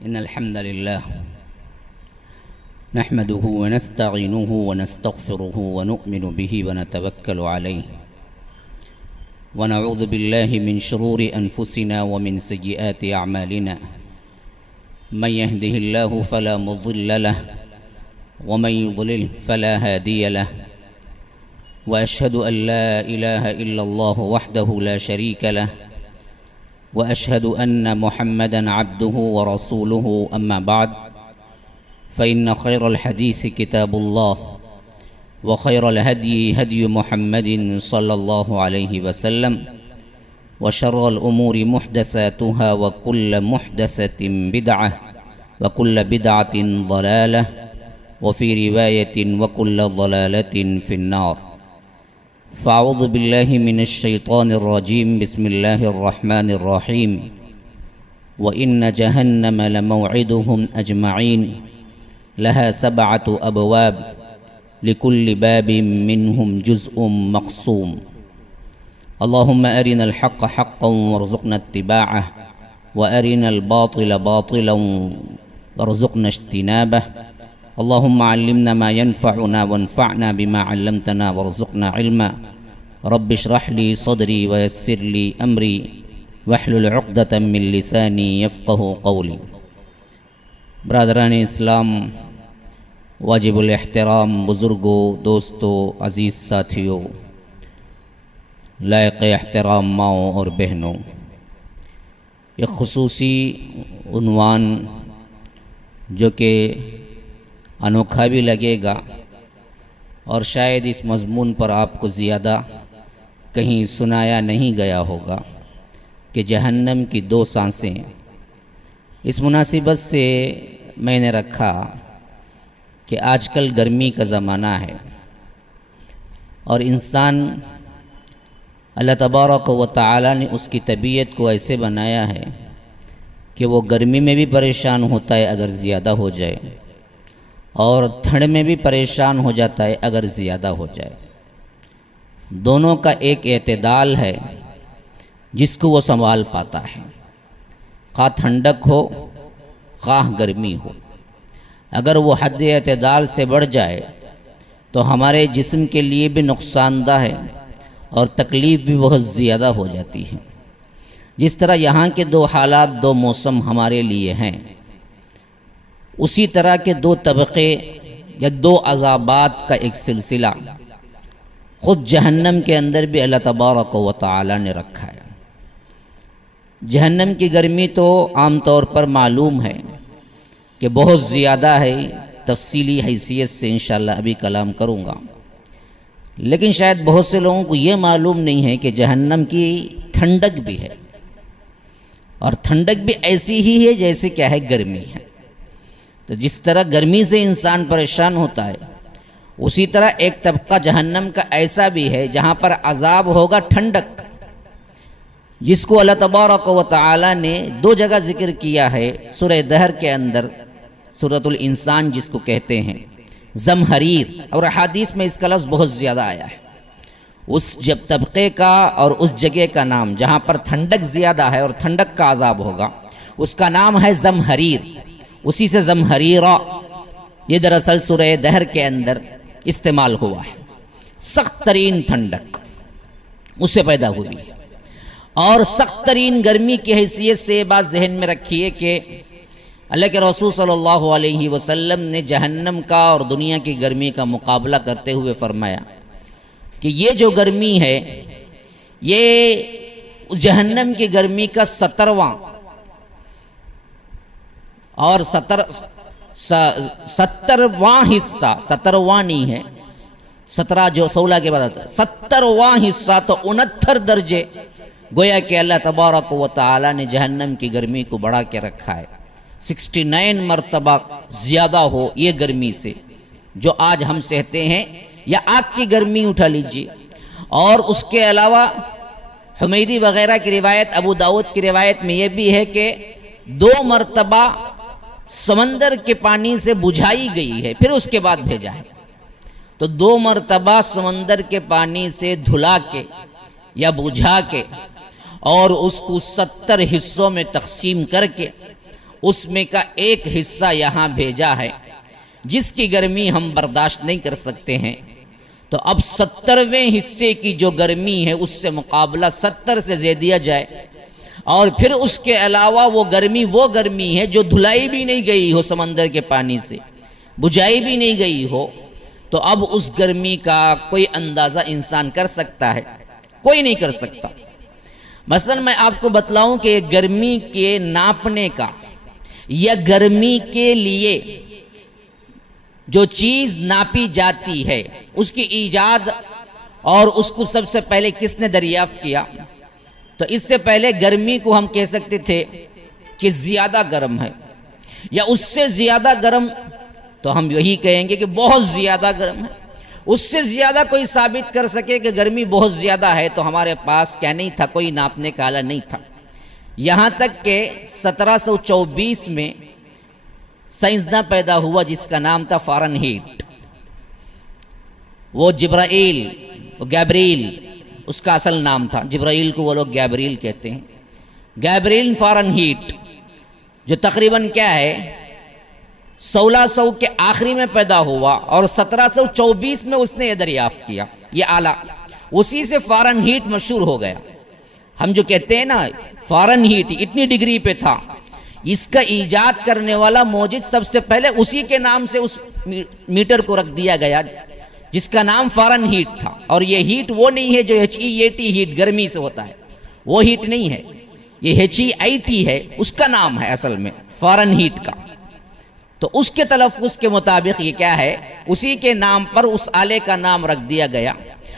إن الحمد لله نحمده ونستعينه ونستغفره ونؤمن به ونتوكل عليه ونعوذ بالله من شرور أنفسنا ومن سيئات أعمالنا من يهده الله فلا مضل له ومن يضلل فلا هادي له وأشهد أن لا إله إلا الله وحده لا شريك له وأشهد أن محمدًا عبده ورسوله أما بعد فإن خير الحديث كتاب الله وخير الهدي هدي محمد صلى الله عليه وسلم وشر الأمور محدثاتها وكل محدثة بدعة وكل بدعة ضلالة وفي رواية وكل ضلالة في النار فأعوذ بالله من الشيطان الرجيم بسم الله الرحمن الرحيم وإن جهنم لموعدهم أجمعين لها 7 أبواب لكل باب منهم جزء مقسوم اللهم أرنا الحق حقا وارزقنا اتباعه وأرنا الباطل باطلا وارزقنا اجتنابه اللهم علمنا ما ينفعنا وانفعنا بما علمتنا وارزقنا علما رب اشرح لي صدري ويسر لي أمري واحلل عقدة من لساني يفقه قولي برادران اسلام، واجب الاحترام بزرگوں، دوستوں، عزیز ساتھیوں، لائق احترام ماؤں اور بہنوں، ایک خصوصی عنوان جو کہ انوکھا بھی لگے گا اور شاید اس مضمون پر آپ کو زیادہ کہیں سنایا نہیں گیا ہوگا کہ جہنم کی 2 سانسیں۔ اس مناسبت سے میں نے رکھا کہ آج کل گرمی کا زمانہ ہے اور انسان اللہ تبارک و تعالی نے اس کی طبیعت کو ایسے بنایا ہے کہ وہ گرمی میں بھی پریشان ہوتا ہے اگر زیادہ ہو جائے، اور ٹھنڈ میں بھی پریشان ہو جاتا ہے اگر زیادہ ہو جائے۔ دونوں کا ایک اعتدال ہے جس کو وہ سنبھال پاتا ہے، خواہ ٹھنڈک ہو خواہ گرمی ہو۔ اگر وہ حد اعتدال سے بڑھ جائے تو ہمارے جسم کے لیے بھی نقصان دہ ہے اور تکلیف بھی بہت زیادہ ہو جاتی ہے۔ جس طرح یہاں کے 2 حالات، 2 موسم ہمارے لیے ہیں، اسی طرح کے 2 طبقے یا 2 عذابات کا ایک سلسلہ خود جہنم کے اندر بھی اللہ تبارک و تعالی نے رکھا ہے۔ جہنم کی گرمی تو عام طور پر معلوم ہے کہ بہت زیادہ ہے، تفصیلی حیثیت سے انشاءاللہ ابھی کلام کروں گا، لیکن شاید بہت سے لوگوں کو یہ معلوم نہیں ہے کہ جہنم کی ٹھنڈک بھی ہے، اور ٹھنڈک بھی ایسی ہی ہے جیسے کیا ہے گرمی ہے۔ تو جس طرح گرمی سے انسان پریشان ہوتا ہے، اسی طرح ایک طبقہ جہنم کا ایسا بھی ہے جہاں پر عذاب ہوگا ٹھنڈک، جس کو اللہ تبارک و تعالی نے 2 جگہ ذکر کیا ہے سورہ دہر کے اندر، سورۃ الانسان جس کو کہتے ہیں، زمہریر، اور حدیث میں اس کا لفظ بہت زیادہ آیا ہے۔ اس جب طبقے کا اور اس جگہ کا نام جہاں پر ٹھنڈک زیادہ ہے اور ٹھنڈک کا عذاب ہوگا، اس کا نام ہے زمہریر، اسی سے زمہریرہ، یہ دراصل سورہ دہر کے اندر استعمال ہوا ہے۔ سخت ترین ٹھنڈک اس سے پیدا ہوئی ہے، اور سخت ترین گرمی کی حیثیت سے یہ بات ذہن میں رکھیے کہ اللہ کے رسول صلی اللہ علیہ وسلم نے جہنم کا اور دنیا کی گرمی کا مقابلہ کرتے ہوئے فرمایا کہ یہ جو گرمی ہے یہ جہنم کی گرمی کا 17واں اور 17واں حصہ، 17واں نہیں ہے، 17 جو 16 کے بعد آتا ہے، 17واں حصہ تو 69 درجے گویا کہ اللہ تبارک و تعالی نے جہنم کی گرمی کو بڑھا کے رکھا ہے۔ 69 مرتبہ زیادہ ہو یہ گرمی سے جو آج ہم سہتے ہیں، یا آگ کی گرمی اٹھا لیجیے۔ اور اس کے علاوہ حمیدی وغیرہ کی روایت، ابو داؤد کی روایت میں یہ بھی ہے کہ 2 مرتبہ سمندر کے پانی سے بجھائی گئی ہے، پھر اس کے بعد بھیجا ہے۔ تو 2 مرتبہ سمندر کے پانی سے دھلا کے یا بجھا کے اور اس کو 70 حصوں میں تقسیم کر کے اس میں کا ایک حصہ یہاں بھیجا ہے جس کی گرمی ہم برداشت نہیں کر سکتے ہیں، تو اب 70ویں حصے کی جو گرمی ہے اس سے مقابلہ 70 سے دے دیا جائے، اور پھر اس کے علاوہ وہ گرمی ہے جو دھلائی بھی نہیں گئی ہو سمندر کے پانی سے، بجھائی بھی نہیں گئی ہو، تو اب اس گرمی کا کوئی اندازہ انسان کر سکتا ہے؟ کوئی نہیں کر سکتا۔ مثلا میں آپ کو بتلاؤں کہ گرمی کے ناپنے کا یا گرمی کے لیے جو چیز ناپی جاتی ہے اس کی ایجاد اور اس کو سب سے پہلے کس نے دریافت کیا؟ تو اس سے پہلے گرمی کو ہم کہہ سکتے تھے کہ زیادہ گرم ہے، یا اس سے زیادہ گرم تو ہم یہی کہیں گے کہ بہت زیادہ گرم ہے۔ اس سے زیادہ کوئی ثابت کر سکے کہ گرمی بہت زیادہ ہے تو ہمارے پاس کیا نہیں تھا، کوئی ناپنے کا آلہ نہیں تھا۔ یہاں تک کہ 1724 میں سائنسداں پیدا ہوا جس کا نام تھا فارن ہیٹ۔ وہ جبرائیل، گیبریل اس کا اصل نام تھا، جبرائیل کو وہ لوگ گیبریل کہتے ہیں۔ گیبریل فارن ہیٹ جو تقریباً کیا ہے 1600 کے آخری میں پیدا ہوا، اور 1724 میں اس نے یہ دریافت کیا یہ آلہ، اسی سے فارن ہیٹ مشہور ہو گیا۔ ہم جو کہتے ہیں نا فارن ہیٹ اتنی ڈگری پہ تھا، اس کا ایجاد کرنے والا موجد سب سے پہلے اسی کے نام سے اس میٹر کو رکھ دیا گیا جس کا نام فارن ہیٹ تھا۔ اور یہ ہیٹ وہ نہیں ہے جو HEAT ہیٹ گرمی سے ہوتا ہے، وہ ہیٹ نہیں ہے، یہ HEIT ہے، اس کا نام ہے اصل میں فارن ہیٹ کا۔ تو اس کے تلفظ کے مطابق یہ کیا ہے، اسی کے نام پر اس آلے کا نام رکھ دیا گیا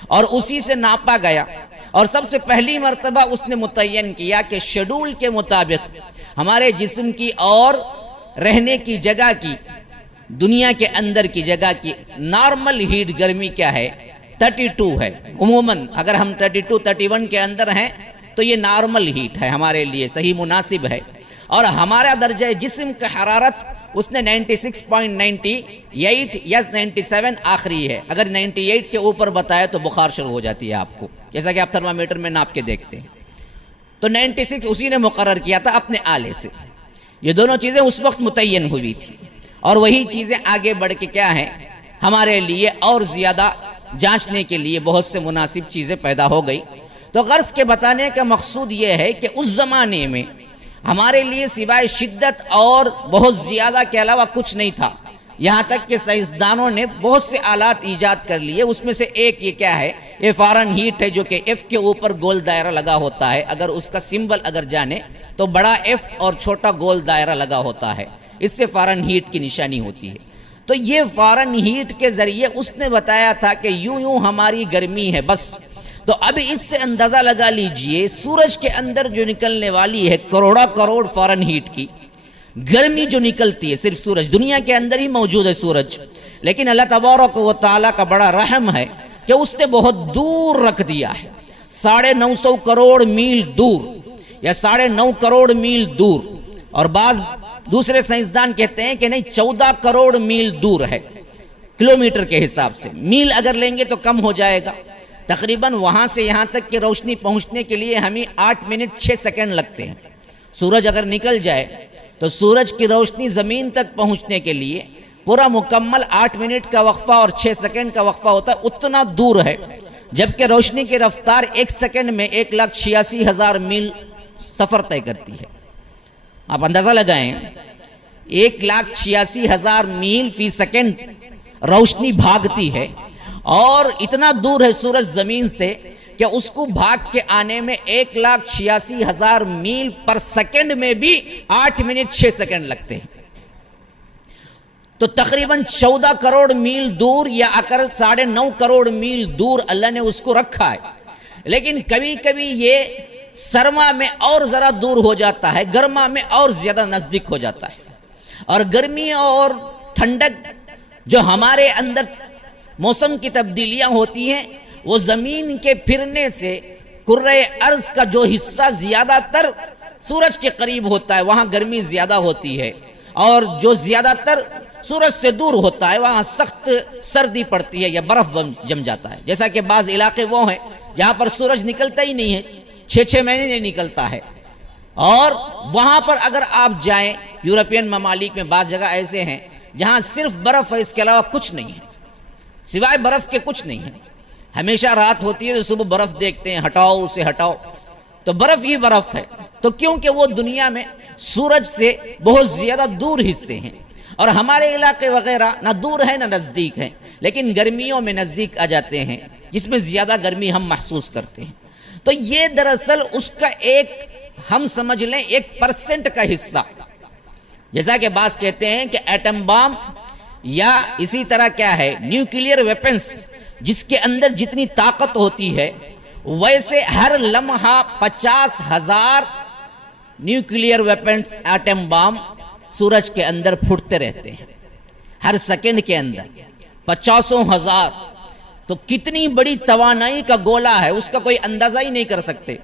اور اسی سے ناپا گیا۔ اور سب سے پہلی مرتبہ اس نے متعین کیا کہ شیڈول کے مطابق ہمارے جسم کی اور رہنے کی جگہ کی، دنیا کے اندر کی جگہ کی نارمل ہیٹ گرمی کیا ہے 32 ہے۔ عموماً اگر ہم 32 31 کے اندر ہیں تو یہ نارمل ہیٹ ہے، ہمارے لیے صحیح مناسب ہے۔ اور ہمارا درجہ جسم کا حرارت اس نے 96.98 یا 97 آخری ہے، اگر 98 کے اوپر بتایا تو بخار شروع ہو جاتی ہے آپ کو، جیسا کہ آپ تھرمامیٹر میں ناپ کے دیکھتے ہیں۔ تو 96 اسی نے مقرر کیا تھا اپنے آلے سے۔ یہ دونوں چیزیں اس وقت متعین ہوئی تھی، اور وہی چیزیں آگے بڑھ کے کیا ہیں ہمارے لیے اور زیادہ جانچنے کے لیے بہت سے مناسب چیزیں پیدا ہو گئی۔ تو غرض کے بتانے کا مقصود یہ ہے کہ اس زمانے میں ہمارے لیے سوائے شدت اور بہت زیادہ کے علاوہ کچھ نہیں تھا، یہاں تک کہ سائنسدانوں نے بہت سے آلات ایجاد کر لیے۔ اس میں سے ایک یہ کیا ہے، یہ فارن ہیٹ ہے، جو کہ F کے اوپر گول دائرہ لگا ہوتا ہے۔ اگر اس کا سمبل اگر جانے تو بڑا F اور چھوٹا گول دائرہ لگا ہوتا ہے، اس سے فارن ہیٹ کی نشانی ہوتی ہے۔ تو یہ فارن ہیٹ کے ذریعے اس نے بتایا تھا کہ یوں ہماری گرمی ہے بس۔ تو اب اس سے اندازہ لگا لیجئے سورج کے اندر جو نکلنے والی ہے کروڑا کروڑ فارن ہیٹ کی گرمی جو نکلتی ہے، صرف سورج دنیا کے اندر ہی موجود ہے سورج، لیکن اللہ تبارک و تعالیٰ کا بڑا رحم ہے کہ اس نے بہت دور رکھ دیا ہے، 950 کروڑ میل دور یا 9.5 کروڑ میل دور، اور بعض دوسرے سائنسدان کہتے ہیں کہ نہیں 14 کروڑ میل دور ہے کلومیٹر کے حساب سے، میل اگر لیں گے تو کم ہو جائے گا۔ تقریباً وہاں سے یہاں تک کہ روشنی پہنچنے کے لیے ہمیں 8 منٹ 6 سیکنڈ لگتے ہیں۔ سورج اگر نکل جائے تو سورج کی روشنی زمین تک پہنچنے کے لیے پورا مکمل 8 منٹ کا وقفہ اور 6 سیکنڈ کا وقفہ ہوتا ہے، اتنا دور ہے، جبکہ روشنی کی رفتار 1 سیکنڈ میں 1,86,000 میل سفر طے کرتی ہے۔ آپ اندازہ لگائیں 1,86,000 میل فی سیکنڈ روشنی بھاگتی ہے، اور اتنا دور ہے سورج زمین سے کہ اس کو بھاگ کے آنے میں 1,86,000 میل پر سیکنڈ میں بھی 8 منٹ 6 سیکنڈ لگتے ہیں۔ تو تقریباً 14 کروڑ میل دور یا 9.5 کروڑ میل دور اللہ نے اس کو رکھا ہے۔ لیکن کبھی کبھی یہ سرما میں اور ذرا دور ہو جاتا ہے، گرما میں اور زیادہ نزدیک ہو جاتا ہے۔ اور گرمی اور ٹھنڈک جو ہمارے اندر موسم کی تبدیلیاں ہوتی ہیں، وہ زمین کے پھرنے سے کرۂ ارض کا جو حصہ زیادہ تر سورج کے قریب ہوتا ہے وہاں گرمی زیادہ ہوتی ہے، اور جو زیادہ تر سورج سے دور ہوتا ہے وہاں سخت سردی پڑتی ہے یا برف جم جاتا ہے۔ جیسا کہ بعض علاقے وہ ہیں جہاں پر سورج نکلتا ہی نہیں ہے، 6 مہینے نہیں نکلتا ہے، اور وہاں پر اگر آپ جائیں یورپین ممالک میں بعض جگہ ایسے ہیں جہاں صرف برف ہے، اس کے علاوہ کچھ نہیں ہے، سوائے برف کے کچھ نہیں ہے. ہمیشہ رات ہوتی ہے تو صبح برف دیکھتے ہیں، ہٹاؤ اسے ہٹاؤ، تو برف ہی برف ہے. تو کیونکہ وہ دنیا میں سورج سے بہت زیادہ دور حصے ہیں، اور ہمارے علاقے وغیرہ نہ دور ہے نہ نزدیک ہیں، لیکن گرمیوں میں نزدیک آ جاتے ہیں جس میں زیادہ گرمی ہم محسوس کرتے ہیں. تو یہ دراصل اس کا ایک ہم سمجھ لیں 1% کا حصہ، جیسا کہ بعض کہتے ہیں کہ ایٹم بام یا اسی طرح کیا ہے نیوکلیئر ویپنز، جس کے اندر جتنی طاقت ہوتی ہے ویسے ہر لمحہ 50,000 نیوکلیئر ویپنز ایٹم بام سورج کے اندر پھوٹتے رہتے ہیں ہر سیکنڈ کے اندر 50,000. تو کتنی بڑی توانائی کا گولہ ہے، اس کا کوئی اندازہ ہی نہیں کر سکتے.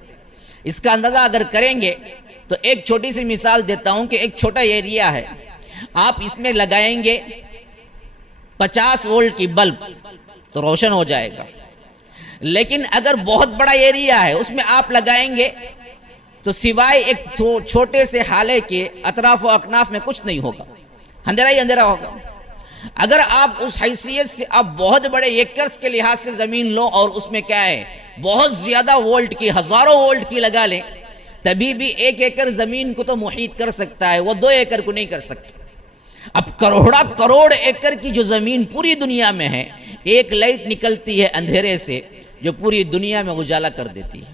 اس کا اندازہ اگر کریں گے تو ایک چھوٹی سی مثال دیتا ہوں کہ ایک چھوٹا ایریا ہے، آپ اس میں لگائیں گے 50 وولٹ کی بلب تو روشن ہو جائے گا، لیکن اگر بہت بڑا ایریا ہے اس میں آپ لگائیں گے تو سوائے ایک چھوٹے سے حالے کے اطراف و اکناف میں کچھ نہیں ہوگا، اندھیرا ہی اندھیرا ہوگا. اگر آپ اس حیثیت سے آپ بہت بڑے ایکرز کے لحاظ سے زمین لو اور اس میں کیا ہے بہت زیادہ وولٹ کی، ہزاروں وولٹ کی لگا لیں، تبھی بھی 1 ایکڑ زمین کو تو محیط کر سکتا ہے، وہ 2 ایکڑ کو نہیں کر سکتا. اب کروڑ ایکڑ کی جو زمین پوری دنیا میں ہے، ایک لائٹ نکلتی ہے اندھیرے سے جو پوری دنیا میں اجالا کر دیتی ہے.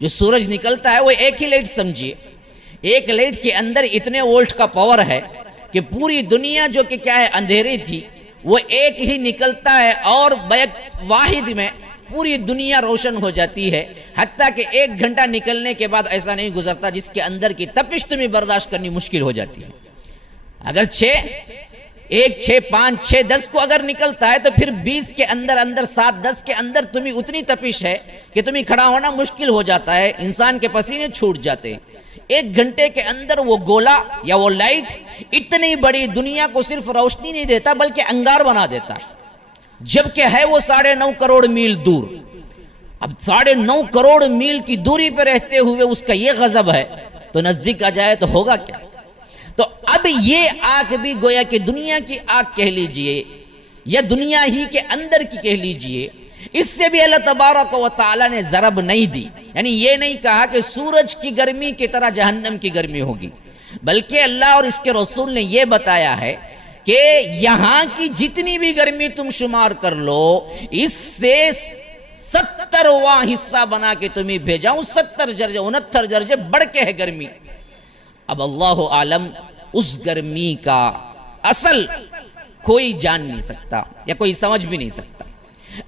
جو سورج نکلتا ہے وہ ایک ہی لائٹ سمجھیے، ایک لائٹ کے اندر اتنے وولٹ کا پاور ہے کہ پوری دنیا جو کہ کیا ہے اندھیری تھی وہ ایک ہی نکلتا ہے اور بیک واحد میں پوری دنیا روشن ہو جاتی ہے. حتیٰ کہ 1 گھنٹہ نکلنے کے بعد ایسا نہیں گزرتا جس کے اندر کی تپش تمہیں برداشت کرنی مشکل ہو جاتی ہے. اگر 1 6 5 6 10 کو اگر نکلتا ہے تو پھر 20 کے اندر 7 10 کے اندر تمہیں اتنی تپش ہے کہ تمہیں کھڑا ہونا مشکل ہو جاتا ہے، انسان کے پسینے چھوٹ جاتے ہیں. 1 گھنٹے کے اندر وہ گولا یا وہ لائٹ اتنی بڑی دنیا کو صرف روشنی نہیں دیتا بلکہ انگار بنا دیتا ہے، جبکہ ہے وہ 9.5 کروڑ میل دور. اب 9.5 کروڑ میل کی دوری پہ رہتے ہوئے اس کا یہ غضب ہے تو نزدیک آ جائے تو ہوگا کیا. تو اب یہ آگ بھی گویا کہ دنیا کی آگ کہہ لیجئے یا دنیا ہی کے اندر کی کہہ لیجئے، اس سے بھی اللہ تبارک و تعالی نے ضرب نہیں دی. یعنی یہ نہیں کہا کہ سورج کی گرمی کی طرح جہنم کی گرمی ہوگی، بلکہ اللہ اور اس کے رسول نے یہ بتایا ہے کہ یہاں کی جتنی بھی گرمی تم شمار کر لو اس سے 70واں حصہ بنا کے تمہیں بھیجاؤں، 70 درجے 69 درجے بڑھ کے ہے گرمی. اب اللہ عالم اس گرمی کا اصل کوئی جان نہیں سکتا یا کوئی سمجھ بھی نہیں سکتا.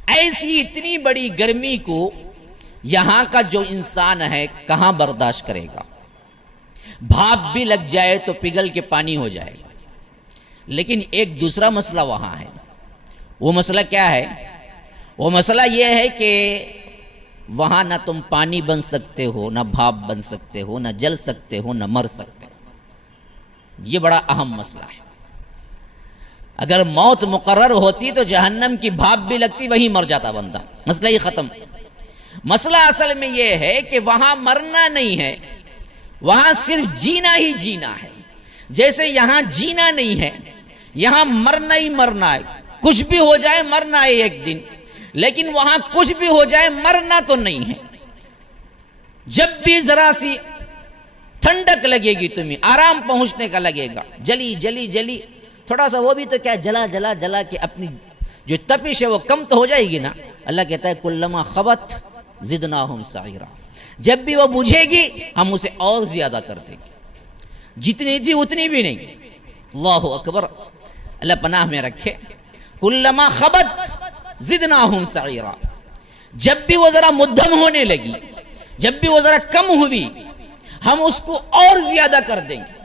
ایسی اتنی بڑی گرمی کو یہاں کا جو انسان ہے کہاں برداشت کرے گا. بھاپ بھی لگ جائے تو پگھل کے پانی ہو جائے گا. لیکن ایک دوسرا مسئلہ وہاں ہے. وہ مسئلہ کیا ہے؟ وہ مسئلہ یہ ہے کہ وہاں نہ تم پانی بن سکتے ہو، نہ بھاپ بن سکتے ہو، نہ جل سکتے ہو، نہ مر سکتے ہو. یہ بڑا اہم مسئلہ ہے. اگر موت مقرر ہوتی تو جہنم کی بھاپ بھی لگتی، وہی مر جاتا بندہ، مسئلہ ہی ختم. مسئلہ اصل میں یہ ہے کہ وہاں مرنا نہیں ہے، وہاں صرف جینا ہی جینا ہے. جیسے یہاں جینا نہیں ہے، یہاں مرنا ہی مرنا ہے. کچھ بھی ہو جائے مرنا ہے ایک دن، لیکن وہاں کچھ بھی ہو جائے مرنا تو نہیں ہے. جب بھی ذرا سی ٹھنڈک لگے گی تمہیں، آرام پہنچنے کا لگے گا، جلی تھوڑا سا وہ بھی تو کیا جلا کے اپنی جو تپش ہے وہ کم تو ہو جائے گی نا. اللہ کہتا ہے کلما خبت زدناہم سعیرا، جب بھی وہ بجھے گی ہم اسے اور زیادہ کر دیں گے. جتنی تھی اتنی بھی نہیں. اللہ اکبر، اللہ پناہ میں رکھے. کلما خبت زدناہم سعیرا، جب بھی وہ ذرا مدھم ہونے لگی، جب بھی وہ ذرا کم ہوئی، ہم اس کو اور زیادہ کر دیں گے،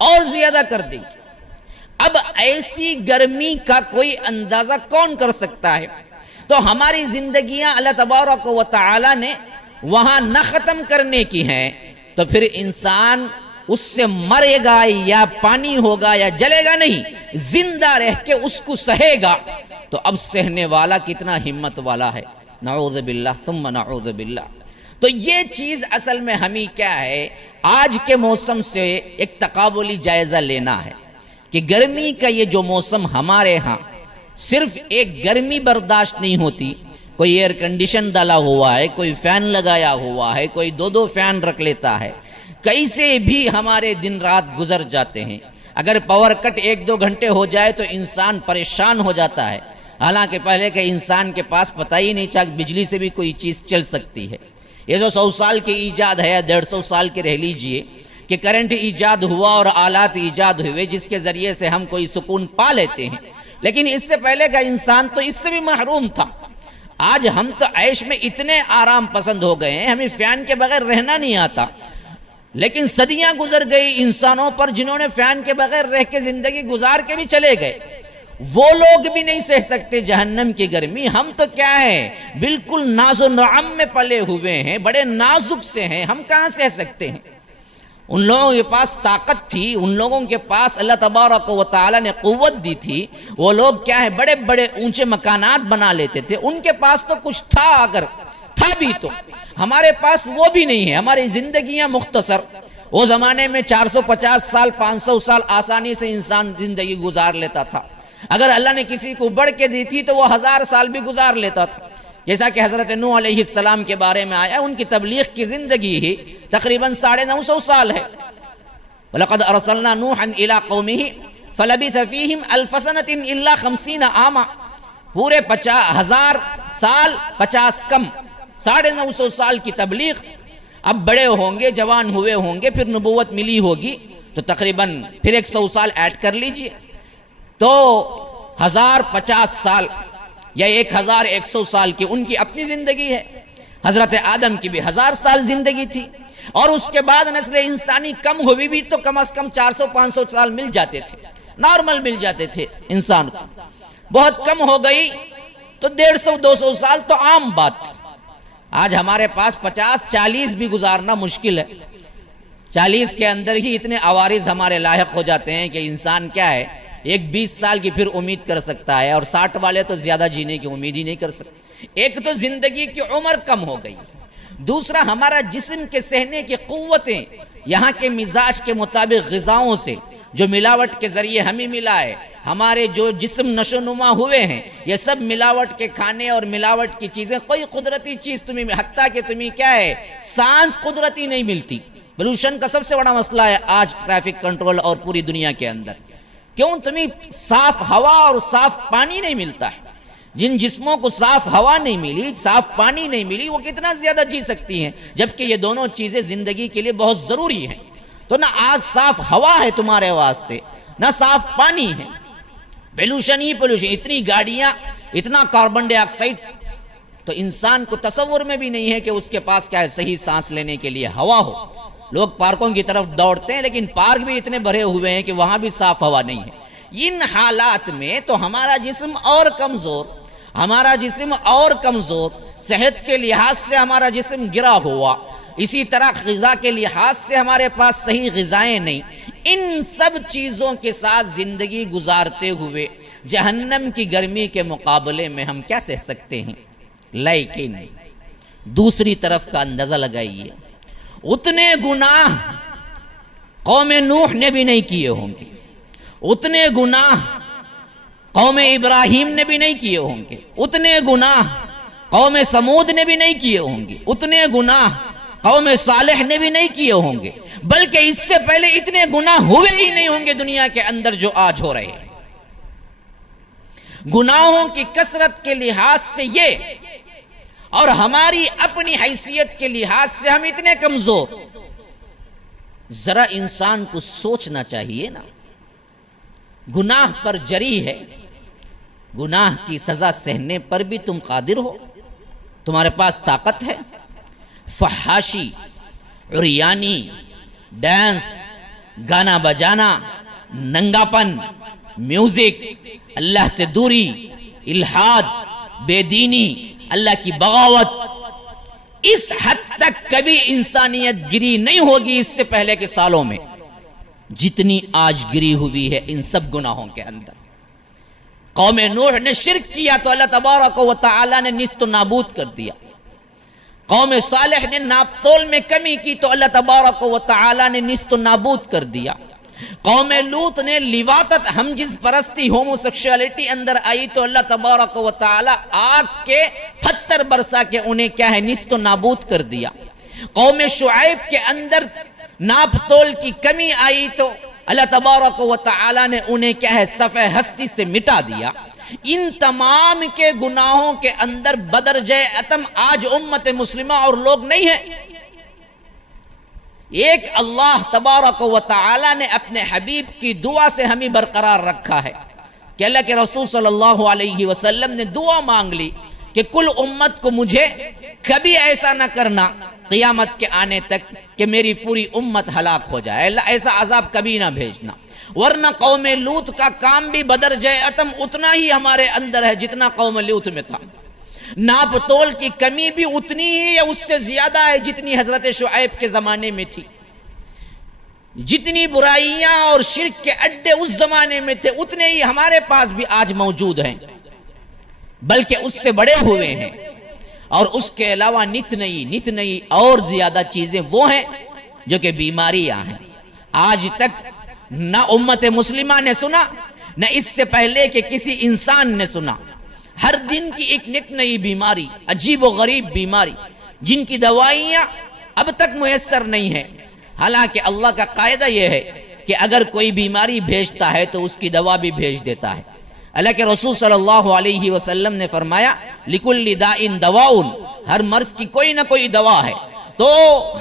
اور زیادہ کر دیں گے. اب ایسی گرمی کا کوئی اندازہ کون کر سکتا ہے؟ تو ہماری زندگیاں اللہ تبارک و تعالی نے وہاں نہ ختم کرنے کی ہیں تو پھر انسان اس سے مرے گا یا پانی ہوگا یا جلے گا نہیں، زندہ رہ کے اس کو سہے گا. تو اب سہنے والا کتنا ہمت والا ہے. نعوذ باللہ ثم نعوذ باللہ. تو یہ چیز اصل میں ہمیں کیا ہے، آج کے موسم سے ایک تقابلی جائزہ لینا ہے کہ گرمی کا یہ جو موسم ہمارے ہاں صرف ایک گرمی برداشت نہیں ہوتی، کوئی ایئر کنڈیشن ڈالا ہوا ہے، کوئی فین لگایا ہوا ہے، کوئی دو فین رکھ لیتا ہے، کیسے بھی ہمارے دن رات گزر جاتے ہیں۔ اگر پاور کٹ 1-2 گھنٹے ہو جائے تو انسان پریشان ہو جاتا ہے، حالانکہ پہلے کے انسان کے پاس پتہ ہی نہیں چاہا بجلی سے بھی کوئی چیز چل سکتی ہے۔ یہ جو 100 سال کی ایجاد ہے یا 150 سال کے رہ لیجئے کہ کرنٹ ایجاد ہوا اور آلات ایجاد ہوئے جس کے ذریعے سے ہم کوئی سکون پا لیتے ہیں، لیکن اس سے پہلے کا انسان تو اس سے بھی محروم تھا۔ آج ہم تو عیش میں اتنے آرام پسند ہو گئے ہیں، ہمیں فین کے بغیر رہنا نہیں آتا، لیکن صدیاں گزر گئی انسانوں پر جنہوں نے فین کے بغیر رہ کے زندگی گزار کے بھی چلے گئے، وہ لوگ بھی نہیں سہ سکتے جہنم کی گرمی۔ ہم تو کیا ہے، بالکل ناز و نعم میں پلے ہوئے ہیں، بڑے نازک سے ہیں، ہم کہاں سہ سکتے ہیں؟ ان لوگوں کے پاس طاقت تھی، ان لوگوں کے پاس اللہ تبارک و تعالی نے قوت دی تھی، وہ لوگ کیا ہے بڑے بڑے اونچے مکانات بنا لیتے تھے، ان کے پاس تو کچھ تھا، اگر تھا بھی تو ہمارے پاس وہ بھی نہیں ہے۔ ہماری زندگیاں مختصر، وہ زمانے میں 450 سال 500 سال آسانی سے انسان زندگی گزار لیتا تھا، اگر اللہ نے کسی کو بڑھ کے دی تھی تو وہ 1000 سال بھی گزار لیتا تھا، جیسا کہ حضرت نوح علیہ السلام کے بارے میں آیا، ان کی تبلیغ کی زندگی ہی تقریباً 950 سال ہے۔ وَلَقَدْ أَرْسَلْنَا نُوحًا إِلَىٰ قَوْمِهِ فَلَبِثَ فِيهِمْ أَلْفَ سَنَةٍ إِلَّا 50 عَامًا، پورے 1000 سال 50 کم 950 سال کی تبلیغ۔ اب بڑے ہوں گے، جوان ہوئے ہوں گے، پھر نبوت ملی ہوگی تو تقریباً پھر 100 سال ایڈ کر لیجئے، تو 1050 سال یا 1100 سال کی ان کی اپنی زندگی ہے۔ حضرت آدم کی بھی 1000 سال زندگی تھی، اور اس کے بعد نسل انسانی کم ہوئی بھی تو کم از کم 400-500 سال مل جاتے تھے، نارمل مل جاتے تھے انسان کو۔ بہت کم ہو گئی تو 150-200 سال تو عام بات تھی۔ آج ہمارے پاس 50-40 بھی گزارنا مشکل ہے، 40 کے اندر ہی اتنے عوارض ہمارے لاحق ہو جاتے ہیں کہ انسان کیا ہے، ایک 20 سال کی پھر امید کر سکتا ہے، اور 60 والے تو زیادہ جینے کی امید ہی نہیں کر سکتے۔ ایک تو زندگی کی عمر کم ہو گئی، دوسرا ہمارا جسم کے سہنے کی قوتیں یہاں کے مزاج کے مطابق غذاؤں سے جو ملاوٹ کے ذریعے ہمیں ملا ہے، ہمارے جو جسم نشو نما ہوئے ہیں، یہ سب ملاوٹ کے کھانے اور ملاوٹ کی چیزیں، کوئی قدرتی چیز تمہیں، حتیٰ کہ تمہیں کیا ہے سانس قدرتی نہیں ملتی۔ پولوشن کا سب سے بڑا مسئلہ ہے آج ٹریفک کنٹرول اور پوری دنیا کے اندر، کیوں تمہیں صاف ہوا اور صاف پانی نہیں ملتا ہے۔ جن جسموں کو صاف ہوا نہیں ملی، صاف پانی نہیں ملی، وہ کتنا زیادہ جی سکتی ہیں، جبکہ یہ دونوں چیزیں زندگی کے لیے بہت ضروری ہیں۔ تو نہ آج صاف ہوا ہے تمہارے واسطے، نہ صاف پانی ہے، پولوشن ہی پولوشن، اتنی گاڑیاں، اتنا کاربن ڈائی آکسائڈ، تو انسان کو تصور میں بھی نہیں ہے کہ اس کے پاس کیا ہے صحیح سانس لینے کے لیے ہوا ہو۔ لوگ پارکوں کی طرف دوڑتے ہیں، لیکن پارک بھی اتنے بھرے ہوئے ہیں کہ وہاں بھی صاف ہوا نہیں ہے۔ ان حالات میں تو ہمارا جسم اور کمزور، ہمارا جسم اور کمزور، صحت کے لحاظ سے ہمارا جسم گرا ہوا، اسی طرح غذا کے لحاظ سے ہمارے پاس صحیح غذائیں نہیں، ان سب چیزوں کے ساتھ زندگی گزارتے ہوئے جہنم کی گرمی کے مقابلے میں ہم کیا سہ سکتے ہیں؟ لیکن دوسری طرف کا اندازہ لگائیے، اتنے گناہ قوم نوح نے بھی نہیں کیے ہوں گے، اتنے گناہ قوم ابراہیم نے بھی نہیں کیے ہوں گے، اتنے گناہ قوم سمود نے بھی نہیں کیے ہوں گے، اتنے گناہ قوم صالح نے بھی نہیں کیے ہوں گے، بلکہ اس سے پہلے اتنے گناہ ہوئے ہی نہیں ہوں گے دنیا کے اندر جو آج ہو رہے ہیں۔ گناہوں کی کثرت کے لحاظ سے یہ، اور ہماری اپنی حیثیت کے لحاظ سے ہم اتنے کمزور، ذرا انسان کو سوچنا چاہیے نا، گناہ پر جری ہے، گناہ کی سزا سہنے پر بھی تم قادر ہو، تمہارے پاس طاقت ہے۔ فحاشی، عریانی، ڈانس، گانا بجانا، ننگاپن، میوزک، اللہ سے دوری، الحاد، بے دینی، اللہ کی بغاوت، اس حد تک کبھی انسانیت گری نہیں ہوگی اس سے پہلے کے سالوں میں جتنی آج گری ہوئی ہے ان سب گناہوں کے اندر۔ قوم نوح نے شرک کیا تو اللہ تبارک و تعالی نے نیست و نابود کر دیا، قوم صالح نے ناپ تول میں کمی کی تو اللہ تبارک و تعالی نے نیست و نابود کر دیا. قوم لوط نے لیواتت ہم جنس پرستی ہوموسیکشوالٹی اندر آئی تو اللہ تبارک و تعالی آگ کے پتھر برسا کے انہیں کیا ہے نیست و نابود کر دیا. قوم شعیب کے اندر ناپ تول کی کمی آئی تو اللہ تبارک و تعالی نے انہیں کیا ہے صفحہ ہستی سے مٹا دیا. ان تمام کے گناہوں کے اندر بدرجہ اتم آج امت مسلمہ اور لوگ نہیں ہیں. ایک اللہ تبارک و تعالی نے اپنے حبیب کی دعا سے ہمیں برقرار رکھا ہے کہ اللہ کے رسول صلی اللہ علیہ وسلم نے دعا مانگ لی کہ کل امت کو مجھے کبھی ایسا نہ کرنا قیامت کے آنے تک کہ میری پوری امت ہلاک ہو جائے. اللہ ایسا عذاب کبھی نہ بھیجنا، ورنہ قوم لوط کا کام بھی بدرجہ اتم اتنا ہی ہمارے اندر ہے جتنا قوم لوط میں تھا. ناپ تول کی کمی بھی اتنی ہی یا اس سے زیادہ ہے جتنی حضرت شعیب کے زمانے میں تھی. جتنی برائیاں اور شرک کے اڈے اس زمانے میں تھے اتنے ہی ہمارے پاس بھی آج موجود ہیں، بلکہ اس سے بڑے ہوئے ہیں. اور اس کے علاوہ نت نئی اور زیادہ چیزیں وہ ہیں جو کہ بیماریاں ہیں. آج تک نہ امت مسلمہ نے سنا، نہ اس سے پہلے کہ کسی انسان نے سنا. ہر دن کی ایک نت نئی بیماری، عجیب و غریب بیماری جن کی دوائیاں اب تک میسر نہیں ہیں. حالانکہ اللہ کا قاعدہ یہ ہے کہ اگر کوئی بیماری بھیجتا ہے تو اس کی دوا بھی بھیج دیتا ہے. اللہ کے رسول صلی اللہ علیہ وسلم نے فرمایا لِكُلِّ دَاءٍ دَوَاءٌ، ہر مرض کی کوئی نہ کوئی دوا ہے. تو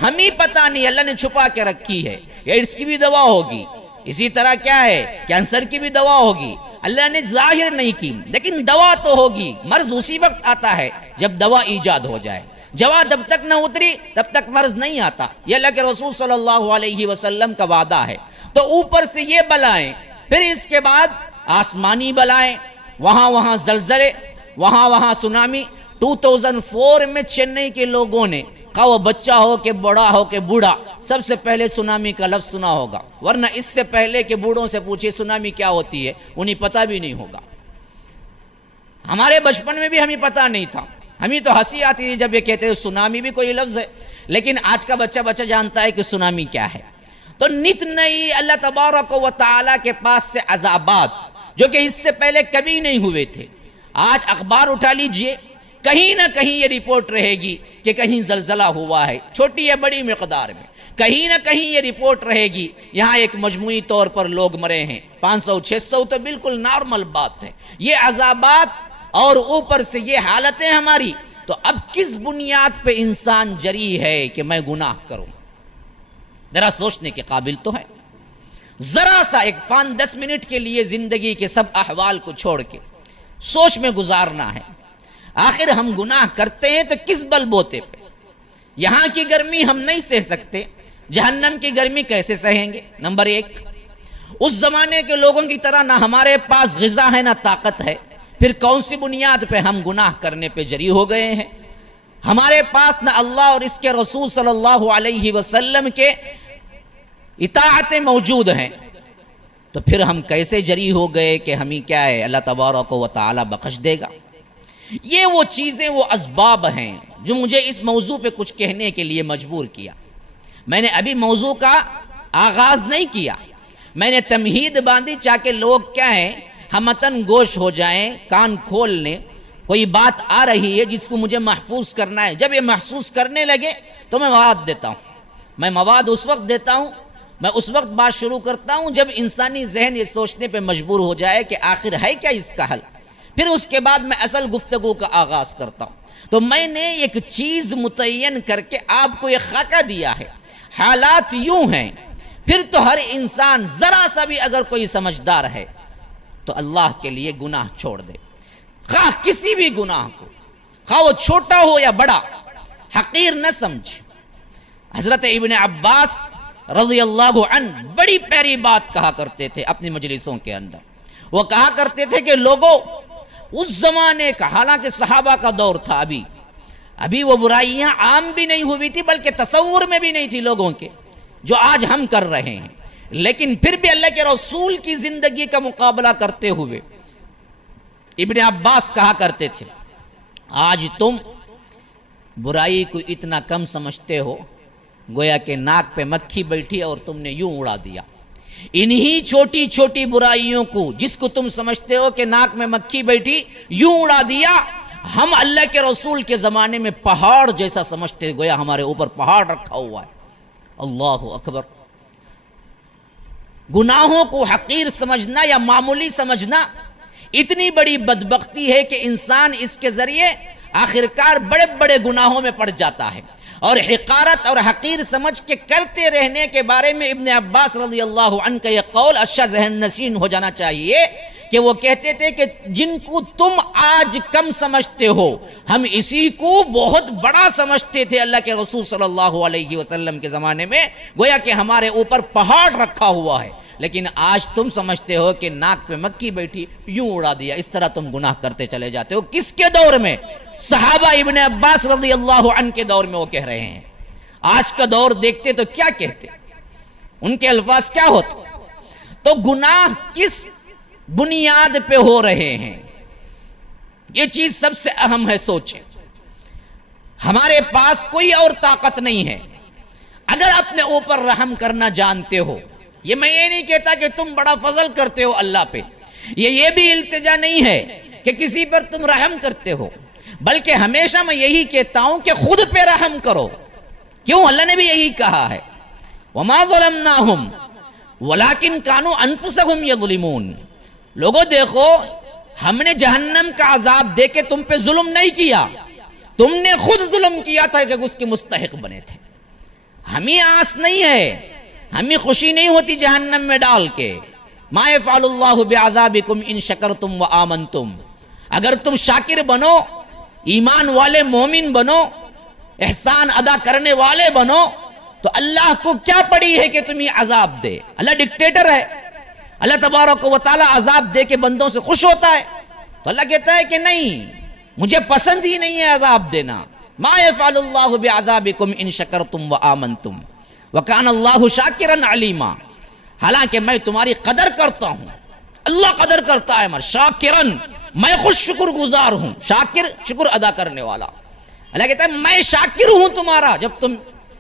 ہمیں پتہ نہیں، اللہ نے چھپا کے رکھی ہے. ایڈز کی بھی دوا ہوگی، اسی طرح کیا ہے کینسر کی بھی دوا ہوگی، اللہ نے ظاہر نہیں کی، لیکن دوا تو ہوگی. مرض اسی وقت آتا ہے جب دوا ایجاد ہو جائے. دوا جب تک نہ اتری تب تک مرض نہیں آتا. یہ اللہ کے رسول صلی اللہ علیہ وسلم کا وعدہ ہے. تو اوپر سے یہ بلائیں، پھر اس کے بعد آسمانی بلائیں، وہاں زلزلے، وہاں سونامی. 2004 میں چنئی کے لوگوں نے، خواہ وہ بچہ ہو کہ بڑا ہو کہ بوڑھا، سب سے پہلے سونامی کا لفظ سنا ہوگا. ورنہ اس سے پہلے کہ بوڑھوں سے پوچھے سونامی کیا ہوتی ہے انہیں پتہ بھی نہیں ہوگا. ہمارے بچپن میں بھی ہمیں پتہ نہیں تھا. ہمیں تو ہنسی آتی ہے جب یہ کہتے ہیں سونامی بھی کوئی لفظ ہے، لیکن آج کا بچہ جانتا ہے کہ سونامی کیا ہے. تو نت نئی اللہ تبارک و تعالیٰ کے پاس سے عذابات جو کہ اس سے پہلے کبھی نہیں ہوئے تھے. آج اخبار اٹھا لیجئے، کہیں نہ کہیں یہ رپورٹ رہے گی کہ کہیں زلزلہ ہوا ہے، چھوٹی یا بڑی مقدار میں. کہیں نہ کہیں یہ رپورٹ رہے گی یہاں ایک مجموعی طور پر لوگ مرے ہیں. 500-600 تو بالکل نارمل بات ہے. یہ عذابات اور اوپر سے یہ حالتیں ہماری، تو اب کس بنیاد پہ انسان جری ہے کہ میں گناہ کروں؟ ذرا سوچنے کے قابل تو ہے. ذرا سا ایک 5-10 منٹ کے لیے زندگی کے سب احوال کو چھوڑ کے سوچ میں گزارنا ہے. آخر ہم گناہ کرتے ہیں تو کس بل بوتے پہ؟ یہاں کی گرمی ہم نہیں سہ سکتے، جہنم کی گرمی کیسے سہیں گے؟ نمبر 1، اس زمانے کے لوگوں کی طرح نہ ہمارے پاس غذا ہے نہ طاقت ہے. پھر کون سی بنیاد پہ ہم گناہ کرنے پہ جری ہو گئے ہیں؟ ہمارے پاس نہ اللہ اور اس کے رسول صلی اللہ علیہ وسلم کے اطاعتیں موجود ہیں، تو پھر ہم کیسے جری ہو گئے کہ ہمیں کیا ہے اللہ تبارک و تعالی بخش دے گا؟ یہ وہ چیزیں، وہ اسباب ہیں جو مجھے اس موضوع پہ کچھ کہنے کے لیے مجبور کیا. میں نے ابھی موضوع کا آغاز نہیں کیا، میں نے تمہید باندھی تاکہ لوگ کیا ہیں ہمتن گوش ہو جائیں، کان کھول لیں. کوئی بات آ رہی ہے جس کو مجھے محفوظ کرنا ہے. جب یہ محسوس کرنے لگے تو میں مواد دیتا ہوں. میں مواد اس وقت دیتا ہوں، میں اس وقت بات شروع کرتا ہوں جب انسانی ذہن یہ سوچنے پہ مجبور ہو جائے کہ آخر ہے کیا اس کا حل. پھر اس کے بعد میں اصل گفتگو کا آغاز کرتا ہوں. تو میں نے ایک چیز متعین کر کے آپ کو یہ خاکہ دیا ہے. حالات یوں ہیں، پھر تو ہر انسان ذرا سا بھی اگر کوئی سمجھدار ہے تو اللہ کے لیے گناہ چھوڑ دے. خواہ کسی بھی گناہ کو، خواہ وہ چھوٹا ہو یا بڑا، حقیر نہ سمجھ. حضرت ابن عباس رضی اللہ عنہ بڑی پیاری بات کہا کرتے تھے اپنی مجلسوں کے اندر. وہ کہا کرتے تھے کہ لوگوں، اس زمانے کا، حالانکہ صحابہ کا دور تھا، ابھی وہ برائیاں عام بھی نہیں ہوئی تھی، بلکہ تصور میں بھی نہیں تھی لوگوں کے جو آج ہم کر رہے ہیں. لیکن پھر بھی اللہ کے رسول کی زندگی کا مقابلہ کرتے ہوئے ابن عباس کہا کرتے تھے آج تم برائی کو اتنا کم سمجھتے ہو گویا کہ ناک پہ مکھی بیٹھی اور تم نے یوں اڑا دیا. انہی چھوٹی چھوٹی برائیوں کو جس کو تم سمجھتے ہو کہ ناک میں مکھی بیٹھی یوں اڑا دیا، ہم اللہ کے رسول کے زمانے میں پہاڑ جیسا سمجھتے، گویا ہمارے اوپر پہاڑ رکھا ہوا ہے. اللہ اکبر. گناہوں کو حقیر سمجھنا یا معمولی سمجھنا اتنی بڑی بدبختی ہے کہ انسان اس کے ذریعے آخرکار بڑے بڑے گناہوں میں پڑ جاتا ہے. اور حقارت اور حقیر سمجھ کے کرتے رہنے کے بارے میں ابن عباس رضی اللہ عنہ کا یہ قول اچھا ذہن نشین ہو جانا چاہیے کہ وہ کہتے تھے کہ جن کو تم آج کم سمجھتے ہو ہم اسی کو بہت بڑا سمجھتے تھے اللہ کے رسول صلی اللہ علیہ وسلم کے زمانے میں، گویا کہ ہمارے اوپر پہاڑ رکھا ہوا ہے، لیکن آج تم سمجھتے ہو کہ ناک پہ مکھی بیٹھی یوں اڑا دیا. اس طرح تم گناہ کرتے چلے جاتے ہو. کس کے دور میں؟ صحابہ ابن عباس رضی اللہ عنہ کے دور میں وہ کہہ رہے ہیں. آج کا دور دیکھتے تو کیا کہتے، ان کے الفاظ کیا ہوتے. تو گناہ کس بنیاد پہ ہو رہے ہیں، یہ چیز سب سے اہم ہے. سوچیں، ہمارے پاس کوئی اور طاقت نہیں ہے. اگر اپنے اوپر رحم کرنا جانتے ہو، یہ میں یہ نہیں کہتا کہ تم بڑا فضل کرتے ہو اللہ پہ، یہ بھی التجا نہیں ہے کہ کسی پر تم رحم کرتے ہو، بلکہ ہمیشہ میں یہی کہتا ہوں کہ خود پہ رحم کرو. کیوں؟ اللہ نے بھی یہی کہا ہے وَمَا ظَلَمْنَاهُمْ وَلَكِنْ كَانُوا أَنفُسَهُمْ يَظْلِمُونَ. لوگوں دیکھو، ہم نے جہنم کا عذاب دے کے تم پہ ظلم نہیں کیا، تم نے خود ظلم کیا تھا کہ اس کے مستحق بنے تھے. ہمیں آس نہیں ہے، ہمیں خوشی نہیں ہوتی جہنم میں ڈال کے. مَا يَفْعَلُ اللَّهُ بِعَذَابِكُمْ إِن شَكَرْتُمْ وَآمَنْتُمْ. اگر تم شاکر بنو، ایمان والے مومن بنو، احسان ادا کرنے والے بنو، تو اللہ کو کیا پڑی ہے کہ تمہیں عذاب دے. اللہ ڈکٹیٹر ہے، اللہ تبارک و تعالی عذاب دے کے بندوں سے خوش ہوتا ہے. تو اللہ کہتا ہے کہ نہیں، مجھے پسند ہی نہیں ہے عذاب دینا. ما يفعل اللہ بعذابکم ان شکرتم وآمنتم وکان اللہ شاکرا علیما. حالانکہ میں تمہاری قدر کرتا ہوں، اللہ قدر کرتا ہے، شاکرن، میں خود شکر گزار ہوں. شاکر شکر ادا کرنے والا. اللہ کہتا ہے میں شاکر ہوں تمہارا جب تم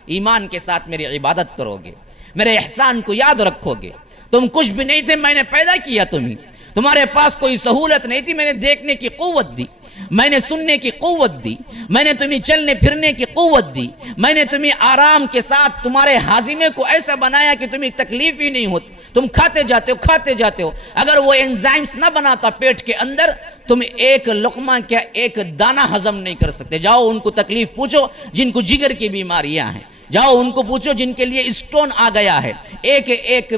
ایمان کے ساتھ میری عبادت کرو گے، میرے احسان کو یاد رکھو گے. تم کچھ بھی نہیں تھے، میں نے پیدا کیا تمہیں. تمہارے پاس کوئی سہولت نہیں تھی، میں نے دیکھنے کی قوت دی، میں نے سننے کی قوت دی، میں نے تمہیں چلنے پھرنے کی قوت دی، میں نے تمہیں آرام کے ساتھ تمہارے ہاضمے کو ایسا بنایا کہ تمہیں تکلیف ہی نہیں ہوتی. تم کھاتے جاتے ہو. اگر وہ انزائمز نہ بناتا پیٹ کے اندر، تم ایک لقمہ کیا ایک دانہ ہضم نہیں کر سکتے. جاؤ ان کو تکلیف پوچھو جن کو جگر کی بیماریاں ہیں، جاؤ ان کو پوچھو جن کے لیے اسٹون آ گیا ہے، ایک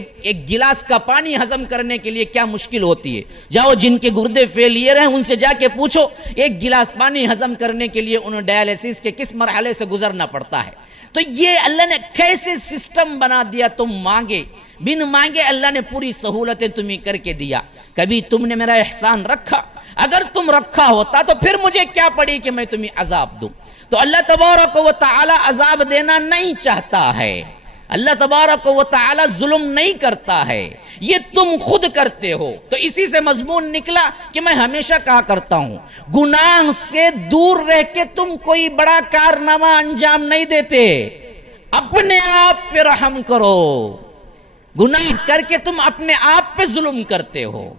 گلاس کا پانی ہضم کرنے کے لیے کیا مشکل ہوتی ہے. جاؤ جن کے گردے فیلئر ہیں ان سے جا کے پوچھو ایک گلاس پانی ہضم کرنے کے لیے انہیں ڈائلیسس کے کس مرحلے سے گزرنا پڑتا ہے. تو یہ اللہ نے کیسے سسٹم بنا دیا. تم مانگے بن مانگے اللہ نے پوری سہولتیں تمہیں کر کے دیا. کبھی تم نے میرا احسان رکھا؟ اگر تم رکھا ہوتا تو پھر مجھے کیا پڑی کہ میں تمہیں عذاب دوں. تو اللہ تبارک و تعالی عذاب دینا نہیں چاہتا ہے. اللہ تبارک و تعالی ظلم نہیں کرتا ہے، یہ تم خود کرتے ہو. تو اسی سے مضمون نکلا کہ میں ہمیشہ کہا کرتا ہوں گناہ سے دور رہ کے تم کوئی بڑا کارنامہ انجام نہیں دیتے. اپنے آپ پہ رحم کرو. گناہ کر کے تم اپنے آپ پہ ظلم کرتے ہو،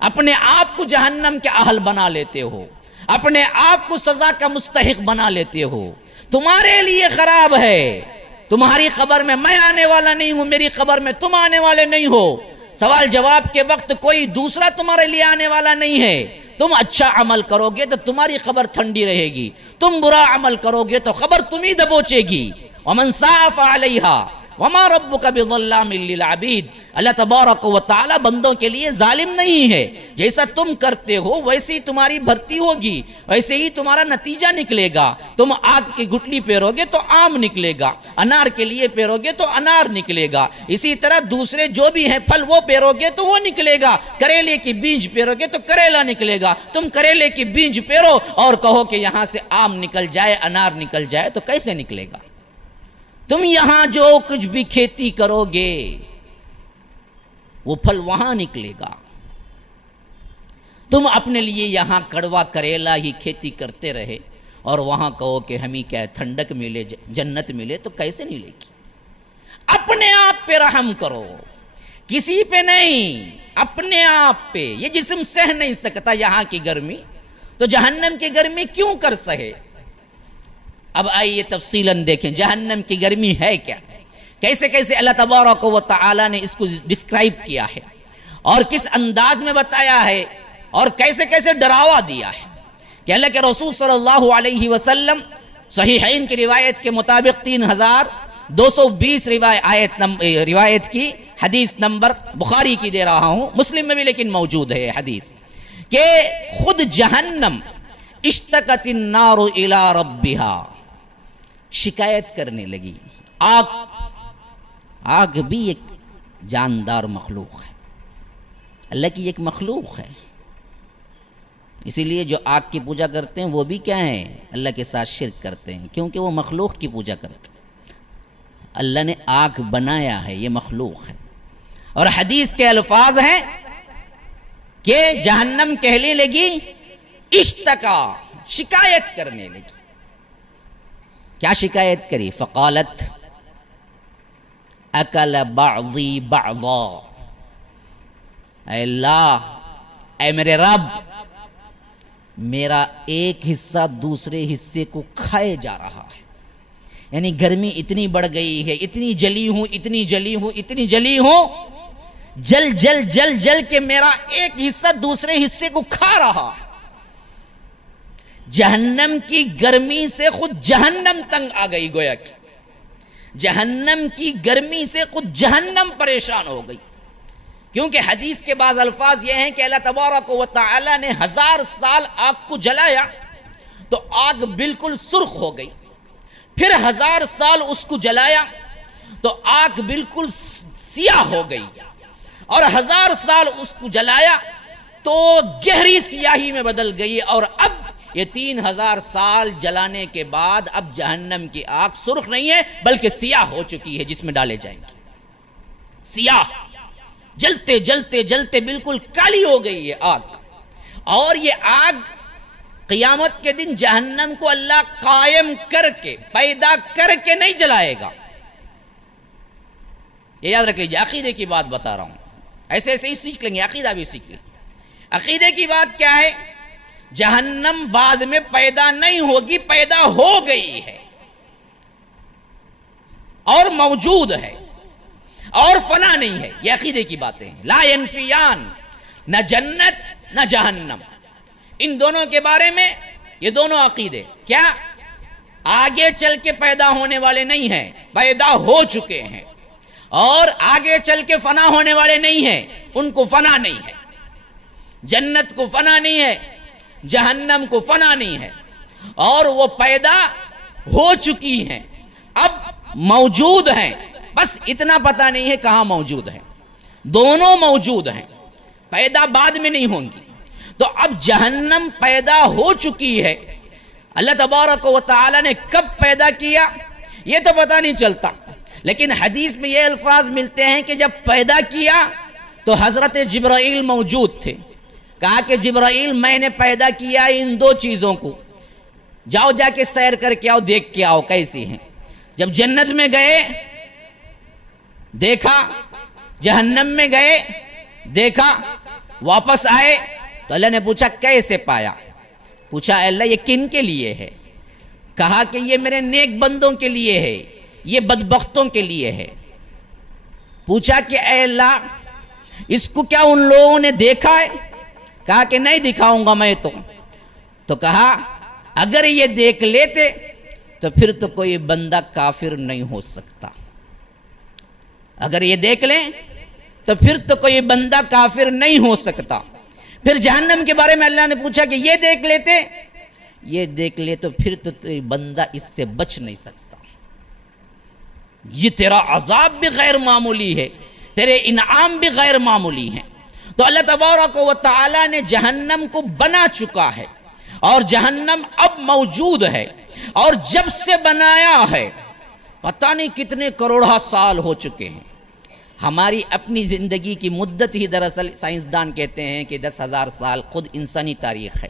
اپنے آپ کو جہنم کے اہل بنا لیتے ہو، اپنے آپ کو سزا کا مستحق بنا لیتے ہو. تمہارے لیے خراب ہے. تمہاری قبر میں میں آنے والا نہیں ہوں، میری قبر میں تم آنے والے نہیں ہو. سوال جواب کے وقت کوئی دوسرا تمہارے لیے آنے والا نہیں ہے. تم اچھا عمل کرو گے تو تمہاری قبر ٹھنڈی رہے گی، تم برا عمل کرو گے تو قبر تمہیں دبوچے گی. ومن ساء فعلیہا وما ربک بظلام للعبید. اللہ تبارک و تعالی بندوں کے لیے ظالم نہیں ہے. جیسا تم کرتے ہو ویسے ہی تمہاری بھرتی ہوگی، ویسے ہی تمہارا نتیجہ نکلے گا. تم آگ کی گٹلی پیرو گے تو آم نکلے گا، انار کے لیے پیرو گے تو انار نکلے گا. اسی طرح دوسرے جو بھی ہیں پھل وہ پیرو گے تو وہ نکلے گا. کریلے کی بیج پیرو گے تو کریلا نکلے گا. تم کریلے کی بیج پیرو اور کہو کہ یہاں سے آم نکل جائے، انار نکل جائے، تو کیسے نکلے گا؟ تم یہاں جو کچھ بھی کھیتی کرو گے وہ پھل وہاں نکلے گا. تم اپنے لیے یہاں کڑوا کریلا ہی کھیتی کرتے رہے اور وہاں کہو کہ ہمیں کیا ٹھنڈک ملے، جنت ملے، تو کیسے ملے گی؟ اپنے آپ پہ رحم کرو، کسی پہ نہیں، اپنے آپ پہ۔ یہ جسم سہ نہیں سکتا یہاں کی گرمی، تو جہنم کی گرمی کیوں کر سہے؟ اب آئیے تفصیلاً دیکھیں جہنم کی گرمی ہے کیا، کیسے کیسے اللہ تبارک و تعالی نے اس کو ڈسکرائب کیا ہے، اور کس انداز میں بتایا ہے، اور کیسے کیسے ڈراوا دیا ہے کہ اللہ کے رسول صلی اللہ علیہ وسلم صحیحین کی روایت کے مطابق 3220 روایت کی حدیث نمبر بخاری کی دے رہا ہوں، مسلم میں بھی لیکن موجود ہے حدیث، کہ خود جہنم اشتکت النار الی ربہا، شکایت کرنے لگی۔ آگ بھی ایک جاندار مخلوق ہے، اللہ کی ایک مخلوق ہے، اسی لیے جو آگ کی پوجا کرتے ہیں وہ بھی کیا ہیں؟ اللہ کے ساتھ شرک کرتے ہیں، کیونکہ وہ مخلوق کی پوجا کرتے ہیں۔ اللہ نے آگ بنایا ہے، یہ مخلوق ہے، اور حدیث کے الفاظ ہیں کہ جہنم کہنے لگی اشتکا، شکایت کرنے لگی۔ کیا شکایت کری؟ فقالت اکل بعضی بعضا، اے اللہ، اے میرے رب، میرا ایک حصہ دوسرے حصے کو کھائے جا رہا ہے، یعنی گرمی اتنی بڑھ گئی ہے، اتنی جلی ہوں، اتنی جلی ہوں، اتنی جلی ہوں، جل جل جل جل کے میرا ایک حصہ دوسرے حصے کو کھا رہا ہے۔ جہنم کی گرمی سے خود جہنم تنگ آ گئی، گویا کہ جہنم کی گرمی سے خود جہنم پریشان ہو گئی، کیونکہ حدیث کے بعض الفاظ یہ ہیں کہ اللہ تبارک و تعالی نے 1000 سال آگ کو جلایا تو آگ بالکل سرخ ہو گئی، پھر 1000 سال اس کو جلایا تو آگ بالکل سیاہ ہو گئی، اور 1000 سال اس کو جلایا تو گہری سیاہی میں بدل گئی، اور اب یہ 3000 سال جلانے کے بعد اب جہنم کی آگ سرخ نہیں ہے بلکہ سیاہ ہو چکی ہے، جس میں ڈالے جائیں گے، سیاہ، جلتے جلتے جلتے بالکل کالی ہو گئی ہے آگ۔ اور یہ آگ قیامت کے دن جہنم کو اللہ قائم کر کے، پیدا کر کے نہیں جلائے گا۔ یہ یاد رکھ لیجیے، عقیدے کی بات بتا رہا ہوں، ایسے ایسے ہی سیکھ لیں گے، عقیدہ بھی سیکھ لیں۔ عقیدے کی بات کیا ہے؟ جہنم بعد میں پیدا نہیں ہوگی، پیدا ہو گئی ہے اور موجود ہے اور فنا نہیں ہے، یہ عقیدے کی باتیں ہیں۔ لا ینفیان، نہ جنت نہ جہنم، ان دونوں کے بارے میں یہ دونوں عقیدے کیا آگے چل کے پیدا ہونے والے نہیں ہیں، پیدا ہو چکے ہیں، اور آگے چل کے فنا ہونے والے نہیں ہیں، ان کو فنا نہیں ہے۔ جنت کو فنا نہیں ہے، جہنم کو فنا نہیں ہے، اور وہ پیدا ہو چکی ہیں، اب موجود ہیں، بس اتنا پتہ نہیں ہے کہاں موجود ہیں، دونوں موجود ہیں، پیدا بعد میں نہیں ہوں گی۔ تو اب جہنم پیدا ہو چکی ہے، اللہ تبارک و تعالی نے کب پیدا کیا یہ تو پتہ نہیں چلتا، لیکن حدیث میں یہ الفاظ ملتے ہیں کہ جب پیدا کیا تو حضرت جبرائیل موجود تھے، کہا کہ جبرائیل میں نے پیدا کیا ان دو چیزوں کو، جاؤ جا کے سیر کر کے آؤ، دیکھ کے آؤ کیسی ہیں۔ جب جنت میں گئے دیکھا، جہنم میں گئے دیکھا، واپس آئے تو اللہ نے پوچھا کیسے پایا؟ پوچھا اے اللہ یہ کن کے لیے ہے؟ کہا کہ یہ میرے نیک بندوں کے لیے ہے، یہ بدبختوں کے لیے ہے۔ پوچھا کہ اے اللہ اس کو کیا ان لوگوں نے دیکھا ہے؟ کہا کہ نہیں دکھاؤں گا میں تو کہا اگر یہ دیکھ لیتے تو پھر تو کوئی بندہ کافر نہیں ہو سکتا، اگر یہ دیکھ لیں تو پھر تو کوئی بندہ کافر نہیں ہو سکتا۔ پھر جہنم کے بارے میں اللہ نے پوچھا کہ یہ دیکھ لے تو پھر تو بندہ اس سے بچ نہیں سکتا، یہ تیرا عذاب بھی غیر معمولی ہے، تیرے انعام بھی غیر معمولی ہیں۔ تو اللہ تبارک و تعالی نے جہنم کو بنا چکا ہے، اور جہنم اب موجود ہے، اور جب سے بنایا ہے پتہ نہیں کتنے کروڑہ سال ہو چکے ہیں۔ ہماری اپنی زندگی کی مدت ہی دراصل سائنسدان کہتے ہیں کہ 10,000 سال خود انسانی تاریخ ہے،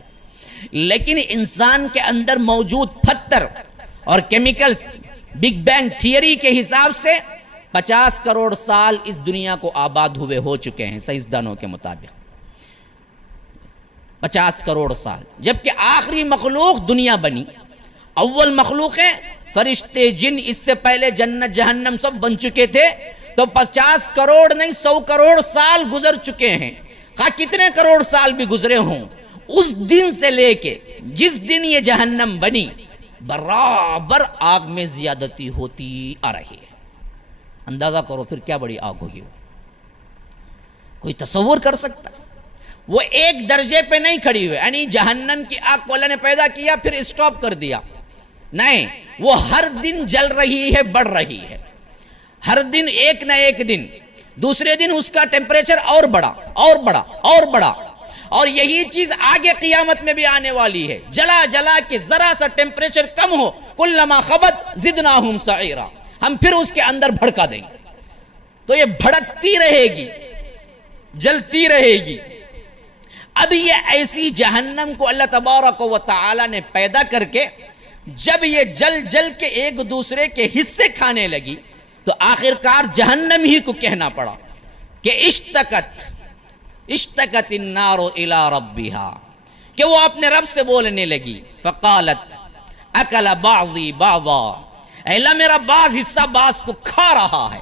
لیکن انسان کے اندر موجود پتھر اور کیمیکلز بگ بینگ تھیوری کے حساب سے 50 کروڑ سال اس دنیا کو آباد ہوئے ہو چکے ہیں سائنسدانوں کے مطابق. 50 کروڑ سال. جبکہ آخری مخلوق دنیا بنی، اول مخلوق ہے فرشتے جن، اس سے پہلے جنت جہنم سب بن چکے تھے. تو 50 کروڑ نہیں 100 کروڑ سال گزر چکے ہیں. کتنے کروڑ سال بھی گزرے ہوں، اس دن سے لے کے جس دن یہ جہنم بنی برابر آگ میں زیادتی ہوتی آ رہی ہے. اندازہ کرو پھر کیا بڑی آگ ہوگی. کوئی تصور کر سکتا؟ وہ ایک درجے پہ نہیں کھڑی ہوئی، یعنی جہنم کی آگ کو اللہ نے پیدا کیا پھر اسٹاپ کر دیا. نہیں، وہ ہر دن جل رہی ہے، بڑھ رہی ہے. ہر دن ایک نہ ایک دن، دوسرے دن اس کا ٹیمپریچر اور بڑھا اور بڑھا اور بڑھا. اور یہی چیز آگے قیامت میں بھی آنے والی ہے. جلا جلا کے ذرا سا ٹیمپریچر کم ہو، کلما خبت زدناہم سعیرا، ہم پھر اس کے اندر بھڑکا دیں گے. تو یہ بھڑکتی رہے گی، جلتی رہے گی. اب یہ ایسی جہنم کو اللہ تبارک و تعالی نے پیدا کر کے جب یہ جل جل کے ایک دوسرے کے حصے کھانے لگی تو آخرکار جہنم ہی کو کہنا پڑا کہ اشتکت النار الى ربها، کہ وہ اپنے رب سے بولنے لگی. فقالت اکل بعضی بعضا، اے اللہ میرا بعض حصہ بعض کو کھا رہا ہے.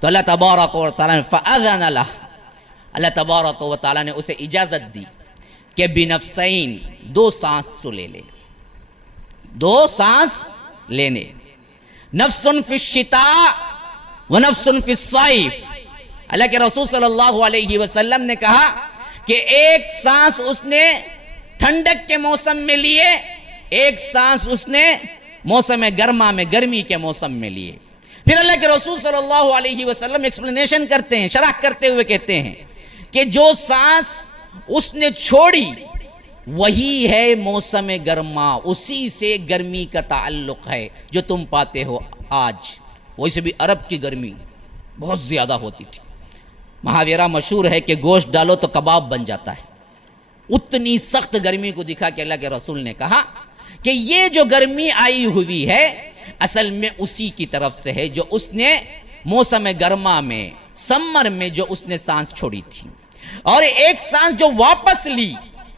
تو اللہ تبارک و تعالی نے فاذن له، اللہ تبارک و تعالی نے اسے اجازت دی کہ بنفسین، 2 سانس تو لے لے، 2 سانس لینے. نفس فی الشتاء و نفس فی الصیف. اللہ کے رسول صلی اللہ علیہ وسلم نے کہا کہ ایک سانس اس نے ٹھنڈک کے موسم میں لیے، ایک سانس اس نے موسم گرما میں، گرمی کے موسم میں لیے. پھر اللہ کے رسول صلی اللہ علیہ وسلم ایکسپلینیشن کرتے ہیں، شرح کرتے ہوئے کہتے ہیں کہ جو سانس اس نے چھوڑی وہی ہے موسم گرما، اسی سے گرمی کا تعلق ہے جو تم پاتے ہو آج. ویسے بھی عرب کی گرمی بہت زیادہ ہوتی تھی. محاورہ مشہور ہے کہ گوشت ڈالو تو کباب بن جاتا ہے. اتنی سخت گرمی کو دکھا کہ اللہ کے رسول نے کہا کہ یہ جو گرمی آئی ہوئی ہے اصل میں اسی کی طرف سے ہے جو اس نے موسم گرما میں، سمر میں جو اس نے سانس چھوڑی تھی. اور ایک سانس جو واپس لی،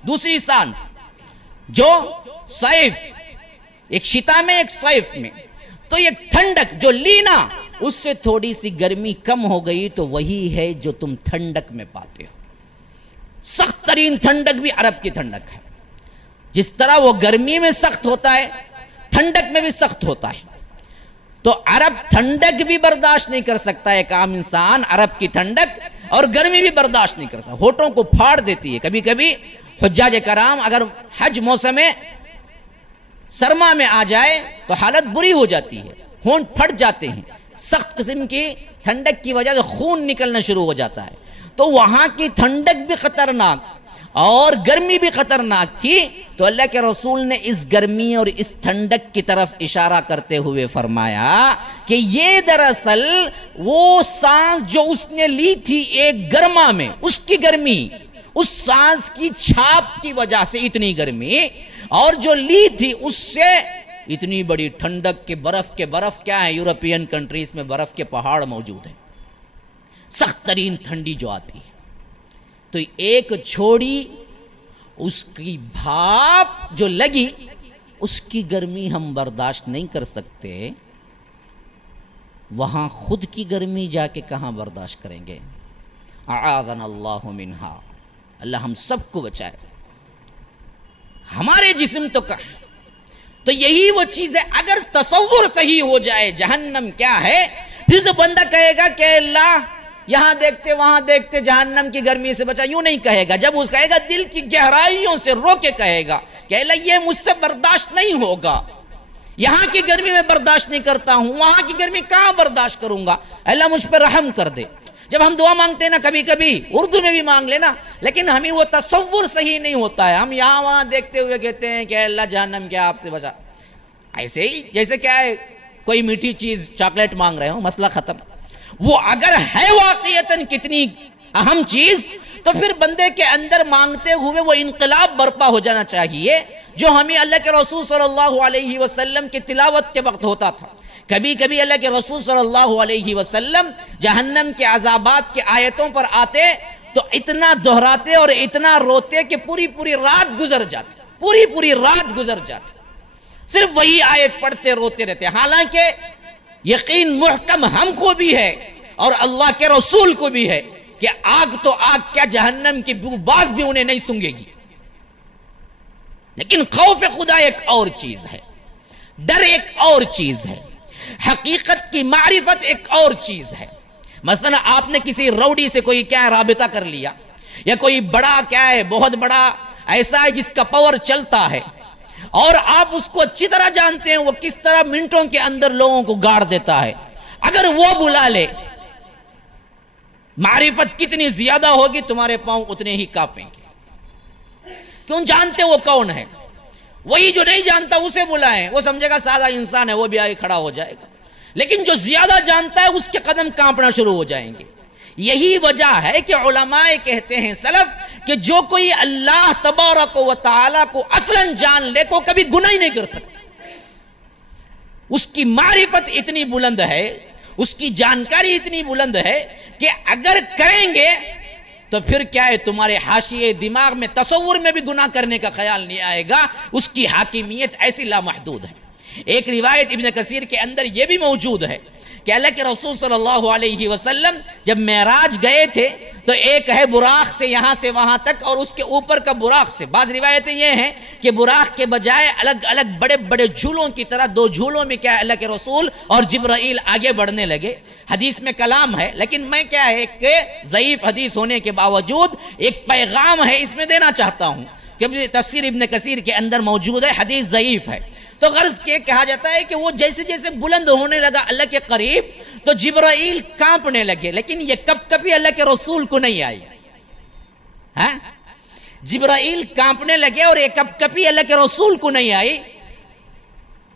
دوسری سانس جو صیف، ایک شتا میں ایک صیف میں، تو ایک ٹھنڈک جو لینا اس سے تھوڑی سی گرمی کم ہو گئی تو وہی ہے جو تم ٹھنڈک میں پاتے ہو. سخت ترین ٹھنڈک بھی عرب کی ٹھنڈک ہے. جس طرح وہ گرمی میں سخت ہوتا ہے ٹھنڈک میں بھی سخت ہوتا ہے. تو عرب ٹھنڈک بھی برداشت نہیں کر سکتا. ایک عام انسان عرب کی ٹھنڈک اور گرمی بھی برداشت نہیں کر سکتا، ہونٹوں کو پھاڑ دیتی ہے. کبھی کبھی حجاج کرام اگر حج موسم سرما میں آ جائے تو حالت بری ہو جاتی ہے، ہونٹ پھٹ جاتے ہیں. سخت قسم کی ٹھنڈک کی وجہ سے خون نکلنا شروع ہو جاتا ہے. تو وہاں کی ٹھنڈک بھی خطرناک اور گرمی بھی خطرناک تھی. تو اللہ کے رسول نے اس گرمی اور اس ٹھنڈک کی طرف اشارہ کرتے ہوئے فرمایا کہ یہ دراصل وہ سانس جو اس نے لی تھی ایک گرما میں، اس کی گرمی، اس سانس کی چھاپ کی وجہ سے اتنی گرمی، اور جو لی تھی اس سے اتنی بڑی ٹھنڈک کے برف کیا ہے، یورپین کنٹریز میں برف کے پہاڑ موجود ہیں. سخت ترین ٹھنڈی جو آتی ہے تو ایک چھوڑی، اس کی بھاپ جو لگی اس کی گرمی ہم برداشت نہیں کر سکتے، وہاں خود کی گرمی جا کے کہاں برداشت کریں گے. اعاذنا اللہ منہا، اللہ ہم سب کو بچائے. ہمارے جسم تو کہاں. تو یہی وہ چیز ہے، اگر تصور صحیح ہو جائے جہنم کیا ہے، پھر تو بندہ کہے گا کہ اللہ یہاں دیکھتے وہاں دیکھتے جہنم کی گرمی سے بچا. یوں نہیں کہے گا. جب اس کہے گا دل کی گہرائیوں سے رو کے کہے گا کہ اللہ یہ مجھ سے برداشت نہیں ہوگا، یہاں کی گرمی میں برداشت نہیں کرتا ہوں، وہاں کی گرمی کہاں برداشت کروں گا، اللہ مجھ پہ رحم کر دے. جب ہم دعا مانگتے ہیں نا، کبھی کبھی اردو میں بھی مانگ لینا، لیکن ہمیں وہ تصور صحیح نہیں ہوتا ہے. ہم یہاں وہاں دیکھتے ہوئے کہتے ہیں کہ اللہ جہنم کیا آپ سے بچا. ایسے ہی جیسے کیا ہے کوئی میٹھی چیز چاکلیٹ مانگ رہے ہو، مسئلہ ختم. وہ اگر ہے واقعتاً کتنی اہم چیز تو پھر بندے کے اندر مانگتے ہوئے وہ انقلاب برپا ہو جانا چاہیے جو ہمیں اللہ کے رسول صلی اللہ علیہ وسلم کی تلاوت کے وقت ہوتا تھا۔ کبھی کبھی اللہ کے رسول صلی اللہ علیہ وسلم جہنم کے عذابات کے آیتوں پر آتے تو اتنا دہراتے اور اتنا روتے کہ پوری رات گزر جاتی، پوری رات گزر جاتی، صرف وہی آیت پڑھتے روتے رہتے، حالانکہ یقین محکم ہم کو بھی ہے اور اللہ کے رسول کو بھی ہے کہ آگ تو آگ کیا جہنم کی بو باز بھی انہیں نہیں سونگے گی، لیکن خوف خدا ایک اور چیز ہے، ڈر ایک اور چیز ہے، حقیقت کی معرفت ایک اور چیز ہے۔ مثلا آپ نے کسی روڈی سے کوئی کیا رابطہ کر لیا، یا کوئی بڑا کیا ہے بہت بڑا ایسا ہے جس کا پاور چلتا ہے، اور آپ اس کو اچھی طرح جانتے ہیں وہ کس طرح منٹوں کے اندر لوگوں کو گاڑ دیتا ہے، اگر وہ بلا لے معرفت کتنی زیادہ ہوگی تمہارے پاؤں اتنے ہی کانپیں گے، کیوں جانتے وہ کون ہے۔ وہی جو نہیں جانتا اسے بلائیں، وہ سمجھے گا سادہ انسان ہے، وہ بھی آگے کھڑا ہو جائے گا، لیکن جو زیادہ جانتا ہے اس کے قدم کانپنا شروع ہو جائیں گے۔ یہی وجہ ہے کہ علماء کہتے ہیں سلف کہ جو کوئی اللہ تبارک و تعالیٰ کو اصلاً جان لے کو کبھی گناہ ہی نہیں کر سکتا، اس کی معرفت اتنی بلند ہے، اس کی جانکاری اتنی بلند ہے کہ اگر کریں گے تو پھر کیا ہے تمہارے حاشیے دماغ میں تصور میں بھی گناہ کرنے کا خیال نہیں آئے گا، اس کی حاکمیت ایسی لامحدود ہے۔ ایک روایت ابن کثیر کے اندر یہ بھی موجود ہے کہ اللہ کے رسول صلی اللہ علیہ وسلم جب معراج گئے تھے تو ایک ہے براق سے یہاں سے وہاں تک اور اس کے اوپر کا براق سے، بعض روایتیں یہ ہیں کہ براق کے بجائے الگ الگ بڑے بڑے جھولوں کی طرح دو جھولوں میں کیا اللہ کے رسول اور جبرائیل آگے بڑھنے لگے۔ حدیث میں کلام ہے لیکن میں کیا ہے کہ ضعیف حدیث ہونے کے باوجود ایک پیغام ہے اس میں دینا چاہتا ہوں کہ تفسیر ابن کثیر کے اندر موجود ہے، حدیث ضعیف ہے۔ تو غرض کے کہا جاتا ہے کہ وہ جیسے جیسے بلند ہونے لگا اللہ کے قریب تو جبرائیل کانپنے لگے، لیکن یہ کب کبھی اللہ کے رسول کو نہیں آئی، جبرائیل کانپنے لگے اور یہ کب کبھی اللہ کے رسول کو نہیں آئی۔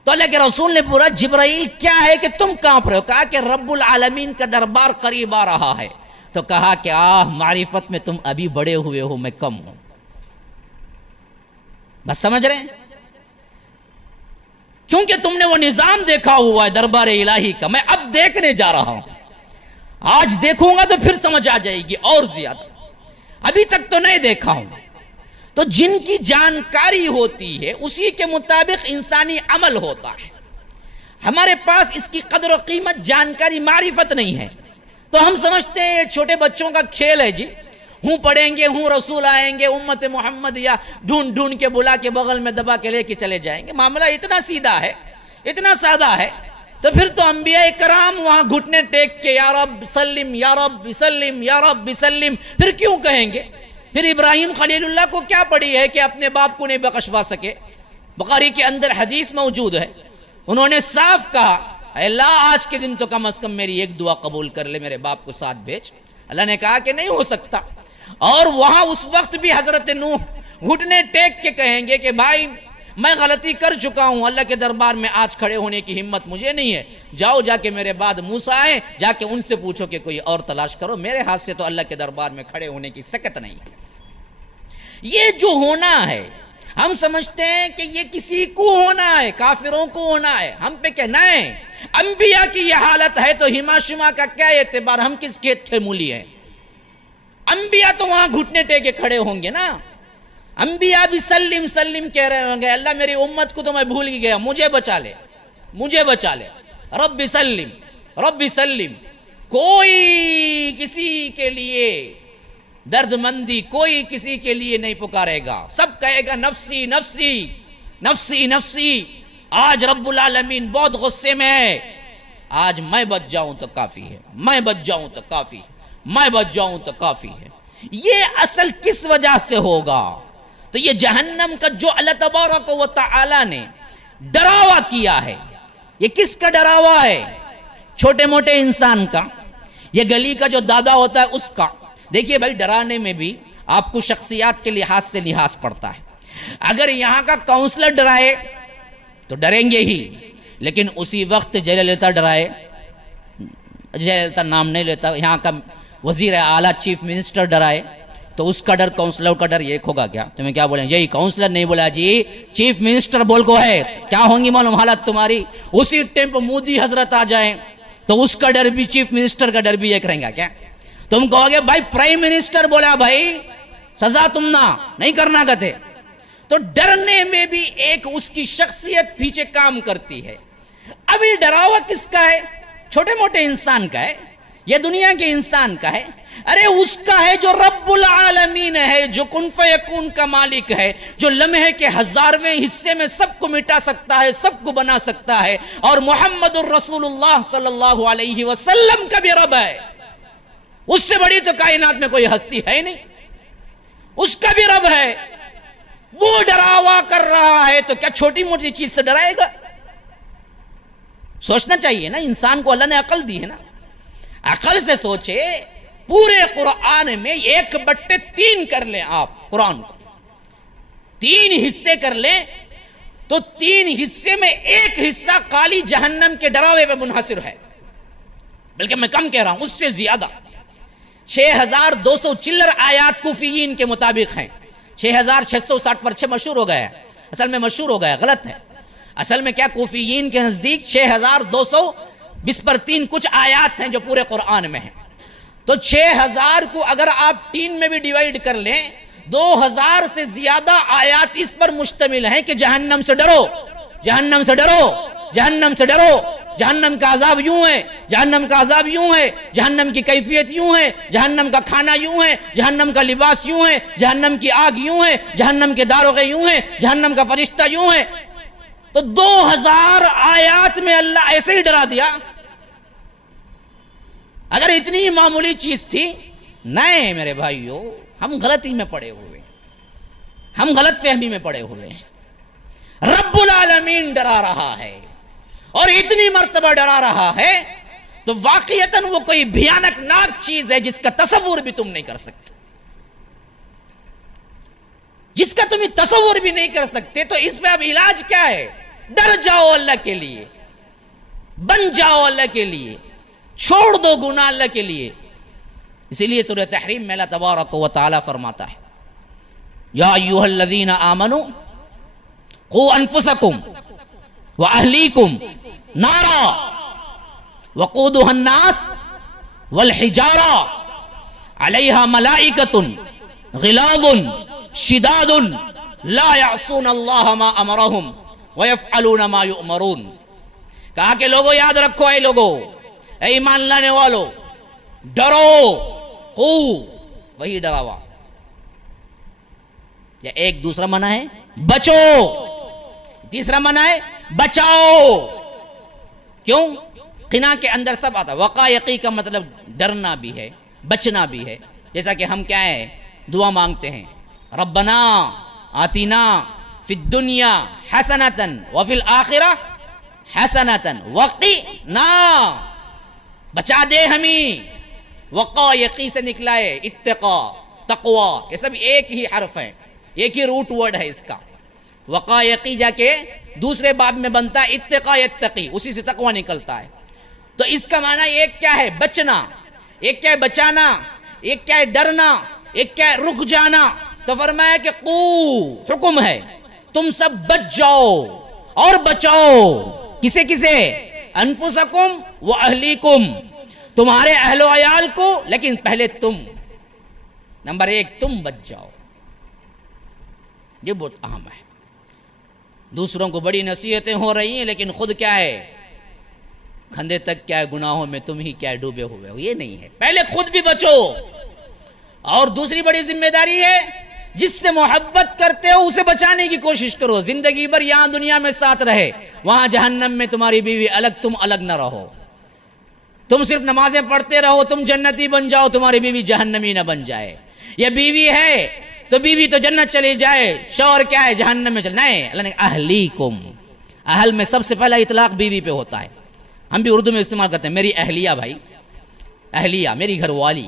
تو اللہ کے رسول نے پورا جبرائیل کیا ہے کہ تم کانپ رہے ہو، کہا کہ رب العالمین کا دربار قریب آ رہا ہے، تو کہا کہ معرفت میں تم ابھی بڑے ہوئے ہو، میں کم ہوں۔ بس سمجھ رہے ہیں، کیونکہ تم نے وہ نظام دیکھا ہوا ہے دربار الہی کا، میں اب دیکھنے جا رہا ہوں، آج دیکھوں گا تو پھر سمجھ آ جائے گی اور زیادہ، ابھی تک تو نہیں دیکھا ہوں۔ تو جن کی جانکاری ہوتی ہے اسی کے مطابق انسانی عمل ہوتا ہے، ہمارے پاس اس کی قدر و قیمت جانکاری معرفت نہیں ہے، تو ہم سمجھتے ہیں یہ چھوٹے بچوں کا کھیل ہے جی، ہوں پڑھیں گے، ہوں رسول آئیں گے، امت محمد یا ڈھونڈ ڈھونڈ کے بلا کے بغل میں دبا کے لے کے چلے جائیں گے۔ معاملہ اتنا سیدھا ہے، اتنا سادہ ہے، تو پھر تو انبیاء کرام وہاں گھٹنے ٹیک کے یا رب سلم یا رب سلم یا رب سلم پھر کیوں کہیں گے؟ پھر ابراہیم خلیل اللہ کو کیا پڑی ہے کہ اپنے باپ کو نہیں بخشوا سکے؟ بخاری کے اندر حدیث موجود ہے، انہوں نے صاف کہا اے اللہ آج کے دن تو کم از کم میری ایک دعا قبول کر لے، میرے باپ کو ساتھ بھیج۔ اللہ نے کہا کہ نہیں ہو سکتا، اور وہاں اس وقت بھی حضرت نوح گھٹنے ٹیک کے کہیں گے کہ بھائی میں غلطی کر چکا ہوں، اللہ کے دربار میں آج کھڑے ہونے کی ہمت مجھے نہیں ہے، جاؤ جا کے میرے بعد موسیٰ آئیں، جا کے ان سے پوچھو کہ کوئی اور تلاش کرو، میرے ہاتھ سے تو اللہ کے دربار میں کھڑے ہونے کی سکت نہیں ہے۔ یہ جو ہونا ہے ہم سمجھتے ہیں کہ یہ کسی کو ہونا ہے، کافروں کو ہونا ہے، ہم پہ کہنا ہے انبیاء کی یہ حالت ہے تو ہما شما کا کیا اعتبار، ہم کس کھیت کے مولی ہیں؟ انبیاء تو وہاں گھٹنے ٹیکے کھڑے ہوں گے نا، انبیاء بھی سلم سلم کہہ رہے ہوں گے اللہ میری امت کو تو میں بھول ہی گیا، مجھے بچا لے، مجھے بچا لے، رب سلم رب سلم۔ کوئی کسی کے لیے درد مندی کوئی کسی کے لیے نہیں پکارے گا، سب کہے گا نفسی نفسی نفسی نفسی۔ آج رب العالمین بہت غصے میں ہے، آج میں بچ جاؤں تو کافی ہے، میں بچ جاؤں تو کافی ہے، میں بچ جاؤں تو کافی ہے۔ یہ اصل کس وجہ سے ہوگا؟ تو یہ جہنم کا جو اللہ تبارک و تعالی نے ڈراوا کیا ہے، یہ کس کا ڈراوا ہے؟ چھوٹے موٹے انسان کا، یہ گلی کا جو دادا ہوتا ہے اس کا۔ دیکھیے بھائی ڈرانے میں بھی آپ کو شخصیات کے لحاظ سے لحاظ پڑتا ہے، اگر یہاں کا کاؤنسلر ڈرائے تو ڈریں گے ہی، لیکن اسی وقت جے للتا ڈرائے، جے للتا نام نہیں لیتا، یہاں کا وزیر اعلیٰ چیف منسٹر ڈرائے تو اس کا ڈر کاؤنسلر کا ڈر ایک ہوگا کیا؟ تمہیں کیا بولیں؟ یہی کاؤنسلر نہیں بولا جی، چیف منسٹر بول کو ہے، کیا ہوں گی معلوم حالت تمہاری؟ اسی ٹائم پہ مودی حضرت آ جائیں تو اس کا ڈر بھی، چیف منسٹر کا ڈر بھی ایک رہیں گا کیا؟ تم کہو گے بھائی پرائم منسٹر بولا بھائی سزا تم نہ نہیں کرنا کہتے. تو ڈرنے میں بھی ایک اس کی شخصیت پیچھے کام کرتی ہے. ابھی ڈراوا کس کا ہے؟ چھوٹے موٹے انسان کا ہے یا دنیا کے انسان کا ہے؟ ارے اس کا ہے جو رب العالمین ہے، جو کن فیکون کا مالک ہے، جو لمحے کے ہزارویں حصے میں سب کو مٹا سکتا ہے، سب کو بنا سکتا ہے. اور محمد الرسول اللہ صلی اللہ علیہ وسلم کا بھی رب ہے. اس سے بڑی تو کائنات میں کوئی ہستی ہے نہیں، اس کا بھی رب ہے. وہ ڈراوا کر رہا ہے تو کیا چھوٹی موٹی چیز سے ڈرائے گا؟ سوچنا چاہیے نا، انسان کو اللہ نے عقل دی ہے نا، عقل سے سوچے. پورے قرآن میں 1/3 کر لیں آپ، قرآن کو 3 حصے کر لیں تو 3 حصے میں 1 حصہ کالی جہنم کے ڈراوے پہ منحصر ہے. بلکہ میں کم کہہ رہا ہوں، اس سے زیادہ. 6200 چلر آیات کوفیین کے مطابق ہیں. 6660 پر 6 مشہور ہو گیا ہے، اصل میں مشہور ہو گیا، غلط ہے. اصل میں کیا، کوفیین کے نزدیک 6220/3 کچھ آیات ہیں جو پورے قرآن میں ہیں. تو 6000 کو اگر آپ 3 میں بھی ڈیوائیڈ کر لیں، 2000 سے زیادہ آیات اس پر مشتمل ہیں کہ جہنم سے ڈرو، جہنم سے ڈرو، جہنم سے ڈرو. جہنم کا عذاب یوں ہے، جہنم کا عذاب یوں ہے، جہنم کی کیفیت یوں ہے، جہنم کا کھانا یوں ہے، جہنم کا لباس یوں ہے، جہنم کی آگ یوں ہے، جہنم کے داروغے یوں ہیں، جہنم کا فرشتہ یوں ہے. تو 2000 آیات میں اللہ ایسے ہی ڈرا دیا. اگر اتنی ہی معمولی چیز تھی، نہیں میرے بھائیو، ہم غلطی میں پڑے ہوئے، ہم غلط فہمی میں پڑے ہوئے ہیں. رب العالمین ڈرا رہا ہے اور اتنی مرتبہ ڈرا رہا ہے تو واقعتاً وہ کوئی بھیانک ناک چیز ہے جس کا تصور بھی تم نہیں کر سکتے، جس کا تم تصور بھی نہیں کر سکتے. تو اس پہ اب علاج کیا ہے؟ ڈر جاؤ اللہ کے لیے، بن جاؤ اللہ کے لیے، چھوڑ دو گناہ اللہ کے لیے. اسی لیے سورہ تحریم میں اللہ تبارک و تعالی فرماتا ہے، یا ایھا الذین آمنوا قوا انفسکم واہلیکم نارا وقودها الناس والحجارہ علیہا ملائکۃ غلاظ شداد لا یعصون اللہ ما امرہم ویفعلون ما یؤمرون. کہا کہ لوگوں یاد رکھو، اے لوگوں، اے ایمان لانے والو، ڈرو. قو وہی ڈراوا، یا ایک دوسرا منع ہے بچو، تیسرا منع ہے بچاؤ. کیوں؟ قنا کے اندر سب آتا ہے. وقایقی کا مطلب ڈرنا بھی ہے، بچنا بھی ہے. جیسا کہ ہم کیا ہے، دعا مانگتے ہیں، ربنا آتینا فی الدنیا حسنۃ وفی الآخرہ حسنۃ وقنا، بچا دے ہمیں. وقایقی سے نکلا ہے اتقا، تقوی، یہ سب ایک ہی حرف ہے، ایک ہی روٹ ورڈ ہے اس کا. وقایقی جا کے دوسرے باب میں بنتا ہے اتقا یتقی، اسی سے تقوی نکلتا ہے. تو اس کا معنی ایک کیا ہے، بچنا، ایک کیا ہے بچانا، ایک کیا ہے ڈرنا، ایک کیا ہے رک جانا. تو فرمایا کہ قو حکم ہے، تم سب بچ جاؤ اور بچاؤ. کسے کسے؟ انفسکم و اہلیکم، تمہارے اہل و عیال کو، لیکن پہلے تم، نمبر 1 تم بچ جاؤ. یہ بہت اہم ہے. دوسروں کو بڑی نصیحتیں ہو رہی ہیں لیکن خود کیا ہے، کھندے تک کیا ہے گناہوں میں تم ہی کیا ہے ڈوبے ہوئے ہو. یہ نہیں ہے، پہلے خود بھی بچو. اور دوسری بڑی ذمہ داری ہے، جس سے محبت کرتے ہو اسے بچانے کی کوشش کرو. زندگی بھر یہاں دنیا میں ساتھ رہے، وہاں جہنم میں تمہاری بیوی الگ، تم الگ نہ رہو. تم صرف نمازیں پڑھتے رہو، تم جنتی بن جاؤ، تمہاری بیوی جہنمی نہ بن جائے. یا بیوی ہے تو بیوی تو جنت چلی جائے، شوہر کیا ہے جہنم میں چلے. نہیں، اللہ نے اہلیکم، اہل میں سب سے پہلا اطلاق بیوی پہ ہوتا ہے. ہم بھی اردو میں استعمال کرتے ہیں، میری اہلیہ. بھائی اہلیہ میری گھر والی.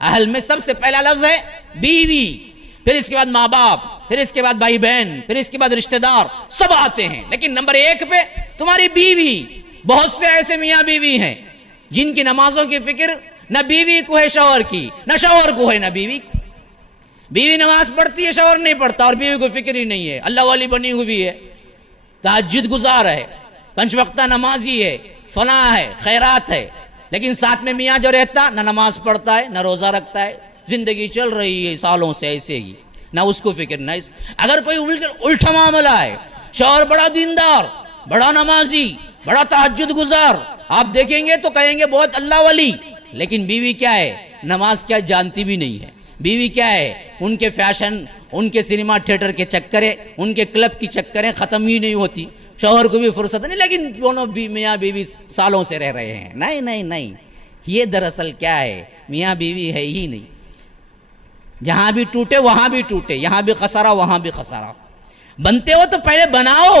اہل میں سب سے پہلا لفظ ہے بیوی، پھر اس کے بعد ماں باپ، پھر اس کے بعد بھائی بہن، پھر اس کے بعد رشتہ دار، سب آتے ہیں. لیکن نمبر 1 پہ تمہاری بیوی. بہت سے ایسے میاں بیوی ہیں جن کی نمازوں کی فکر نہ بیوی کو ہے شوہر کی، نہ شوہر کو ہے نہ بیوی کی. بیوی نماز پڑھتی ہے، شوہر نہیں پڑھتا، اور بیوی کو فکر ہی نہیں ہے، اللہ والی بنی ہوئی ہے، تہجد گزار ہے، 5 وقتہ نمازی ہے، فلاں ہے، خیرات ہے، لیکن ساتھ میں میاں جو رہتا نہ نماز پڑھتا ہے نہ روزہ رکھتا ہے، زندگی چل رہی ہے سالوں سے ایسے ہی، نہ اس کو فکر نہ اگر کوئی الٹا معاملہ ہے، شوہر بڑا دیندار، بڑا نمازی، بڑا تہجد گزار، آپ دیکھیں گے تو کہیں گے بہت اللہ والی، لیکن بیوی کیا ہے، نماز کیا جانتی بھی نہیں ہے، بیوی کیا ہے، ان کے فیشن، ان کے سینما تھیٹر کے چکریں، ان کے کلب کی چکریں ختم ہی نہیں ہوتی، شوہر کو بھی فرصت نہیں، لیکن دونوں میاں بیوی سالوں سے رہ رہے ہیں، نہیں نہیں نہیں، یہ دراصل کیا ہے، میاں بیوی ہے ہی نہیں، جہاں بھی ٹوٹے وہاں بھی ٹوٹے، یہاں بھی خسارہ وہاں بھی خسارہ، بنتے ہو تو پہلے بناؤ،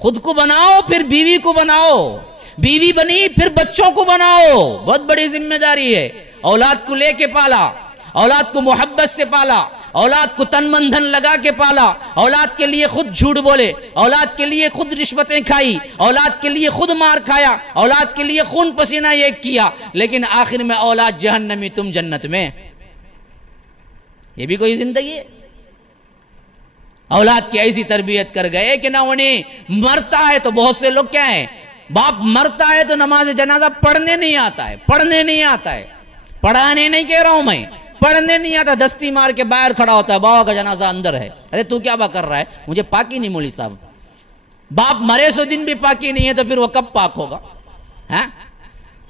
خود کو بناؤ پھر بیوی کو بناؤ، بیوی بنی پھر بچوں کو بناؤ، بہت بڑی ذمہ داری ہے، اولاد کو لے کے پالا، اولاد کو محبت سے پالا، اولاد کو تن من دھن لگا کے پالا، اولاد کے لیے خود جھوٹ بولے، اولاد کے لیے خود رشوتیں کھائی، اولاد کے لیے خود مار کھایا، اولاد کے لیے خون پسینہ ایک کیا، لیکن آخر میں اولاد جہنمی تم جنت میں، یہ بھی کوئی زندگی ہے؟ اولاد کی ایسی تربیت کر گئے کہ نہ انہیں مرتا ہے تو بہت سے لوگ کیا ہیں، باپ مرتا ہے تو نماز جنازہ پڑھنے نہیں آتا ہے، پڑھنے نہیں آتا ہے، پڑھانے نہیں کہہ رہا ہوں میں، پڑھنے نہیں آتا، دستی مار کے باہر کھڑا ہوتا ہے، بابا کا جنازہ اندر ہے، ارے تو کیا کر رہا ہے، مجھے پاکی نہیں مولی صاحب، باپ مرے سو دن بھی پاکی نہیں ہے تو پھر وہ کب پاک ہوگا؟ ہاں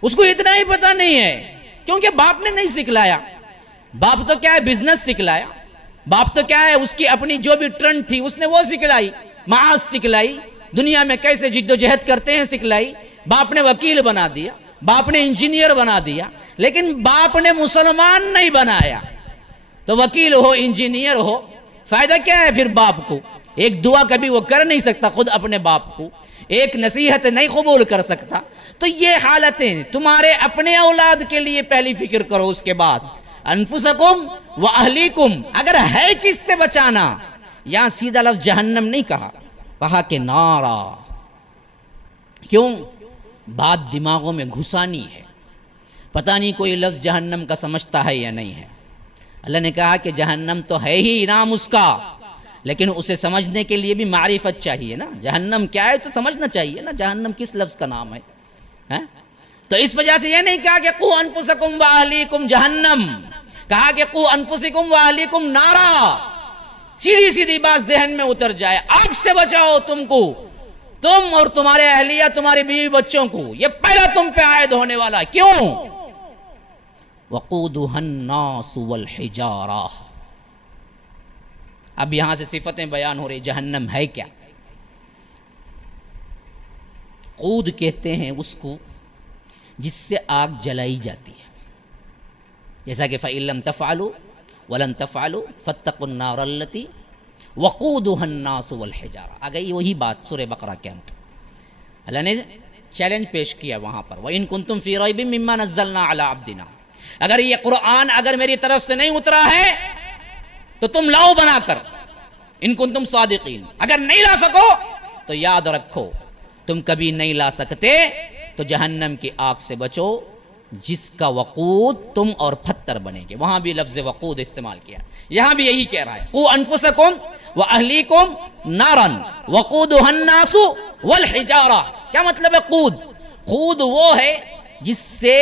اس کو اتنا ہی پتہ نہیں ہے، کیونکہ باپ نے نہیں سکھلایا، باپ تو کیا ہے بزنس سکھلایا، باپ تو کیا ہے اس کی اپنی جو بھی ٹرنڈ تھی اس نے وہ سکھلائی، معاش سکھلائی، دنیا میں کیسے جد و جہد کرتے ہیں سکھلائی، باپ نے وکیل بنا دیا، باپ نے انجینئر بنا دیا، لیکن باپ نے مسلمان نہیں بنایا، تو وکیل ہو انجینئر ہو فائدہ کیا ہے پھر باپ کو؟ ایک دعا کبھی وہ کر نہیں سکتا خود اپنے باپ کو، ایک نصیحت نہیں قبول کر سکتا، تو یہ حالتیں تمہارے اپنے اولاد کے لیے پہلی فکر کرو، اس کے بعد انفسکم و اہلیکم، اگر ہے کس سے بچانا، یہاں سیدھا لفظ جہنم نہیں کہا، کہا کہ نارا، کیوں؟ بات دماغوں میں گھسانی ہے، پتہ نہیں کوئی لفظ جہنم کا سمجھتا ہے یا نہیں ہے، اللہ نے کہا کہ جہنم تو ہے ہی نام اس کا، لیکن اسے سمجھنے کے لیے بھی معرفت چاہیے نا، جہنم کیا ہے تو سمجھنا چاہیے نا، جہنم کس لفظ کا نام ہے، تو اس وجہ سے یہ نہیں کہا کہ قو انفسکم و اہلیکم جہنم، کہا کہ قو انفسکم و اہلیکم نارا، سیدھی سیدھی بات ذہن میں اتر جائے، آگ سے بچاؤ تم کو، تم اور تمہارے اہلیہ، تمہاری بیوی بچوں کو، یہ پہلا تم پہ عائد ہونے والا، کیوں؟ وقودها الناس والحجارہ، اب یہاں سے صفتیں بیان ہو رہی، جہنم ہے کیا؟ قود کہتے ہیں اس کو جس سے آگ جلائی جاتی ہے، جیسا کہ فَإِن لَمْ تَفْعَلُوا وَلَن تَفْعَلُوا فَاتَّقُوا النَّارَ الَّتِي وَقُودُهَا النَّاسُ وَالْحِجَارَةُ، آ گئی وہی بات سورہ بقرہ کے اندر، اللہ نے چیلنج پیش کیا وہاں پر، وَإِن كُنتُمْ فِي رَيْبٍ مِّمَّا نَزَّلْنَا عَلَىٰ عَبْدِنَا، اگر یہ قرآن اگر میری طرف سے نہیں اترا ہے تو تم لاؤ بنا کر، ان کنتم صادقین، اگر نہیں لا سکو تو یاد رکھو تم کبھی نہیں لا سکتے تو جہنم کی آگ سے بچو جس کا وقود تم اور پتھر بنے گے، وہاں بھی لفظ وقود استعمال کیا، یہاں بھی یہی کہہ رہا ہے، قو انفسکم و اہلیکم نارن وقودها الناس والحجارہ، کیا مطلب ہے قود؟ قود وہ ہے جس سے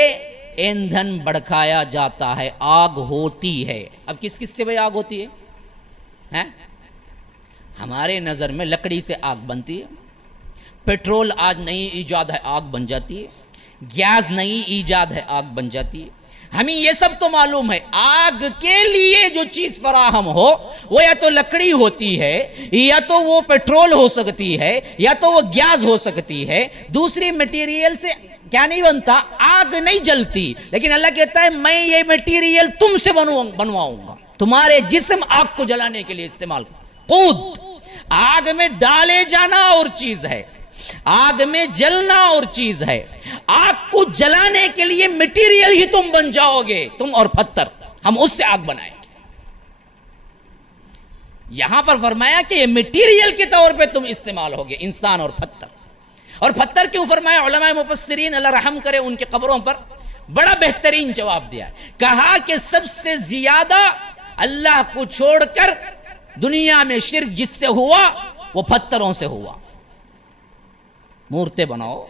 ایندھن بڑھکایا جاتا ہے، آگ ہوتی ہے، اب کس کس سے بھئی آگ ہوتی ہے؟ ہمارے نظر میں لکڑی سے آگ بنتی ہے، پیٹرول آج نئی ایجاد ہے آگ بن جاتی ہے، گیس نئی ایجاد ہے آگ بن جاتی ہے، ہمیں یہ سب تو معلوم ہے، آگ کے لیے جو چیز فراہم ہو وہ یا تو لکڑی ہوتی ہے، یا تو وہ پیٹرول ہو سکتی ہے، یا تو وہ گیس ہو سکتی ہے، دوسری میٹیریل سے کیا نہیں بنتا، آگ نہیں جلتی، لیکن اللہ کہتا ہے میں یہ میٹیریل تم سے بنواؤں گا، تمہارے جسم آگ کو جلانے کے لیے استعمال کرو۔ قود آگ میں ڈالے جانا اور چیز ہے، آگ میں جلنا اور چیز ہے، آگ کو جلانے کے لیے میٹیریل ہی تم بن جاؤ گے، تم اور پتھر، ہم اس سے آگ بنائیں گے۔ یہاں پر فرمایا کہ یہ میٹیریل کے طور پہ تم استعمال ہوگے، انسان اور پتھر، اور پتھر کیوں فرمایا؟ علماء مفسرین اللہ رحم کرے ان کے قبروں پر بڑا بہترین جواب دیا ہے، کہا کہ سب سے زیادہ اللہ کو چھوڑ کر دنیا میں شرک جس سے ہوا وہ پتھروں سے ہوا. مورتیں بناؤ،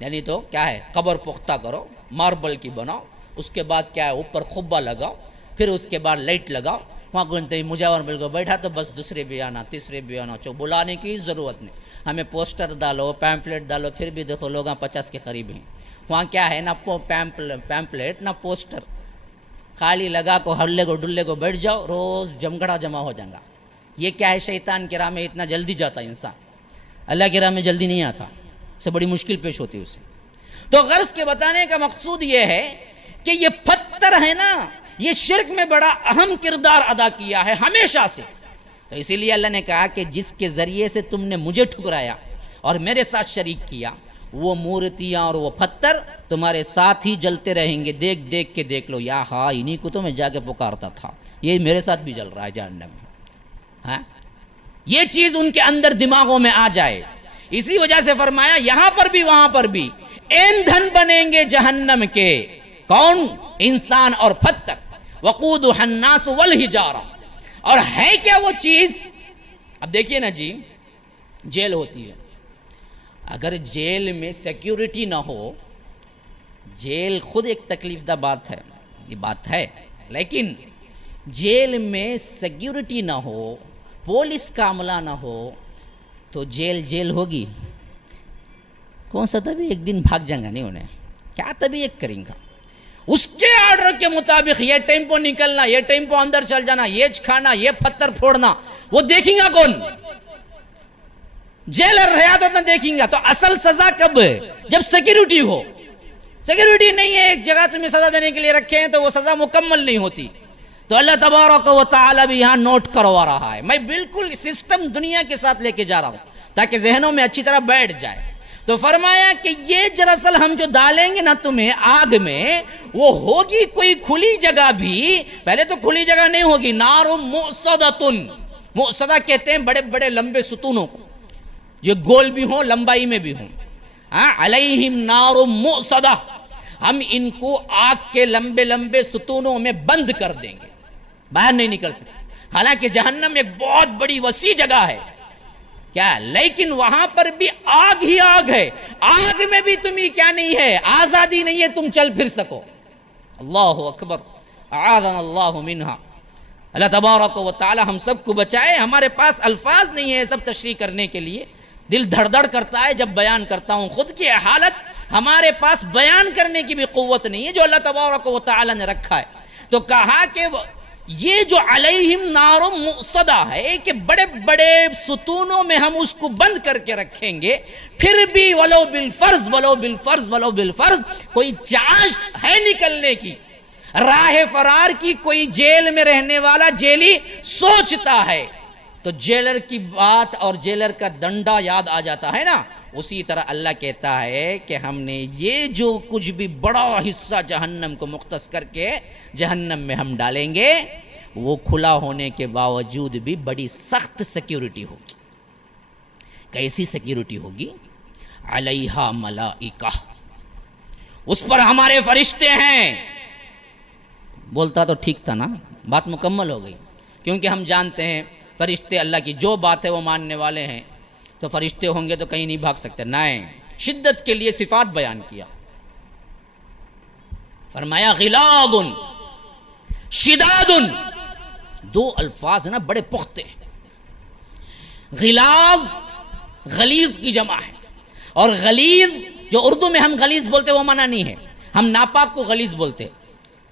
یعنی تو کیا ہے، قبر پختہ کرو، ماربل کی بناؤ، اس کے بعد کیا ہے اوپر خبہ لگاؤ، پھر اس کے بعد لائٹ لگاؤ، وہاں گنتے مجاور بالکل بیٹھا تو بس دوسرے بھی آنا، تیسرے بھی آنا، بلانے کی ضرورت نہیں. ہمیں پوسٹر ڈالو، پیمفلیٹ ڈالو، پھر بھی دیکھو لوگ 50 کے قریب ہیں. وہاں کیا ہے، نہ پیمفلیٹ نہ پوسٹر، خالی لگا کو ہلے کو ڈلے کو بیٹھ جاؤ، روز جمگڑا جمع ہو جائے گا. یہ کیا ہے، شیطان کی راہ میں اتنا جلدی جاتا انسان، اللہ کی راہ میں جلدی نہیں آتا، سے بڑی مشکل پیش ہوتی ہے اسے. تو غرض کے بتانے کا مقصود یہ ہے کہ یہ پتھر ہے نا، یہ شرک میں بڑا اہم کردار ادا کیا ہے ہمیشہ سے. تو اسی لیے اللہ نے کہا کہ جس کے ذریعے سے تم نے مجھے ٹھکرایا اور میرے ساتھ شریک کیا، وہ مورتیاں اور وہ پتھر تمہارے ساتھ ہی جلتے رہیں گے. دیکھ دیکھ کے دیکھ لو، یا ہاں انہی کو تو میں جا کے پکارتا تھا، یہ میرے ساتھ بھی جل رہا ہے جہنم میں. ہاں، یہ چیز ان کے اندر دماغوں میں آ جائے. اسی وجہ سے فرمایا یہاں پر بھی وہاں پر بھی ایندھن بنیں گے جہنم کے. کون؟ انسان اور پتھر. وقودها الناس والحجارہ. اور ہے کیا وہ چیز؟ اب دیکھیے نا جی، جیل ہوتی ہے، اگر جیل میں سیکیورٹی نہ ہو، جیل خود ایک تکلیف دہ بات ہے، یہ بات ہے، لیکن جیل میں سیکیورٹی نہ ہو، پولیس کا عملہ نہ ہو تو جیل ہوگی؟ کون سا تبھی ایک دن بھاگ جائیں گا نہیں انہیں، کیا تبھی ایک کریں گا. اس کے آرڈر کے مطابق یہ ٹیمپو نکلنا، یہ ٹیمپو اندر چل جانا، یہ کھانا، یہ پتھر پھوڑنا، وہ دیکھیں گا کون؟ جیلر رہا تو اتنا دیکھیں گا. تو اصل سزا کب ہے؟ جب سیکیورٹی ہو. سیکیورٹی نہیں ہے، ایک جگہ تمہیں سزا دینے کے لیے رکھے ہیں تو وہ سزا مکمل نہیں ہوتی. تو اللہ تبارک و تعالی بھی یہاں نوٹ کروا رہا ہے. میں بالکل سسٹم دنیا کے ساتھ لے کے جا رہا ہوں تاکہ ذہنوں میں اچھی طرح بیٹھ جائے. تو فرمایا کہ یہ دراصل ہم جو ڈالیں گے نا تمہیں آگ میں، وہ ہوگی کوئی کھلی جگہ بھی. پہلے تو کھلی جگہ نہیں ہوگی. نار مؤصدۃ، مؤصدہ کہتے ہیں بڑے بڑے لمبے ستونوں کو، جو گول بھی ہوں لمبائی میں بھی ہوں. علیہم نار مؤصدہ، ہم ان کو آگ کے لمبے لمبے ستونوں میں بند کر دیں گے، باہر نہیں نکل سکتے. حالانکہ جہنم ایک بہت بڑی وسیع جگہ ہے کیا، لیکن وہاں پر بھی آگ ہی آگ ہے. آگ میں بھی تمہیں کیا نہیں ہے، آزادی نہیں ہے تم چل پھر سکو. اللہ اکبر، اعاذنا اللہ منہا. اللہ تبارک و تعالی ہم سب کو بچائے. ہمارے پاس الفاظ نہیں ہے سب تشریح کرنے کے لیے، دل دھڑ دھڑ کرتا ہے جب بیان کرتا ہوں. خود کی حالت ہمارے پاس بیان کرنے کی بھی قوت نہیں ہے جو اللہ تبارک و تعالی نے رکھا ہے. تو کہا کہ یہ جو علیہم نار مؤصدہ ہے کہ بڑے بڑے ستونوں میں ہم اس کو بند کر کے رکھیں گے، پھر بھی ولو بالفرض ولو بالفرض ولو بالفرض کوئی چانس ہے نکلنے کی، راہ فرار کی. کوئی جیل میں رہنے والا جیلی سوچتا ہے تو جیلر کی بات اور جیلر کا ڈنڈا یاد آ جاتا ہے نا. اسی طرح اللہ کہتا ہے کہ ہم نے یہ جو کچھ بھی بڑا حصہ جہنم کو مختص کر کے جہنم میں ہم ڈالیں گے، وہ کھلا ہونے کے باوجود بھی بڑی سخت سیکیورٹی ہوگی. کیسی سیکیورٹی ہوگی؟ علیہا ملائکہ، اس پر ہمارے فرشتے ہیں. بولتا تو ٹھیک تھا نا، بات مکمل ہو گئی. کیونکہ ہم جانتے ہیں فرشتے اللہ کی جو بات ہے وہ ماننے والے ہیں، تو فرشتے ہوں گے تو کہیں نہیں بھاگ سکتے. نہیں، شدت کے لیے صفات بیان کیا. فرمایا غلاظ شداد، دو الفاظ نا بڑے پختے. غلاظ غلیظ کی جمع ہے، اور غلیظ جو اردو میں ہم غلیظ بولتے وہ معنی نہیں ہے. ہم ناپاک کو غلیظ بولتے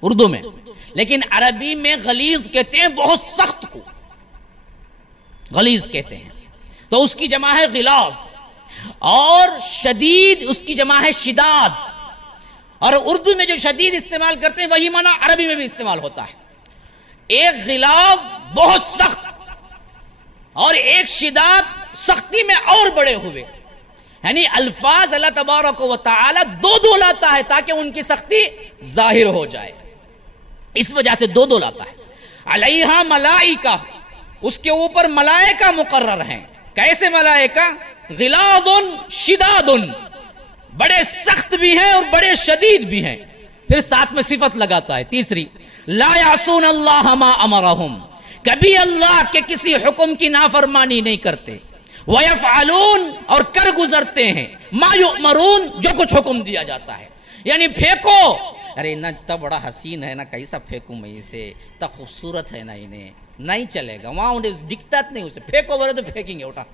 اردو میں، لیکن عربی میں غلیظ کہتے ہیں بہت سخت کو، غلیظ کہتے ہیں. تو اس کی جمع ہے غلاظ، اور شدید اس کی جمع ہے شداد. اور اردو میں جو شدید استعمال کرتے ہیں وہی معنی عربی میں بھی استعمال ہوتا ہے. ایک غلاظ بہت سخت اور ایک شداد سختی میں اور بڑے ہوئے. یعنی الفاظ اللہ تبارک و تعالی دو لاتا ہے تاکہ ان کی سختی ظاہر ہو جائے، اس وجہ سے دو لاتا ہے. علیہا ملائکہ، اس کے اوپر ملائکہ مقرر ہیں. کیسے ملائکہ؟ غلاظ شداد، بڑے سخت بھی ہیں اور بڑے شدید بھی ہیں. پھر ساتھ میں صفت لگاتا ہے تیسری، لا یعصون اللہ ما امرہم، کبھی اللہ کے کسی حکم کی نافرمانی نہیں کرتے، وَيَفْعَلُونَ اور کر گزرتے ہیں، مَا يُؤْمَرُونَ جو کچھ حکم دیا جاتا ہے، یعنی پھینکو، ارے نا اتنا بڑا حسین ہے نا، کیسا پھینکوں میں اسے، اتنا خوبصورت ہے نا، انہیں نہیں چلے گا، وہاں انہیں دکھتا نہیں، اسے پھینکو بولے تو پھینکیں گے اٹھا،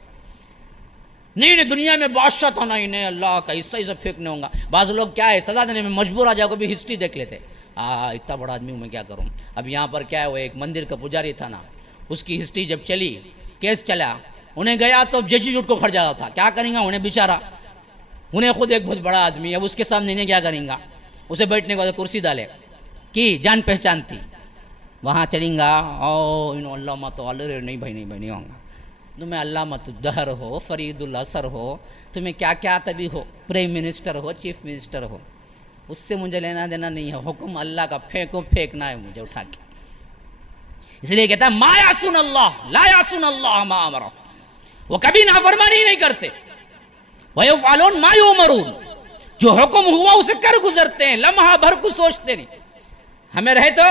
نہیں دنیا میں بادشاہ تھا نا، انہیں اللہ کا حصہ ہی سب پھینکنے ہوں گا۔ بعض لوگ کیا ہے سزا دینے میں مجبور آ جاؤ، کبھی ہسٹری دیکھ لیتے، اتنا بڑا آدمی ہوں میں کیا کروں۔ اب یہاں پر کیا ہے، وہ ایک مندر کا پجاری تھا نا، اس کی ہسٹری جب چلی، کیس چلا، انہیں گیا تو ججی اٹھ کو کھڑ جاتا تھا، کیا کریں گا انہیں بیچارہ، انہیں خود ایک بہت بڑا آدمی ہے، اب اس کے سامنے انہیں کیا کریں گا، اسے بیٹھنے کو کرسی ڈالے کی جان پہچان تھی، وہاں چلیں گا، انہوں اللہ مت نہیں بھائی نہیں ہوں گا، تمہیں علامہ الدہر ہو، فرید الاثر ہو، تمہیں کیا کیا تبھی ہو، پرائم منسٹر ہو، چیف منسٹر ہو، اس سے مجھے لینا دینا نہیں ہے، حکم اللہ کا پھینکو، پھینکنا ہے مجھے اٹھا کے۔ اس لیے کہتا ہے ما یعصون اللہ، لا یعصون اللہ ما امرہم، وہ کبھی نافرمانی نہیں کرتے، وَيَفْعَلُونَ مَا يُؤْمَرُونَ جو حکم ہوا اسے کر گزرتے ہیں، لمحہ بھر کو سوچتے نہیں۔ ہمیں رہے تو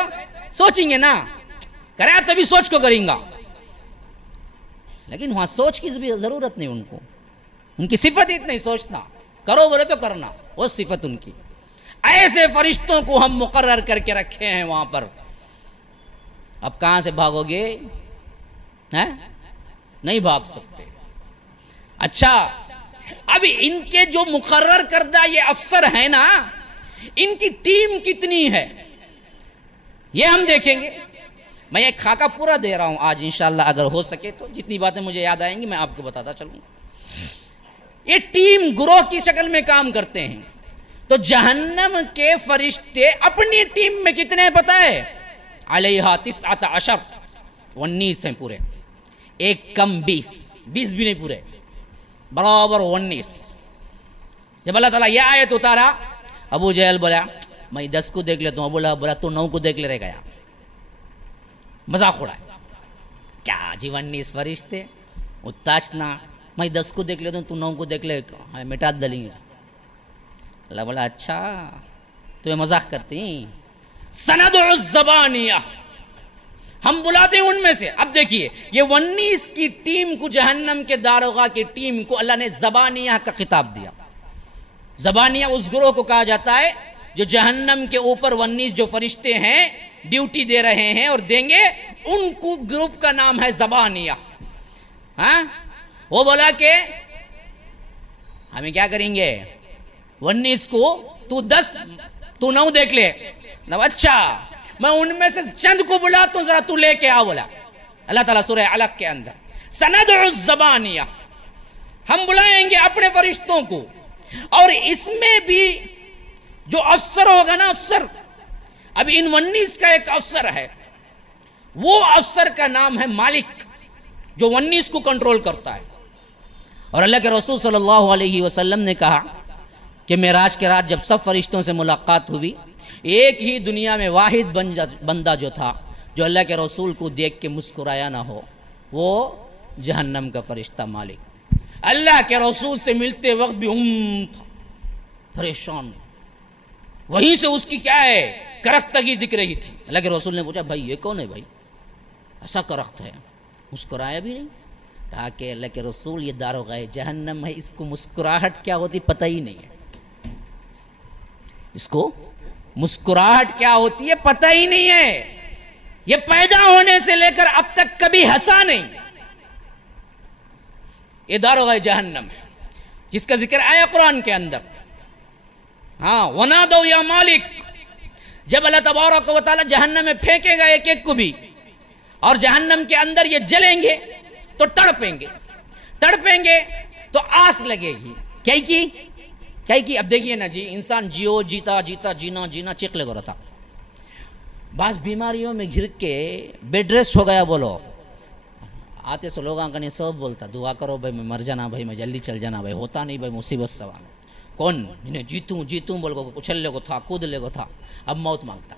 سوچیں گے نا، کرا تبھی سوچ کو کریں گا، لیکن وہاں سوچ کی بھی ضرورت نہیں، ان کو ان کی صفت ہی اتنی سوچنا، کرو بولے تو کرنا، وہ صفت ان کی۔ ایسے فرشتوں کو ہم مقرر کر کے رکھے ہیں وہاں پر، اب کہاں سے بھاگو گے، نہیں بھاگ سکتے۔ اچھا اب ان کے جو مقرر کردہ یہ افسر ہیں نا، ان کی ٹیم کتنی ہے یہ ہم دیکھیں گے۔ میں ایک خاکہ پورا دے رہا ہوں آج انشاءاللہ، اگر ہو سکے تو جتنی باتیں مجھے یاد آئیں گی میں آپ کو بتاتا چلوں گا۔ یہ ٹیم گروہ کی شکل میں کام کرتے ہیں، تو جہنم کے فرشتے اپنی ٹیم میں کتنے پتہ ہے، علیہا 19 19 ہیں پورے، ایک کم 20 بھی نہیں پورے، برابر 19۔ جب اللہ تعالیٰ یہ آیت اتارا، ابو جہل بولا میں 10 کو دیکھ لیتا ہوں، بولا تو 9 کو دیکھ لے رہے گیا، مذاق اڑائے، کیا جی 19 فرشتے اتاشنا، میں 10 کو دیکھ لیتا ہوں تو 9 کو دیکھ لے، مٹا دلیں گے۔ اللہ بولا اچھا تمہیں مذاق کرتے ہیں، سندع الزبانیہ ہم بلاتے ہیں ان میں سے۔ اب دیکھیے یہ 19 کی ٹیم کو، جہنم کے داروغہ کی ٹیم کو اللہ نے زبانیہ کا خطاب دیا۔ زبانیہ اس گروہ کو کہا جاتا ہے جو جہنم کے اوپر 19 جو فرشتے ہیں ڈیوٹی دے رہے ہیں اور دیں گے، ان کو گروپ کا نام ہے زبانیہ۔ وہ بولا کہ ہمیں کیا کریں گے، 19 کو تو 10 تو 9 دیکھ لے، اچھا میں ان میں سے چند کو بلاتا ہوں، ذرا تو لے کے آ، بولا اللہ تعالیٰ سورہ علق کے اندر، سندع الزبانیہ ہم بلائیں گے اپنے فرشتوں کو، اور اس میں بھی جو افسر ہوگا نا، افسر اب ان 19 کا ایک افسر ہے، وہ افسر کا نام ہے مالک، جو 19 کو کنٹرول کرتا ہے۔ اور اللہ کے رسول صلی اللہ علیہ وسلم نے کہا کہ معراج کے رات جب سب فرشتوں سے ملاقات ہوئی، ایک ہی دنیا میں واحد بندہ جو تھا جو اللہ کے رسول کو دیکھ کے مسکرایا نہ ہو، وہ جہنم کا فرشتہ مالک۔ اللہ کے رسول سے ملتے وقت بھی تھا، پریشان، وہیں سے اس کی کیا ہے کرختگی دکھ رہی تھی۔ اللہ کے رسول نے پوچھا بھائی یہ کون ہے، بھائی ایسا کرخت ہے، مسکرایا بھی نہیں۔ کہا کہ اللہ کے رسول یہ داروغہ جہنم ہے، اس کو مسکراہٹ کیا ہوتی پتہ ہی نہیں ہے، اس کو مسکراہٹ کیا ہوتی ہے پتہ ہی نہیں ہے، یہ پیدا ہونے سے لے کر اب تک کبھی ہنسا نہیں۔ یہ داروغہ جہنم ہے جس کا ذکر آیا قرآن کے اندر۔ وَنَادَوْا يَا مَالِكَ، جب اللہ تبارک و تعالی جہنم میں پھینکے گا ایک ایک کو بھی، اور جہنم کے اندر یہ جلیں گے تو تڑپیں گے تو آس لگے گی، کیا کی اب دیکھیے نا جی، انسان جیتا جینا چیخ لے گا رہتا، بعض بیماریوں میں گھر کے بیڈ ریسٹ ہو گیا، بولو آتے سو لوگاں کا نہیں سب بولتا دعا کرو بھائی میں مر جانا، بھائی میں جلدی چل جانا، بھائی ہوتا نہیں، بھائی مصیبت سوال، کون جنہیں جیتوں بول کو اچھلنے کو تھا، کودنے کو تھا، اب موت مانگتا۔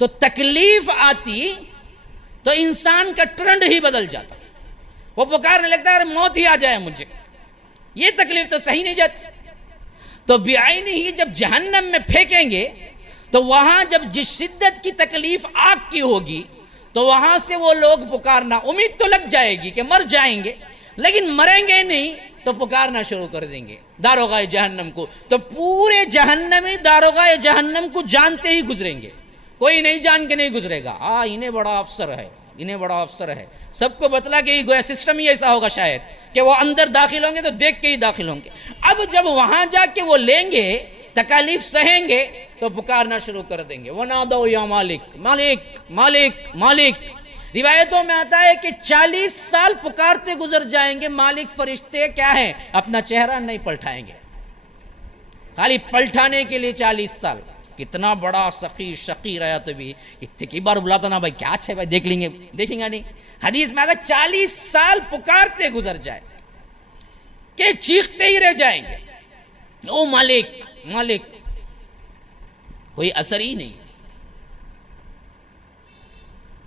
تو تکلیف آتی تو انسان کا ٹرنڈ ہی بدل جاتا، وہ پکارنے لگتا ہے موت ہی آ جائے مجھے، یہ تکلیف تو صحیح نہیں جاتی۔ تو بعینہ ہی جب جہنم میں پھینکیں گے تو وہاں جب جس شدت کی تکلیف آگ کی ہوگی تو وہاں سے وہ لوگ پکارنا، امید تو لگ جائے گی کہ مر جائیں گے، لیکن مریں گے نہیں تو پکارنا شروع کر دیں گے داروغہ جہنم کو. تو پورے جہنمی داروغہ جہنم کو جانتے ہی گزریں گے، کوئی نہیں جان کے نہیں گزرے گا. انہیں بڑا افسر ہے، انہیں بڑا افسر ہے. سب کو بتلا کہ یہ گویا سسٹم ہی ایسا ہوگا شاید کہ وہ اندر داخل ہوں گے تو دیکھ کے ہی داخل ہوں گے. اب جب وہاں جا کے وہ لیں گے، تکالیف سہیں گے، تو پکارنا شروع کر دیں گے. وَنَادَوْا يَا مالک مالک مالک مالک. روایتوں میں آتا ہے کہ 40 سال پکارتے گزر جائیں گے. مالک فرشتے کیا ہیں؟ اپنا چہرہ نہیں پلٹائیں گے، خالی پلٹانے کے لیے 40 سال. کتنا بڑا سخی شقی رہا تو بھی کئی بار بلاتا نا بھائی کیا اچھا ہے بھائی دیکھ لیں گے، دیکھیں گا نہیں. حدیث میں اگر 40 سال پکارتے گزر جائے کہ چیختے ہی رہ جائیں گے، او مالک مالک، کوئی اثر ہی نہیں.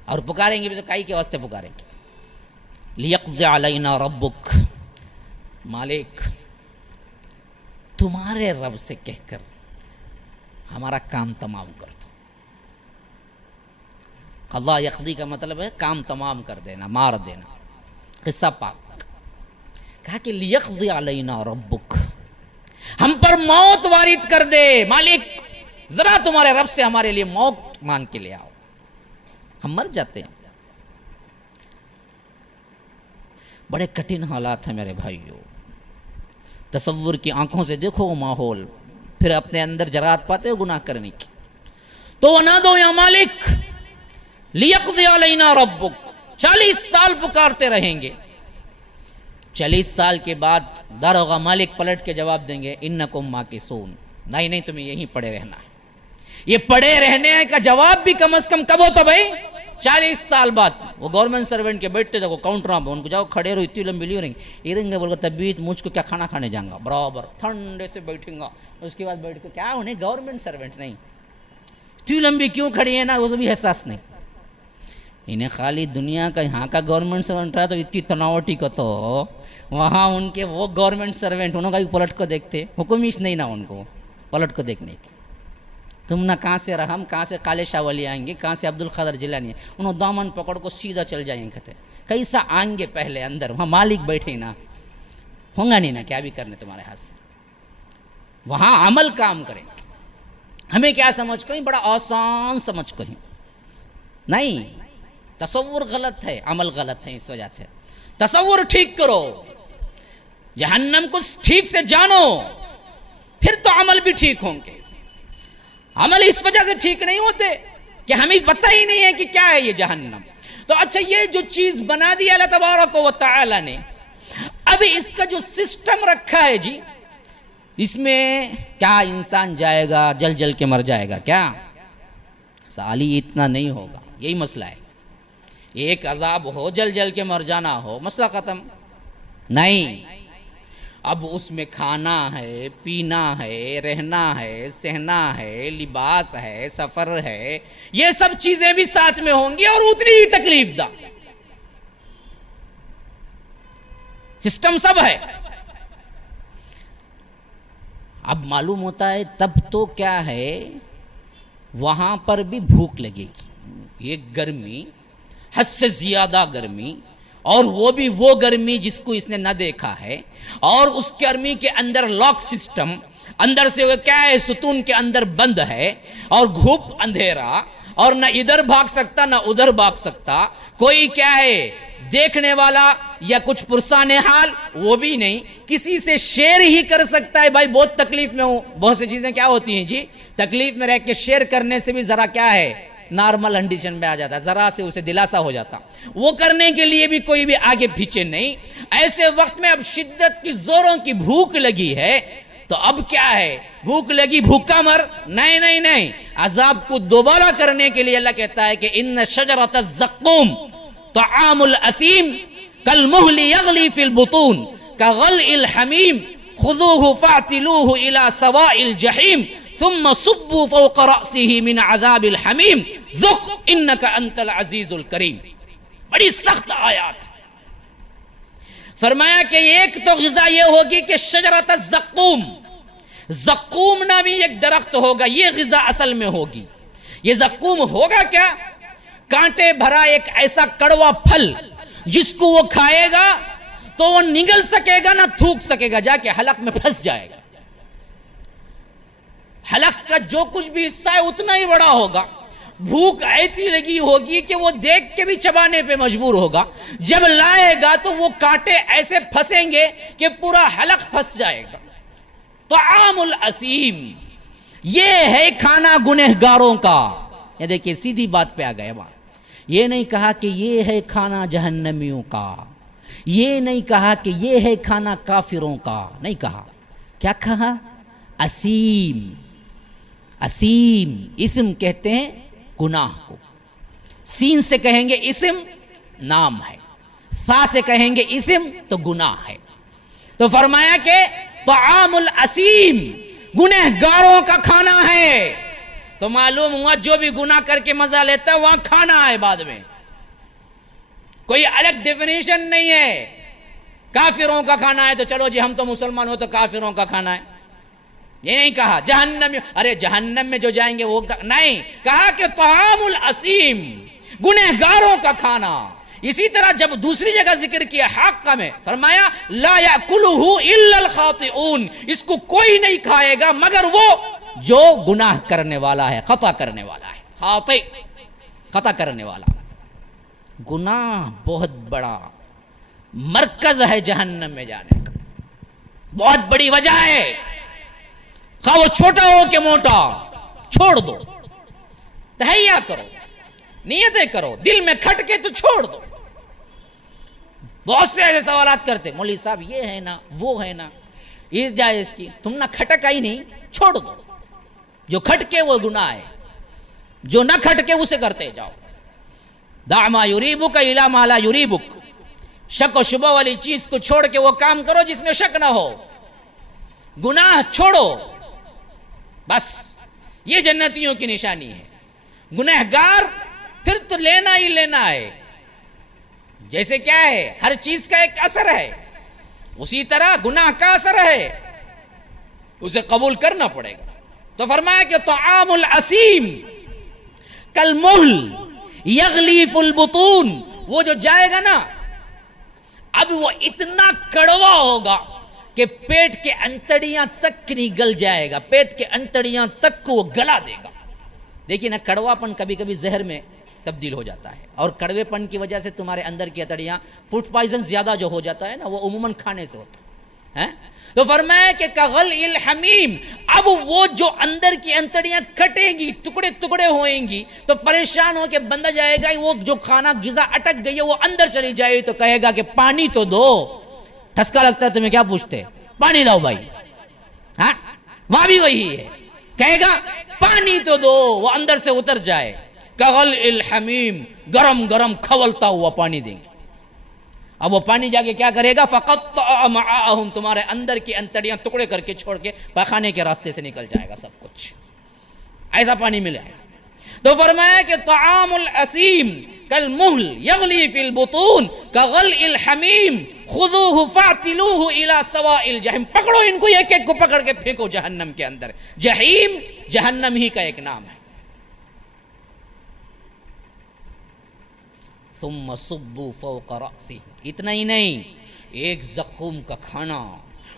اور پکاریں گے بھی تو کائی کے واسطے پکاریں گے. لیقضی علینا ربک، مالک تمہارے رب سے کہہ کر ہمارا کام تمام کر دو. قضا یقضی کا مطلب ہے کام تمام کر دینا، مار دینا. قصہ پاک کہا کہ لیقضی علینا ربک، ہم پر موت وارد کر دے. مالک ذرا تمہارے رب سے ہمارے لیے موت مانگ کے لے آؤ، ہم مر جاتے ہیں. بڑے کٹھن حالات ہیں میرے بھائیوں. تصور کی آنکھوں سے دیکھو وہ ماحول، پھر اپنے اندر جرات پاتے ہو گناہ کرنے کی. تو وَنَادَوْا يَا مالک لِيَقْضِيَ عَلَيْنَا رَبُّكَ، 40 سال پکارتے رہیں گے. 40 سال کے بعد داروغہ مالک پلٹ کے جواب دیں گے اِنَّكُمْ مَاكِثُونَ، نہیں تمہیں یہیں پڑے رہنا ہے. یہ پڑے رہنے کا جواب بھی کم از کم کب ہوتا بھائی؟ 40 سال بعد. وہ گورنمنٹ سرونٹ کے بیٹھتے تھے وہ کاؤنٹراں پہ، ان کو جاؤ کھڑے رہو، اتنی لمبی لی رہیں گے، یہ رہیں گے بول کر طبیعت مجھ کو کیا کھانا کھانے جاؤں گا، برابر ٹھنڈے سے بیٹھیں گا. اس کے بعد بیٹھ کے کیا انہیں گورنمنٹ سرونٹ نہیں، اتنی لمبی کیوں کھڑی ہے نا وہ بھی احساس نہیں. انہیں خالی دنیا کا یہاں کا گورنمنٹ سرونٹ رہا تو اتنی تناوٹی کو تو وہاں ان کے وہ گورنمنٹ سرونٹ انہوں کا بھی پلٹ کو دیکھتے، حکومیش نہیں نا ان کو پلٹ کو دیکھنے کی. تم نہ کہاں سے رحم، کہاں سے قال شاہ ولی آئیں گے، کہاں سے عبد القادر جیلانی، انہوں دامن پکڑ کو سیدھا چل جائیں گے. کہتے کیسا آئیں گے پہلے اندر، وہاں مالک بیٹھے نا، ہوں گا نہیں نا کیا بھی کرنے تمہارے ہاتھ سے. وہاں عمل کام کریں گے. ہمیں کیا سمجھ کہیں بڑا آسان سمجھ کہیں، نہیں، تصور غلط ہے، عمل غلط ہے. اس وجہ سے تصور ٹھیک کرو، جہنم کو ٹھیک سے جانو، پھر تو عمل بھی ٹھیک ہوں گے. عمل اس وجہ سے ٹھیک نہیں ہوتے کہ ہمیں پتہ ہی نہیں ہے کہ کیا ہے یہ جہنم. تو اچھا یہ جو چیز بنا دی اللہ تبارک و تعالی نے، اب اس کا جو سسٹم رکھا ہے جی، اس میں کیا انسان جائے گا جل جل کے مر جائے گا کیا؟ سالی اتنا نہیں ہوگا، یہی مسئلہ ہے. ایک عذاب ہو جل جل کے مر جانا ہو، مسئلہ ختم نہیں. اب اس میں کھانا ہے، پینا ہے، رہنا ہے، سہنا ہے، لباس ہے، سفر ہے، یہ سب چیزیں بھی ساتھ میں ہوں گی اور اتنی ہی تکلیف دہ سسٹم سب ہے. اب معلوم ہوتا ہے تب تو کیا ہے، وہاں پر بھی بھوک لگے گی، ایک گرمی، حد سے زیادہ گرمی، اور وہ بھی وہ گرمی جس کو اس نے نہ دیکھا ہے. اور اس گرمی کے اندر لاک سسٹم، اندر سے وہ کیا ہے، ستون کے اندر بند ہے، اور گھوپ اندھیرا، اور نہ ادھر بھاگ سکتا نہ ادھر بھاگ سکتا. کوئی کیا ہے دیکھنے والا یا کچھ پرسان حال وہ بھی نہیں. کسی سے شیئر ہی کر سکتا ہے بھائی بہت تکلیف میں ہوں. بہت سی چیزیں کیا ہوتی ہیں جی، تکلیف میں رہ کے شیئر کرنے سے بھی ذرا کیا ہے نارمل کنڈیشن میں آ جاتا ہے، ذرا سے اسے دلاسا ہو جاتا. وہ کرنے کے لیے بھی کوئی بھی آگے پیچھے نہیں. ایسے وقت میں اب شدت کی زوروں کی بھوک لگی ہے، تو اب کیا ہے، بھوک لگی بھوکا مر، نہیں نہیں نہیں. عذاب کو دوبارہ کرنے کے لیے اللہ کہتا ہے کہ ان شجرۃ الزقوم طعام الاثیم کالمہل یغلی فی البطون کغلء الحمیم خذوه فاعتلوه الى سواء الجحیم ثم صبوا فوق رأسه من عذاب الحمیم ذق انک انت العزیز الکریم. بڑی سخت آیات. فرمایا کہ ایک تو غذا یہ ہوگی کہ شجرۃ الزقوم، زقوم نامی ایک درخت ہوگا، یہ غذا اصل میں ہوگی. یہ زقوم ہوگا کیا؟ کانٹے بھرا ایک ایسا کڑوا پھل جس کو وہ کھائے گا تو وہ نگل سکے گا نہ تھوک سکے گا، جا کے حلق میں پھنس جائے گا. حلق کا جو کچھ بھی حصہ ہے اتنا ہی بڑا ہوگا. بھوک ایسی لگی ہوگی کہ وہ دیکھ کے بھی چبانے پہ مجبور ہوگا. جب لائے گا تو وہ کانٹے ایسے پھنسیں گے کہ پورا حلق پھنس جائے گا. طعام الاسیم، یہ ہے کھانا گنہگاروں کا. یہ دیکھیں سیدھی بات پہ آ گئے بات. یہ نہیں کہا کہ یہ ہے کھانا جہنمیوں کا، یہ نہیں کہا کہ یہ ہے کھانا کافروں کا، نہیں کہا. کیا کہا؟ اسیم. اسیم اسم کہتے ہیں گناہ کو. سین سے کہیں گے اسم نام ہے، سا سے کہیں گے اسم تو گناہ ہے. تو فرمایا کہ طعام الاسیم گنہگاروں کا کھانا ہے. تو معلوم ہوا جو بھی گناہ کر کے مزہ لیتا ہے وہاں کھانا ہے بعد میں، کوئی الگ ڈیفینیشن نہیں ہے. کافروں کا کھانا ہے تو چلو جی ہم تو مسلمان ہو تو کافروں کا کھانا ہے، یہ نہیں کہا. جہنم، ارے جہنم میں جو جائیں گے وہ نہیں کہا کہ طعام الاسیم گنہگاروں کا کھانا. اسی طرح جب دوسری جگہ ذکر کیا حاقہ میں فرمایا لا یاکلہ الا الخاطئون، اس کو کوئی نہیں کھائے گا مگر وہ جو گناہ کرنے والا ہے، خطا کرنے والا ہے. خاطئ خطا کرنے والا. گناہ بہت بڑا مرکز ہے جہنم میں جانے کا، بہت بڑی وجہ ہے. خواہ وہ چھوٹا ہو کہ موٹا، چھوڑ دو، تہیا کرو، نیتیں کرو، دل میں کھٹکے تو چھوڑ دو. بہت سے ایسے سوالات کرتے مولوی صاحب یہ ہے نا وہ ہے نا یہ جائز کی، تم نہ کھٹکا ہی نہیں، چھوڑ دو. جو کھٹکے وہ گناہ ہے، جو نہ کھٹکے اسے کرتے جاؤ. دع ما یریبک الی ما لا یریبک، شک و شبہ والی چیز کو چھوڑ کے وہ کام کرو جس میں شک نہ ہو. گناہ چھوڑو، بس یہ جنتیوں کی نشانی ہے. گنہگار پھر تو لینا ہی لینا ہے. جیسے کیا ہے ہر چیز کا ایک اثر ہے، اسی طرح گناہ کا اثر ہے، اسے قبول کرنا پڑے گا. تو فرمایا کہ طعام الاسیم کالمہل یغلی فی البطون، وہ جو جائے گا نا اب وہ اتنا کڑوا ہوگا کہ پیٹ کے انتڑیاں تک نگل جائے گا، پیٹ کے انتڑیاں تک کو وہ گلا دے گا. دیکھیں نا کڑوا پن کبھی کبھی زہر میں تبدیل ہو جاتا ہے، اور کڑوے پن کی وجہ سے تمہارے اندر کی انتڑیاں، فوڈ پوائزن زیادہ جو ہو جاتا ہے نا وہ عموماً کھانے سے ہوتا ہے. تو فرمایا کہ کغلی الحمیم، اب وہ جو اندر کی انتڑیاں کٹیں گی، ٹکڑے ٹکڑے ہوئیں گی تو پریشان ہو کے بندہ جائے گا، وہ جو کھانا غذا اٹک گئی ہے وہ اندر چلی جائے تو کہے گا کہ پانی تو دو. ٹھسکا لگتا ہے تمہیں کیا پوچھتے؟ پانی لاؤ بھائی. ہاں وہاں بھی وہی ہے، کہے گا پانی تو دو، وہ اندر سے اتر جائے. کغل الحمیم، گرم گرم کھولتا ہوا پانی دیں گے. اب وہ پانی جا کے کیا کرے گا؟ فقط معاہم، تمہارے اندر کی انتڑیاں ٹکڑے کر کے چھوڑ کے پاخانے کے راستے سے نکل جائے گا سب کچھ. ایسا پانی ملے گا. تو فرمایا کہ طعام الاسیم کالمہل یغلی فی البطون کغل الحمیم خذوہ فاعتلوہ الی سواء الجحیم، پکڑو ان کو، ایک ایک کو پکڑ کے پھینکو جہنم کے اندر. جہیم جہنم ہی کا ایک نام ہے. ثم صبوا فوق رأسی، اتنا ہی نہیں، ایک زقوم کا کھانا،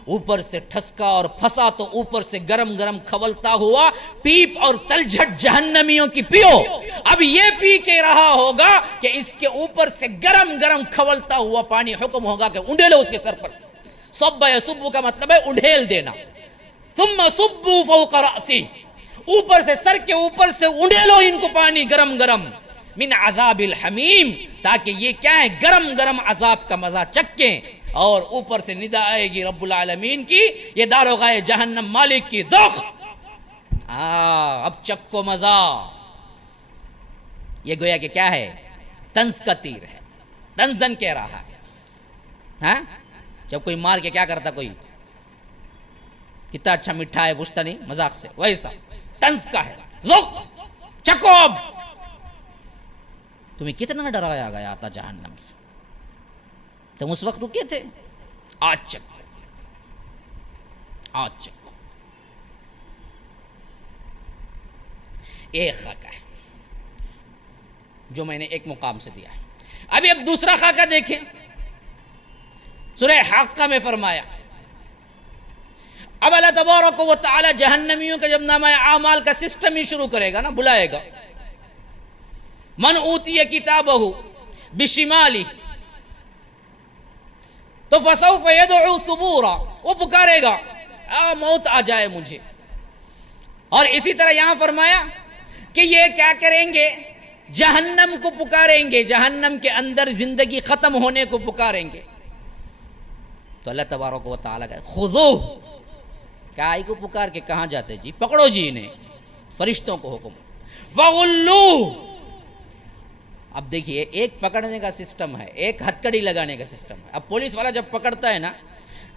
اوپر سے ٹھسکا اور پھنسا تو اوپر سے گرم گرم کھولتا ہوا پیپ اور تلجھٹ جہنمیوں کی پیو. اب یہ پی کے رہا ہوگا کہ اس کے اوپر سے گرم گرم کھولتا ہوا پانی، حکم ہوگا کہ انڈیلو اس کے سر پر سے. صب یصب کا مطلب ہے انڈیل دینا. ثم صبوا فوق رأسی، اوپر سے سر کے اوپر سے انڈیلو ان کو پانی گرم گرم. من عذاب الحمیم، تاکہ یہ کیا ہے گرم گرم عذاب کا مزہ چکیں. اور اوپر سے ندا آئے گی رب العالمین کی، یہ داروغہ جہنم مالک کی، ذوق اب چکو مزہ. یہ گویا کہ کیا ہے طنز کا تیر ہے، طنزن کہہ رہا ہے. ہاں جب کوئی مار کے کیا کرتا، کوئی کتنا اچھا مٹھا ہے پوچھتا نہیں مذاق سے، ویسا طنز کا ہے. ذوق چکو. اب تمہیں کتنا ڈرایا گیا تھا جہنم سے، تم اس وقت رکے تھے، آج چکو، آج چکو. ایک خاکہ ہے جو میں نے ایک مقام سے دیا ہے. ابھی اب دوسرا خاکہ دیکھیں. سورہ حاقہ میں فرمایا اب اللہ تبارک و تعالی جہنمیوں کا جب نامہ اعمال کا سسٹم ہی شروع کرے گا نا، بلائے گا، من اوتی کتابہ بشمالی تو فسوف یدعو ثبورا، وہ پکارے گا موت آ جائے مجھے. اور اسی طرح یہاں فرمایا کہ یہ کیا کریں گے، جہنم کو پکاریں گے، جہنم کے اندر زندگی ختم ہونے کو پکاریں گے. تو اللہ تبارک و تعالیٰ کا خذوہ، کائی کو پکار کے کہاں جاتے جی، پکڑو جی انہیں، فرشتوں کو حکم. فغلوہ، اب دیکھیے ایک پکڑنے کا سسٹم ہے، ایک ہتکڑی لگانے کا سسٹم ہے. اب پولیس والا جب پکڑتا ہے نا،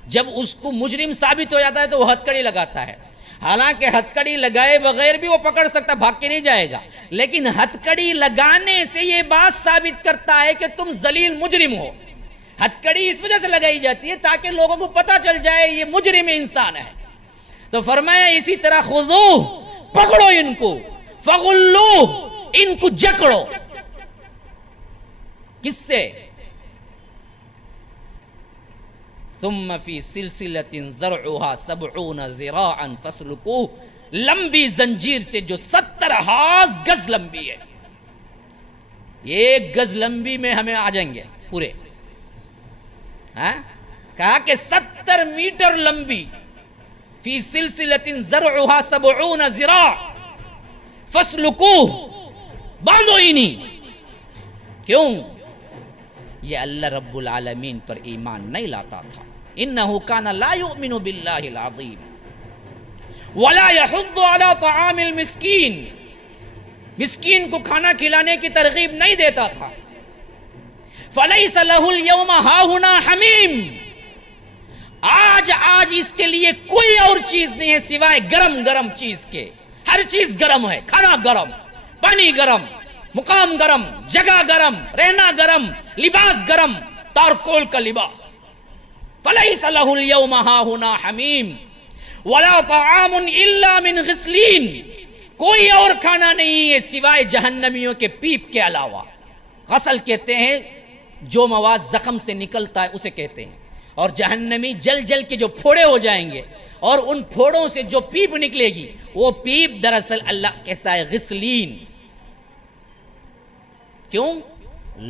جب اس کو مجرم ثابت ہو جاتا ہے تو وہ ہتکڑی لگاتا ہے. حالانکہ ہتکڑی لگائے بغیر بھی وہ پکڑ سکتا، بھاگ کے نہیں جائے گا، لیکن ہتکڑی لگانے سے یہ بات ثابت کرتا ہے کہ تم ذلیل مجرم ہو. ہتکڑی اس وجہ سے لگائی جاتی ہے تاکہ لوگوں کو پتہ چل جائے یہ مجرم انسان ہے. تو فرمایا اسی طرح خذوہ، پکڑو ان کو، فغلوہ، ان کو جکڑو. کس سے؟ ثم فی سلسلۃ ذرعها 70 ذراعا فاسلکوہ، لمبی زنجیر سے جو 70 ہاز گز لمبی ہے. ایک گز لمبی میں ہمیں آ جائیں گے پورے. کہا کہ 70 میٹر لمبی، فی سلسلۃ ذرعها 70 ذراع فاسلکوہ، باندھو انہیں. کیوں؟ یہ اللہ رب العالمین پر ایمان نہیں لاتا تھا. انہ کان لا یؤمن باللہ العظیم ولا یحض علی طعام المسکین، مسکین کو کھانا کھلانے کی ترغیب نہیں دیتا تھا. فلیس لہ اليوم ہاہنا حمیم، آج اس کے لیے کوئی اور چیز نہیں ہے سوائے گرم گرم چیز کے. ہر چیز گرم ہے، کھانا گرم، پانی گرم، مقام گرم، جگہ گرم، رہنا گرم، لباس گرم، تارکول کا لباس. فلیس لہ اليوم ہاہنا حمیم ولا طعام الا من غسلین، کوئی اور کھانا نہیں ہے سوائے جہنمیوں کے پیپ کے علاوہ. غسل کہتے ہیں جو مواد زخم سے نکلتا ہے اسے کہتے ہیں، اور جہنمی جل جل کے جو پھوڑے ہو جائیں گے اور ان پھوڑوں سے جو پیپ نکلے گی وہ پیپ دراصل اللہ کہتا ہے غسلین. کیوں؟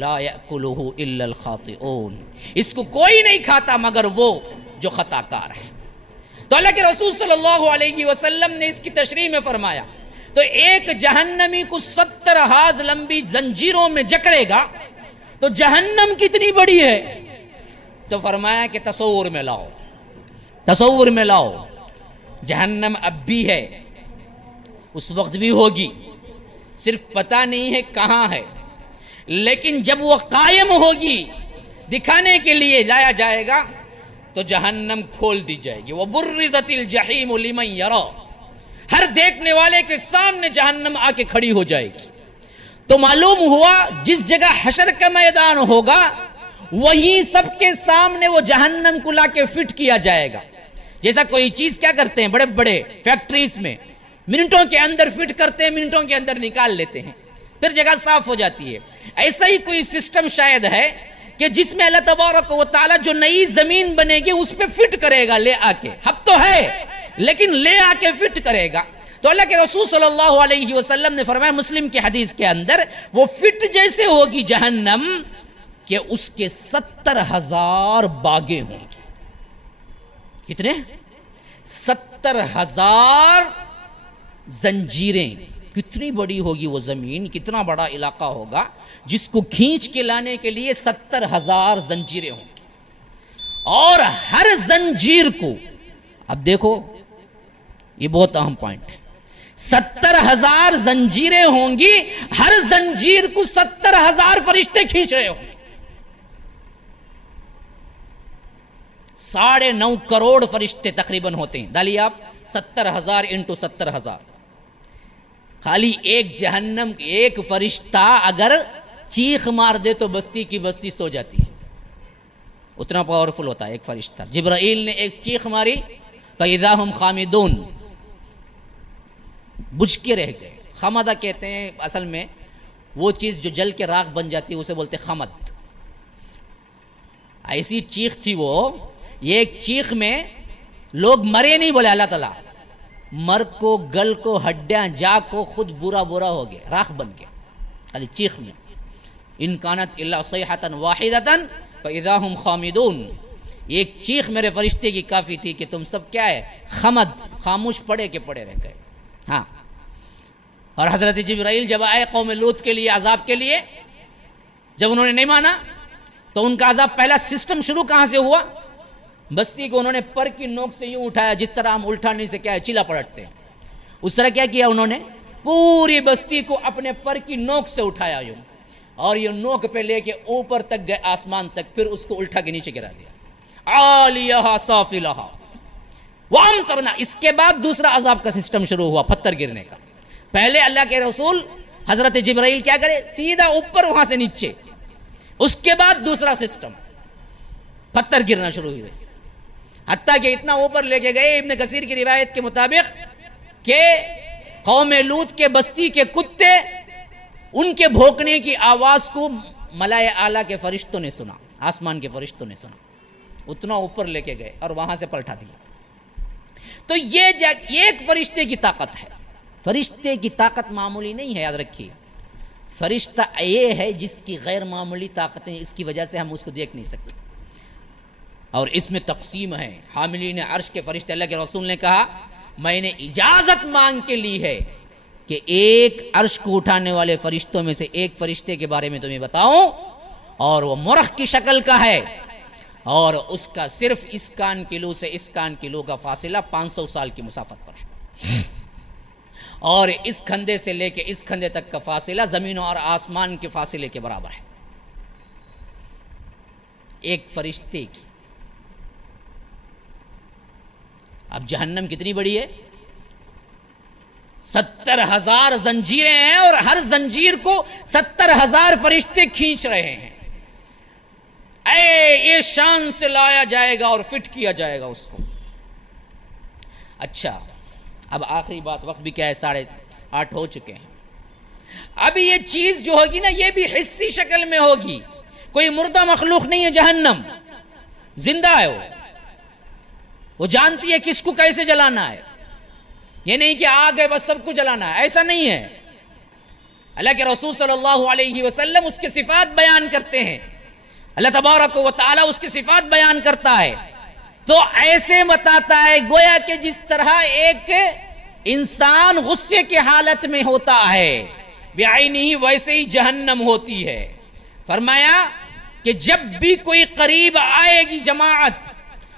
لا یأکلہ الا الخاطئون، اس کو کوئی نہیں کھاتا مگر وہ جو خطا کار ہے. تو اللہ کے رسول صلی اللہ علیہ وسلم نے اس کی تشریح میں فرمایا تو ایک جہنمی کو 70 ہاز لمبی زنجیروں میں جکڑے گا تو جہنم کتنی بڑی ہے. تو فرمایا کہ تصور میں لاؤ، تصور میں لاؤ، جہنم اب بھی ہے، اس وقت بھی ہوگی، صرف پتہ نہیں ہے کہاں ہے. لیکن جب وہ قائم ہوگی، دکھانے کے لیے لایا جائے گا تو جہنم کھول دی جائے گی. وَبُرِّزَتِ الْجَحِيمُ لِمَنْ يَرَى، ہر دیکھنے والے کے سامنے جہنم آ کے کھڑی ہو جائے گی. تو معلوم ہوا جس جگہ حشر کا میدان ہوگا وہیں سب کے سامنے وہ جہنم کو لا کے فٹ کیا جائے گا. جیسا کوئی چیز کیا کرتے ہیں بڑے بڑے فیکٹریز میں، منٹوں کے اندر فٹ کرتے ہیں، منٹوں کے اندر نکال لیتے ہیں، پھر جگہ صاف ہو جاتی ہے. ایسا ہی کوئی سسٹم شاید ہے کہ جس میں اللہ تبارک و تعالیٰ جو نئی زمین بنے گی اس پہ فٹ کرے گا لے آ کے. اب تو ہے لیکن لے آ کے فٹ کرے گا. تو اللہ کے رسول صلی اللہ علیہ وسلم نے فرمایا مسلم کی حدیث کے اندر، وہ فٹ جیسے ہوگی جہنم کہ اس کے 70,000 باغیں ہوں گی. کتنے؟ 70,000 زنجیریں. کتنی بڑی ہوگی وہ زمین، کتنا بڑا علاقہ ہوگا جس کو کھینچ کے لانے کے لیے 70,000 زنجیریں ہوں گی. اور ہر زنجیر کو، اب دیکھو یہ بہت اہم پوائنٹ ہے، 70,000 زنجیریں ہوں گی، ہر زنجیر کو 70,000 فرشتے کھینچ رہے ہوں گے. 9.5 کروڑ فرشتے تقریباً ہوتے ہیں. ڈالیے آپ 70,000 انٹو 70,000. خالی ایک جہنم ایک فرشتہ اگر چیخ مار دے تو بستی کی بستی سو جاتی ہے، اتنا پاورفل ہوتا ہے ایک فرشتہ. جبرائیل نے ایک چیخ ماری فَإِذَا هُمْ خَامِدُونَ، بجھ کے رہ گئے، خمدہ کہتے ہیں اصل میں وہ چیز جو جل کے راکھ بن جاتی ہے اسے بولتے خمد. ایسی چیخ تھی وہ، یہ ایک چیخ میں لوگ مرے نہیں بولے اللہ تعالیٰ، مر کو گل کو ہڈیاں جا کو خود برا برا ہو گئے، راکھ بن گئے خالی چیخ میں. ان کانت الا صیحۃ واحدۃ فاذا هم خامدون. ایک چیخ میرے فرشتے کی کافی تھی کہ تم سب کیا ہے، خمد، خاموش پڑے کے پڑے رہ گئے. ہاں. اور حضرت جبرائیل جب آئے قوم لوط کے لیے عذاب کے لیے، جب انہوں نے نہیں مانا تو ان کا عذاب پہلا سسٹم شروع کہاں سے ہوا؟ بستی کو انہوں نے پر کی نوک سے یوں اٹھایا جس طرح ہم الٹانے سے کیا ہے چیلا پلٹتے ہیں، اس طرح کیا کیا انہوں نے، پوری بستی کو اپنے پر کی نوک سے اٹھایا یوں، اور یہ نوک پہ لے کے اوپر تک گئے آسمان تک، پھر اس کو الٹا کے نیچے گرا دیا. عالیہا سافلہا وامطرنا. اس کے بعد دوسرا عذاب کا سسٹم شروع ہوا، پتھر گرنے کا. پہلے اللہ کے رسول حضرت جبرائیل کیا کرے، سیدھا اوپر وہاں سے نیچے. اس کے بعد دوسرا سسٹم، پتھر گرنا شروع ہوئے، حتیٰ کہ اتنا اوپر لے کے گئے ابن کثیر کی روایت کے مطابق کہ قوم لوط کے بستی کے کتے ان کے بھونکنے کی آواز کو ملائے اعلیٰ کے فرشتوں نے سنا، آسمان کے فرشتوں نے سنا. اتنا اوپر لے کے گئے اور وہاں سے پلٹا دیا. تو یہ ایک فرشتے کی طاقت ہے. فرشتے کی طاقت معمولی نہیں ہے، یاد رکھیے. فرشتہ یہ ہے جس کی غیر معمولی طاقتیں، اس کی وجہ سے ہم اس کو دیکھ نہیں سکتے. اور اس میں تقسیم ہے. حاملین عرش کے فرشتے، اللہ کے رسول نے کہا میں نے اجازت مانگ کے لی ہے کہ ایک عرش کو اٹھانے والے فرشتوں میں سے ایک فرشتے کے بارے میں تمہیں بتاؤں، اور وہ مرخ کی شکل کا ہے، اور اس کا صرف اس کان کی لو سے اس کان کی لو کا فاصلہ 500 سال کی مسافت پر ہے، اور اس کھندے سے لے کے اس کھندے تک کا فاصلہ زمین اور آسمان کے فاصلے کے برابر ہے. ایک فرشتے کی. اب جہنم کتنی بڑی ہے؟ 70,000 زنجیریں ہیں، اور ہر زنجیر کو 70,000 فرشتے کھینچ رہے ہیں. یہ شان سے لایا جائے گا اور فٹ کیا جائے گا اس کو. اچھا، اب آخری بات، وقت بھی کیا ہے 8:30 ہو چکے ہیں. اب یہ چیز جو ہوگی نا یہ بھی حصی شکل میں ہوگی. کوئی مردہ مخلوق نہیں ہے جہنم، زندہ ہے. وہ جانتی ہے کس کو کیسے جلانا ہے. یہ نہیں کہ آگ ہے بس سب کو جلانا ہے، ایسا نہیں ہے. اللہ کے رسول صلی اللہ علیہ وسلم اس کے صفات بیان کرتے ہیں، اللہ تبارک و تعالی اس کی صفات بیان کرتا ہے تو ایسے بتاتا ہے گویا کہ جس طرح ایک انسان غصے کے حالت میں ہوتا ہے بعینہ، ویسے ہی جہنم ہوتی ہے. فرمایا کہ جب بھی کوئی قریب آئے گی جماعت،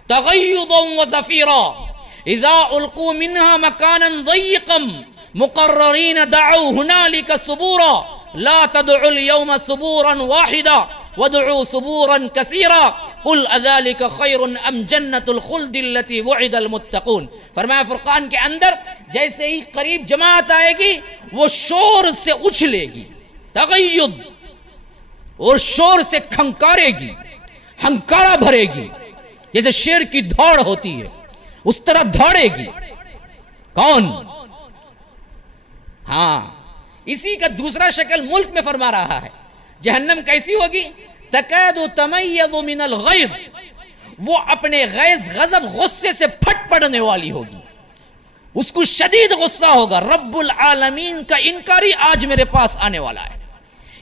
تغیضا و زفیرا، اذا القوا منها مکانا ضیقا مقررین دعوا هنالک ثبورا لا تدعوا اليوم ثبورا واحدا وادعوا ثبورا كثيرا قل اذلك خير ام جنة الخلد التي وعد المتقون. فرمایا فرقان کے اندر جیسے ہی قریب جماعت آئے گی وہ شور سے اچھلے گی، تغیظ، اور شور سے کھنکارے گی، ہنکارا بھرے گی، جیسے شیر کی دھوڑ ہوتی ہے اس طرح دھوڑے گی. کون؟ ہاں، اسی کا دوسرا شکل ملک میں فرما رہا ہے. جہنم کیسی ہوگی؟ تکاد تمیض من الغیظ، وہ اپنے غیظ غضب غصے سے پھٹ پڑنے والی ہوگی. اس کو شدید غصہ ہوگا، رب العالمین کا انکاری آج میرے پاس آنے والا ہے.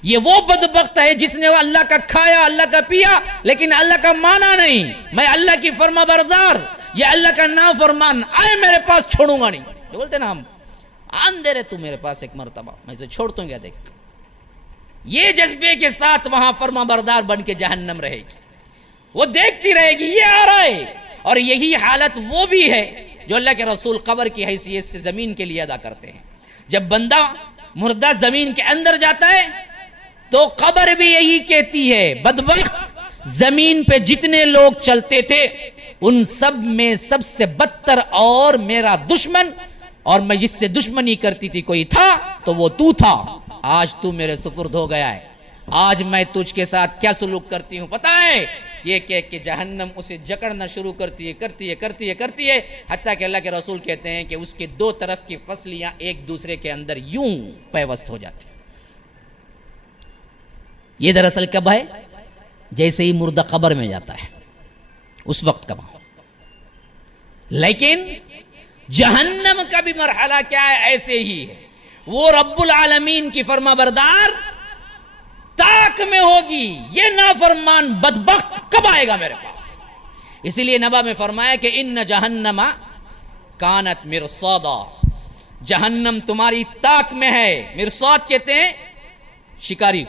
یہ وہ بدبخت ہے جس نے اللہ کا کھایا، اللہ کا پیا، لیکن اللہ کا مانا نہیں. میں اللہ کی فرما بردار، یہ اللہ کا نافرمان، آئے میرے پاس چھوڑوں گا نہیں. جو بولتے نا ہم، آن دے رہے تو میرے پاس ایک مرتبہ، میں تو چھوڑ دوں گا. دیکھ، یہ جذبے کے ساتھ وہاں فرما بردار بن کے جہنم رہے گی. وہ دیکھتی رہے گی یہ آ رہا ہے. اور یہی حالت وہ بھی ہے جو اللہ کے رسول قبر کی حیثیت سے زمین کے لیے ادا کرتے ہیں. جب بندہ مردہ زمین کے اندر جاتا ہے تو قبر بھی یہی کہتی ہے، بدبخت، زمین پہ جتنے لوگ چلتے تھے ان سب میں سب سے بدتر اور میرا دشمن، اور میں جس سے دشمنی کرتی تھی کوئی تھا تو وہ تو تھا. آج تو میرے سپرد ہو گیا ہے، آج میں تجھ کے ساتھ کیا سلوک کرتی ہوں پتہ ہے؟ یہ کہ جہنم اسے جکڑنا شروع کرتی ہے حتیٰ کہ اللہ کے رسول کہتے ہیں کہ اس کے دو طرف کی فصلیاں ایک دوسرے کے اندر یوں پیوست ہو جاتی ہیں۔ یہ دراصل کب ہے؟ جیسے ہی مردہ قبر میں جاتا ہے اس وقت کب۔ لیکن جہنم کا بھی مرحلہ کیا ہے؟ ایسے ہی ہے، وہ رب العالمین کی فرما بردار تاک میں ہوگی، یہ نافرمان بدبخت کب آئے گا میرے پاس؟ اسی لیے نبا میں فرمایا کہ ان جہنم کانت مرصادا، جہنم تمہاری تاک میں ہے۔ مرصاد کہتے ہیں شکاری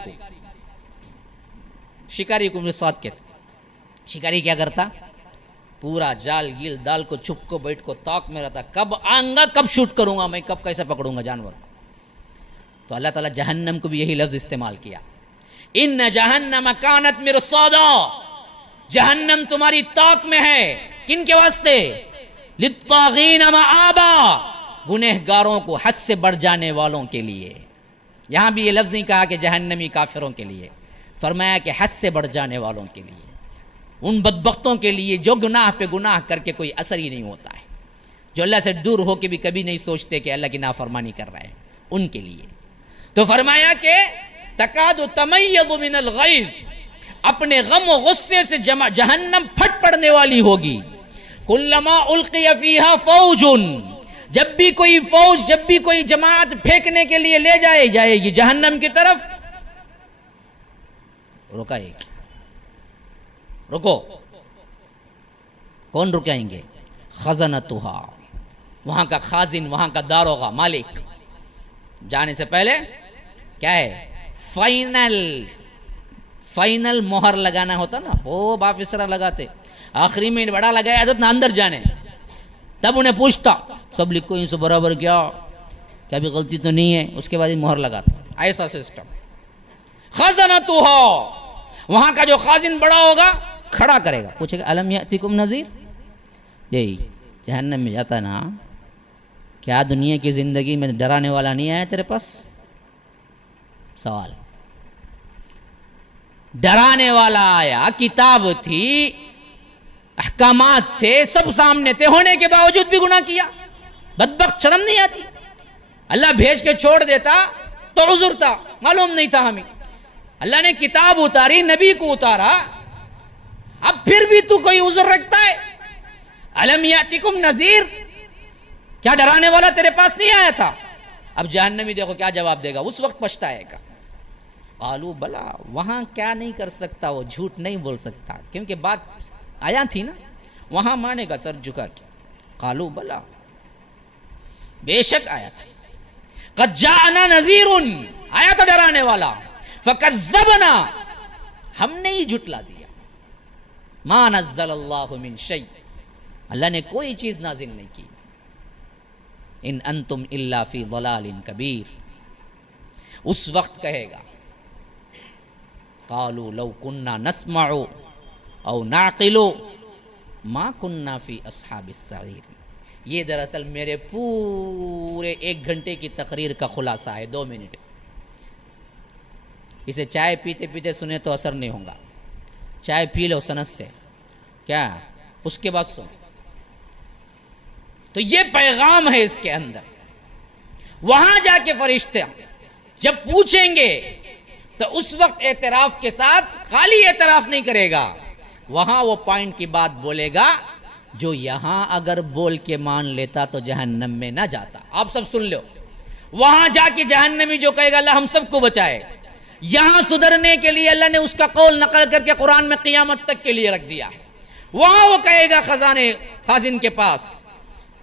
کو مرصاد کہتے ہیں۔ شکاری کیا کرتا؟ پورا جال گیل دال کو چھپ کو بیٹھ کو تاک میں رہتا، کب آؤں گا، کب شوٹ کروں گا میں، کب کیسے پکڑوں گا جانور کو۔ تو اللہ تعالیٰ جہنم کو بھی یہی لفظ استعمال کیا، ان جہنم کانت مرصادا، جہنم تمہاری تاک میں ہے۔ کن کے واسطے؟ للطاغین مآبا، گنہگاروں کو حد سے بڑھ جانے والوں کے لیے۔ یہاں بھی یہ لفظ نہیں کہا کہ جہنمی کافروں کے لیے، فرمایا کہ حد سے بڑھ جانے والوں کے لیے، ان بدبختوں کے لیے جو گناہ پہ گناہ کر کے کوئی اثر ہی نہیں ہوتا ہے، جو اللہ سے دور ہو کے بھی کبھی نہیں سوچتے کہ اللہ کی نافرمانی کر رہے ہیں، ان کے لیے۔ تو فرمایا کہ تکاد تمیض من الغیظ، اپنے غم و غصے سے جہنم پھٹ پڑنے والی ہوگی۔ کلما القی فیہا فوج، جب بھی کوئی فوج، جب بھی کوئی جماعت پھینکنے کے لیے لے جائے گی جہنم کی طرف، رکو، کون رکائیں گے؟ خزنتھا، وہاں کا خازن، وہاں کا داروغہ، مالک۔ جانے سے پہلے کیا ہے؟ فائنل مہر لگانا ہوتا نا، وہ باپ اس طرح لگاتے، آخری میں بڑا لگایا تو نہ اندر جانے، تب انہیں پوچھتا سب لکھو ان سے برابر کیا بھی غلطی تو نہیں ہے، اس کے بعد مہر لگاتا، ایسا سسٹم۔ خزنتھا، وہاں کا جو خازن بڑا ہوگا کھڑا کرے گا، پوچھے گا الم یاتکم نذیر، یہی جہنم میں جاتا نا، کیا دنیا کی زندگی میں ڈرانے والا نہیں آیا تیرے پاس؟ سوال، ڈرانے والا آیا، کتاب تھی، احکامات تھے، سب سامنے تھے، ہونے کے باوجود بھی گناہ کیا، بدبخت، شرم نہیں آتی؟ اللہ بھیج کے چھوڑ دیتا تو عذر تھا، معلوم نہیں تھا ہمیں، اللہ نے کتاب اتاری، نبی کو اتارا، اب پھر بھی تو کوئی عذر رکھتا ہے؟ الم یاتکم نذیر، کیا ڈرانے والا تیرے پاس نہیں آیا تھا؟ اب جہنمی دیکھو کیا جواب دے گا، اس وقت پچھتائے گا۔ قالوا بلا، وہاں کیا نہیں کر سکتا، وہ جھوٹ نہیں بول سکتا، کیونکہ بات آیا تھی نا، وہاں مانے گا سر جھکا کے۔ قالوا بلا، بے شک آیا تھا، قد جاءنا نذیر، آیا تھا ڈرانے والا، فکذبنا، ہم نے ہی جھٹلا دیا، ما نزل اللہ من شیء، اللہ نے کوئی چیز نازل نہیں کی، ان انتم الا فی ضلال کبیر۔ اس وقت کہے گا قالوا لو كنا نسمع او نعقل ما كنا فی اصحاب السعیر۔ یہ دراصل میرے پورے 1 گھنٹے کی تقریر کا خلاصہ ہے، 2 منٹ۔ اسے چائے پیتے پیتے سنے تو اثر نہیں ہوگا، چائے پی لو سند سے، کیا اس کے بعد سن۔ تو یہ پیغام ہے اس کے اندر۔ وہاں جا کے فرشتے جب پوچھیں گے تو اس وقت اعتراف کے ساتھ خالی اعتراف نہیں کرے گا، وہاں وہ پوائنٹ کی بات بولے گا جو یہاں اگر بول کے مان لیتا تو جہنم میں نہ جاتا۔ آپ سب سن لو، وہاں جا کے جہنمی جو کہے گا اللہ ہم سب کو بچائے، یہاں سدھرنے کے لیے اللہ نے اس کا قول نقل کر کے قرآن میں قیامت تک کے لیے رکھ دیا ہے۔ وہاں وہ کہے گا خازن کے پاس،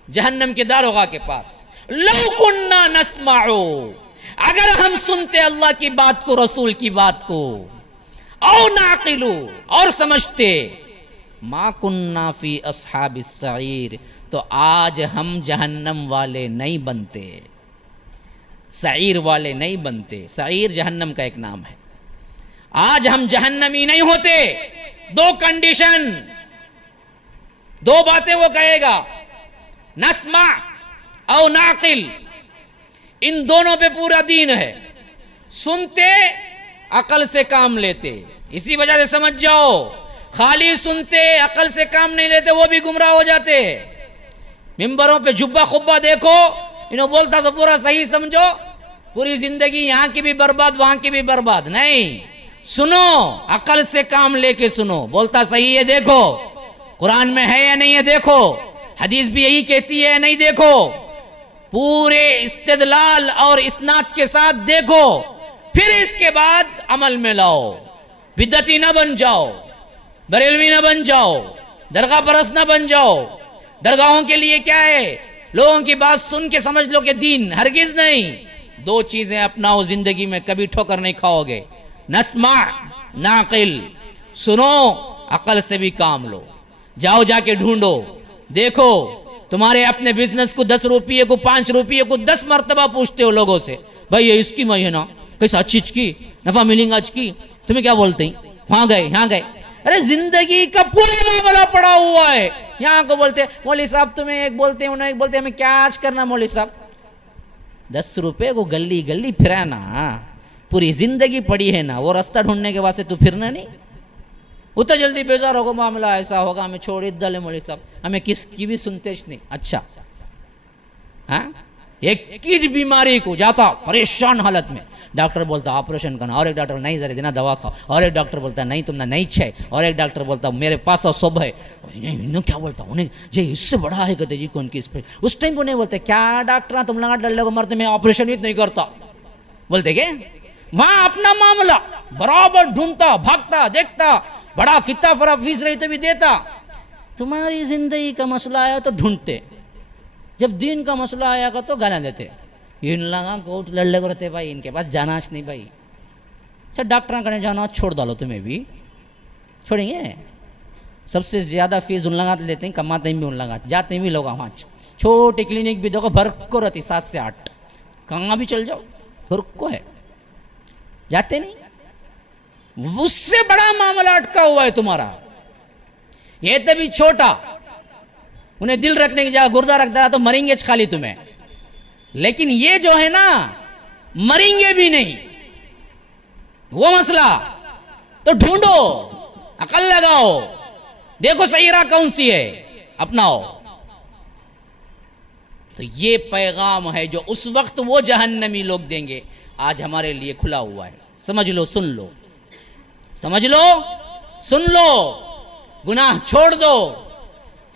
جہنم کے داروغہ کے پاس، لو کننا نسمع، اگر ہم سنتے اللہ کی بات کو، رسول کی بات کو، او نعقل، اور سمجھتے، ما کننا فی اصحاب السعیر، تو آج ہم جہنم والے نہیں بنتے، سعیر والے نہیں بنتے۔ سعیر جہنم کا ایک نام ہے۔ آج ہم جہنمی نہیں ہوتے۔ 2 کنڈیشن، 2 باتیں وہ کہے گا، نسمع او نعقل، ان دونوں پہ پورا دین ہے۔ سنتے عقل سے کام لیتے. اسی وجہ سے سمجھ جاؤ خالی سنتے عقل سے کام نہیں لیتے وہ بھی گمراہ ہو جاتے. ممبروں پہ جبہ خبہ دیکھو انہوں بولتا تو پورا صحیح سمجھو, پوری زندگی یہاں کی بھی برباد وہاں کی بھی برباد. نہیں, سنو عقل سے کام لے کے سنو, بولتا صحیح ہے دیکھو قرآن میں ہے یا نہیں ہے دیکھو, حدیث بھی یہی کہتی ہے نہیں دیکھو, پورے استدلال اور اسناد کے ساتھ دیکھو, پھر اس کے بعد عمل میں لاؤ. بدعتی نہ بن جاؤ, بریلوی نہ بن جاؤ, درگاہ پرست نہ بن جاؤ. درگاہوں کے لیے کیا ہے, لوگوں کی بات سن کے سمجھ لو کہ دین, ہرگز نہیں. دو چیزیں اپناؤ زندگی میں, کبھی ٹھوکر نہیں کھاؤ گے. نسمع ناقل, سنو عقل سے بھی کام لو. جاؤ جا کے ڈھونڈو, دیکھو تمہارے اپنے بزنس کو 10 روپیے کو 5 روپیے کو 10 مرتبہ پوچھتے ہو لوگوں سے, بھائی یہ اس کی میں ہے نا کیسا چیز کی نفع ملیں گا آج کی, تمہیں کیا بولتے ہیں وہاں گئے یہاں گئے. ارے زندگی کا پورا معاملہ پڑا ہوا ہے. یہاں کو بولتے ہیں مولوی صاحب تمہیں ایک بولتے ہیں, انہیں ایک بولتے ہیں, ہمیں کیا آج کرنا مولوی صاحب, 10 روپے کو گلی گلی پھرانا, پوری زندگی پڑی ہے نا, وہ راستہ ڈھونڈنے کے واسطے تو پھرنا نہیں. اتنا جلدی بیزار ہوگا معاملہ ایسا ہوگا, ہمیں چھوڑی دلے مولوی صاحب, ہمیں کس کی بھی سنتے نہیں. اچھا ہاں, ایک کی بیماری کو جاتا پریشان حالت میں, ڈاکٹر بولتا آپریشن کرنا, اور ایک ڈاکٹر نہیں ذرا دینا دوا کھاؤ, اور ایک ڈاکٹر بولتا نہیں تم نے نہیں چھے, اور ایک ڈاکٹر بولتا میرے پاس صبح ہے, انہوں کیا بولتا انہیں یہ اس سے بڑا ہے کہتے جی کون کی اس ٹائم کو نہیں بولتے کیا ڈاکٹر تم لگا ڈر لگو مرتے میں آپریشن ہی نہیں کرتا, بولتے کہ وہاں اپنا معاملہ برابر ڈھونڈتا بھاگتا دیکھتا, بڑا کتنا فرق فیس رہی تو بھی دیتا. تمہاری زندگی کا مسئلہ آیا تو ڈھونڈتے, جب دین کا مسئلہ آیا گا تو گانا دیتے. ان لگا کوٹ لڑ لے رہتے بھائی ان کے پاس جانا نہیں بھائی. اچھا ڈاکٹر کرنے جانا چھوڑ ڈالو, تمہیں بھی چھوڑیں گے. سب سے زیادہ فیس ان لگا لیتے ہیں, کماتے بھی ان لگا, جاتے بھی لوگ وہاں چھوٹی کلینک بھی دیکھو بھر کو رہتی 7 سے 8, کہاں بھی چل جاؤ بھر کو ہے, جاتے نہیں. اس سے بڑا معاملہ اٹکا ہوا ہے تمہارا. یہ تو بھی چھوٹا, انہیں دل رکھنے کی جگہ گردہ رکھ دیا تو مریں گے خالی تمہیں, لیکن یہ جو ہے نا مریں گے بھی نہیں, وہ مسئلہ تو ڈھونڈو, عقل لگاؤ, دیکھو صحیح راہ کون سی ہے, اپناؤ. تو یہ پیغام ہے جو اس وقت وہ جہنمی لوگ دیں گے, آج ہمارے لیے کھلا ہوا ہے. سمجھ لو, سن لو, سمجھ لو, سن لو, گناہ چھوڑ دو.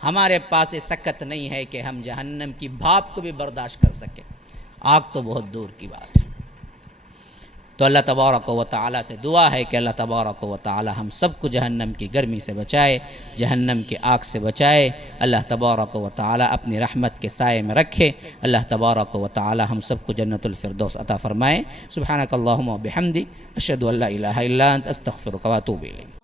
ہمارے پاس یہ سکت نہیں ہے کہ ہم جہنم کی بھاپ کو بھی برداشت کر سکیں, آگ تو بہت دور کی بات ہے. تو اللہ تبارک و تعالی سے دعا ہے کہ اللہ تبارک و تعالی ہم سب کو جہنم کی گرمی سے بچائے, جہنم کی آگ سے بچائے. اللہ تبارک و تعالی اپنی رحمت کے سائے میں رکھے. اللہ تبارک و تعالی ہم سب کو جنت الفردوس عطا فرمائے. سبحانک اللہم و بحمدک, اشہد ان لا الہ الا انت, استغفرک و اتوب الیک.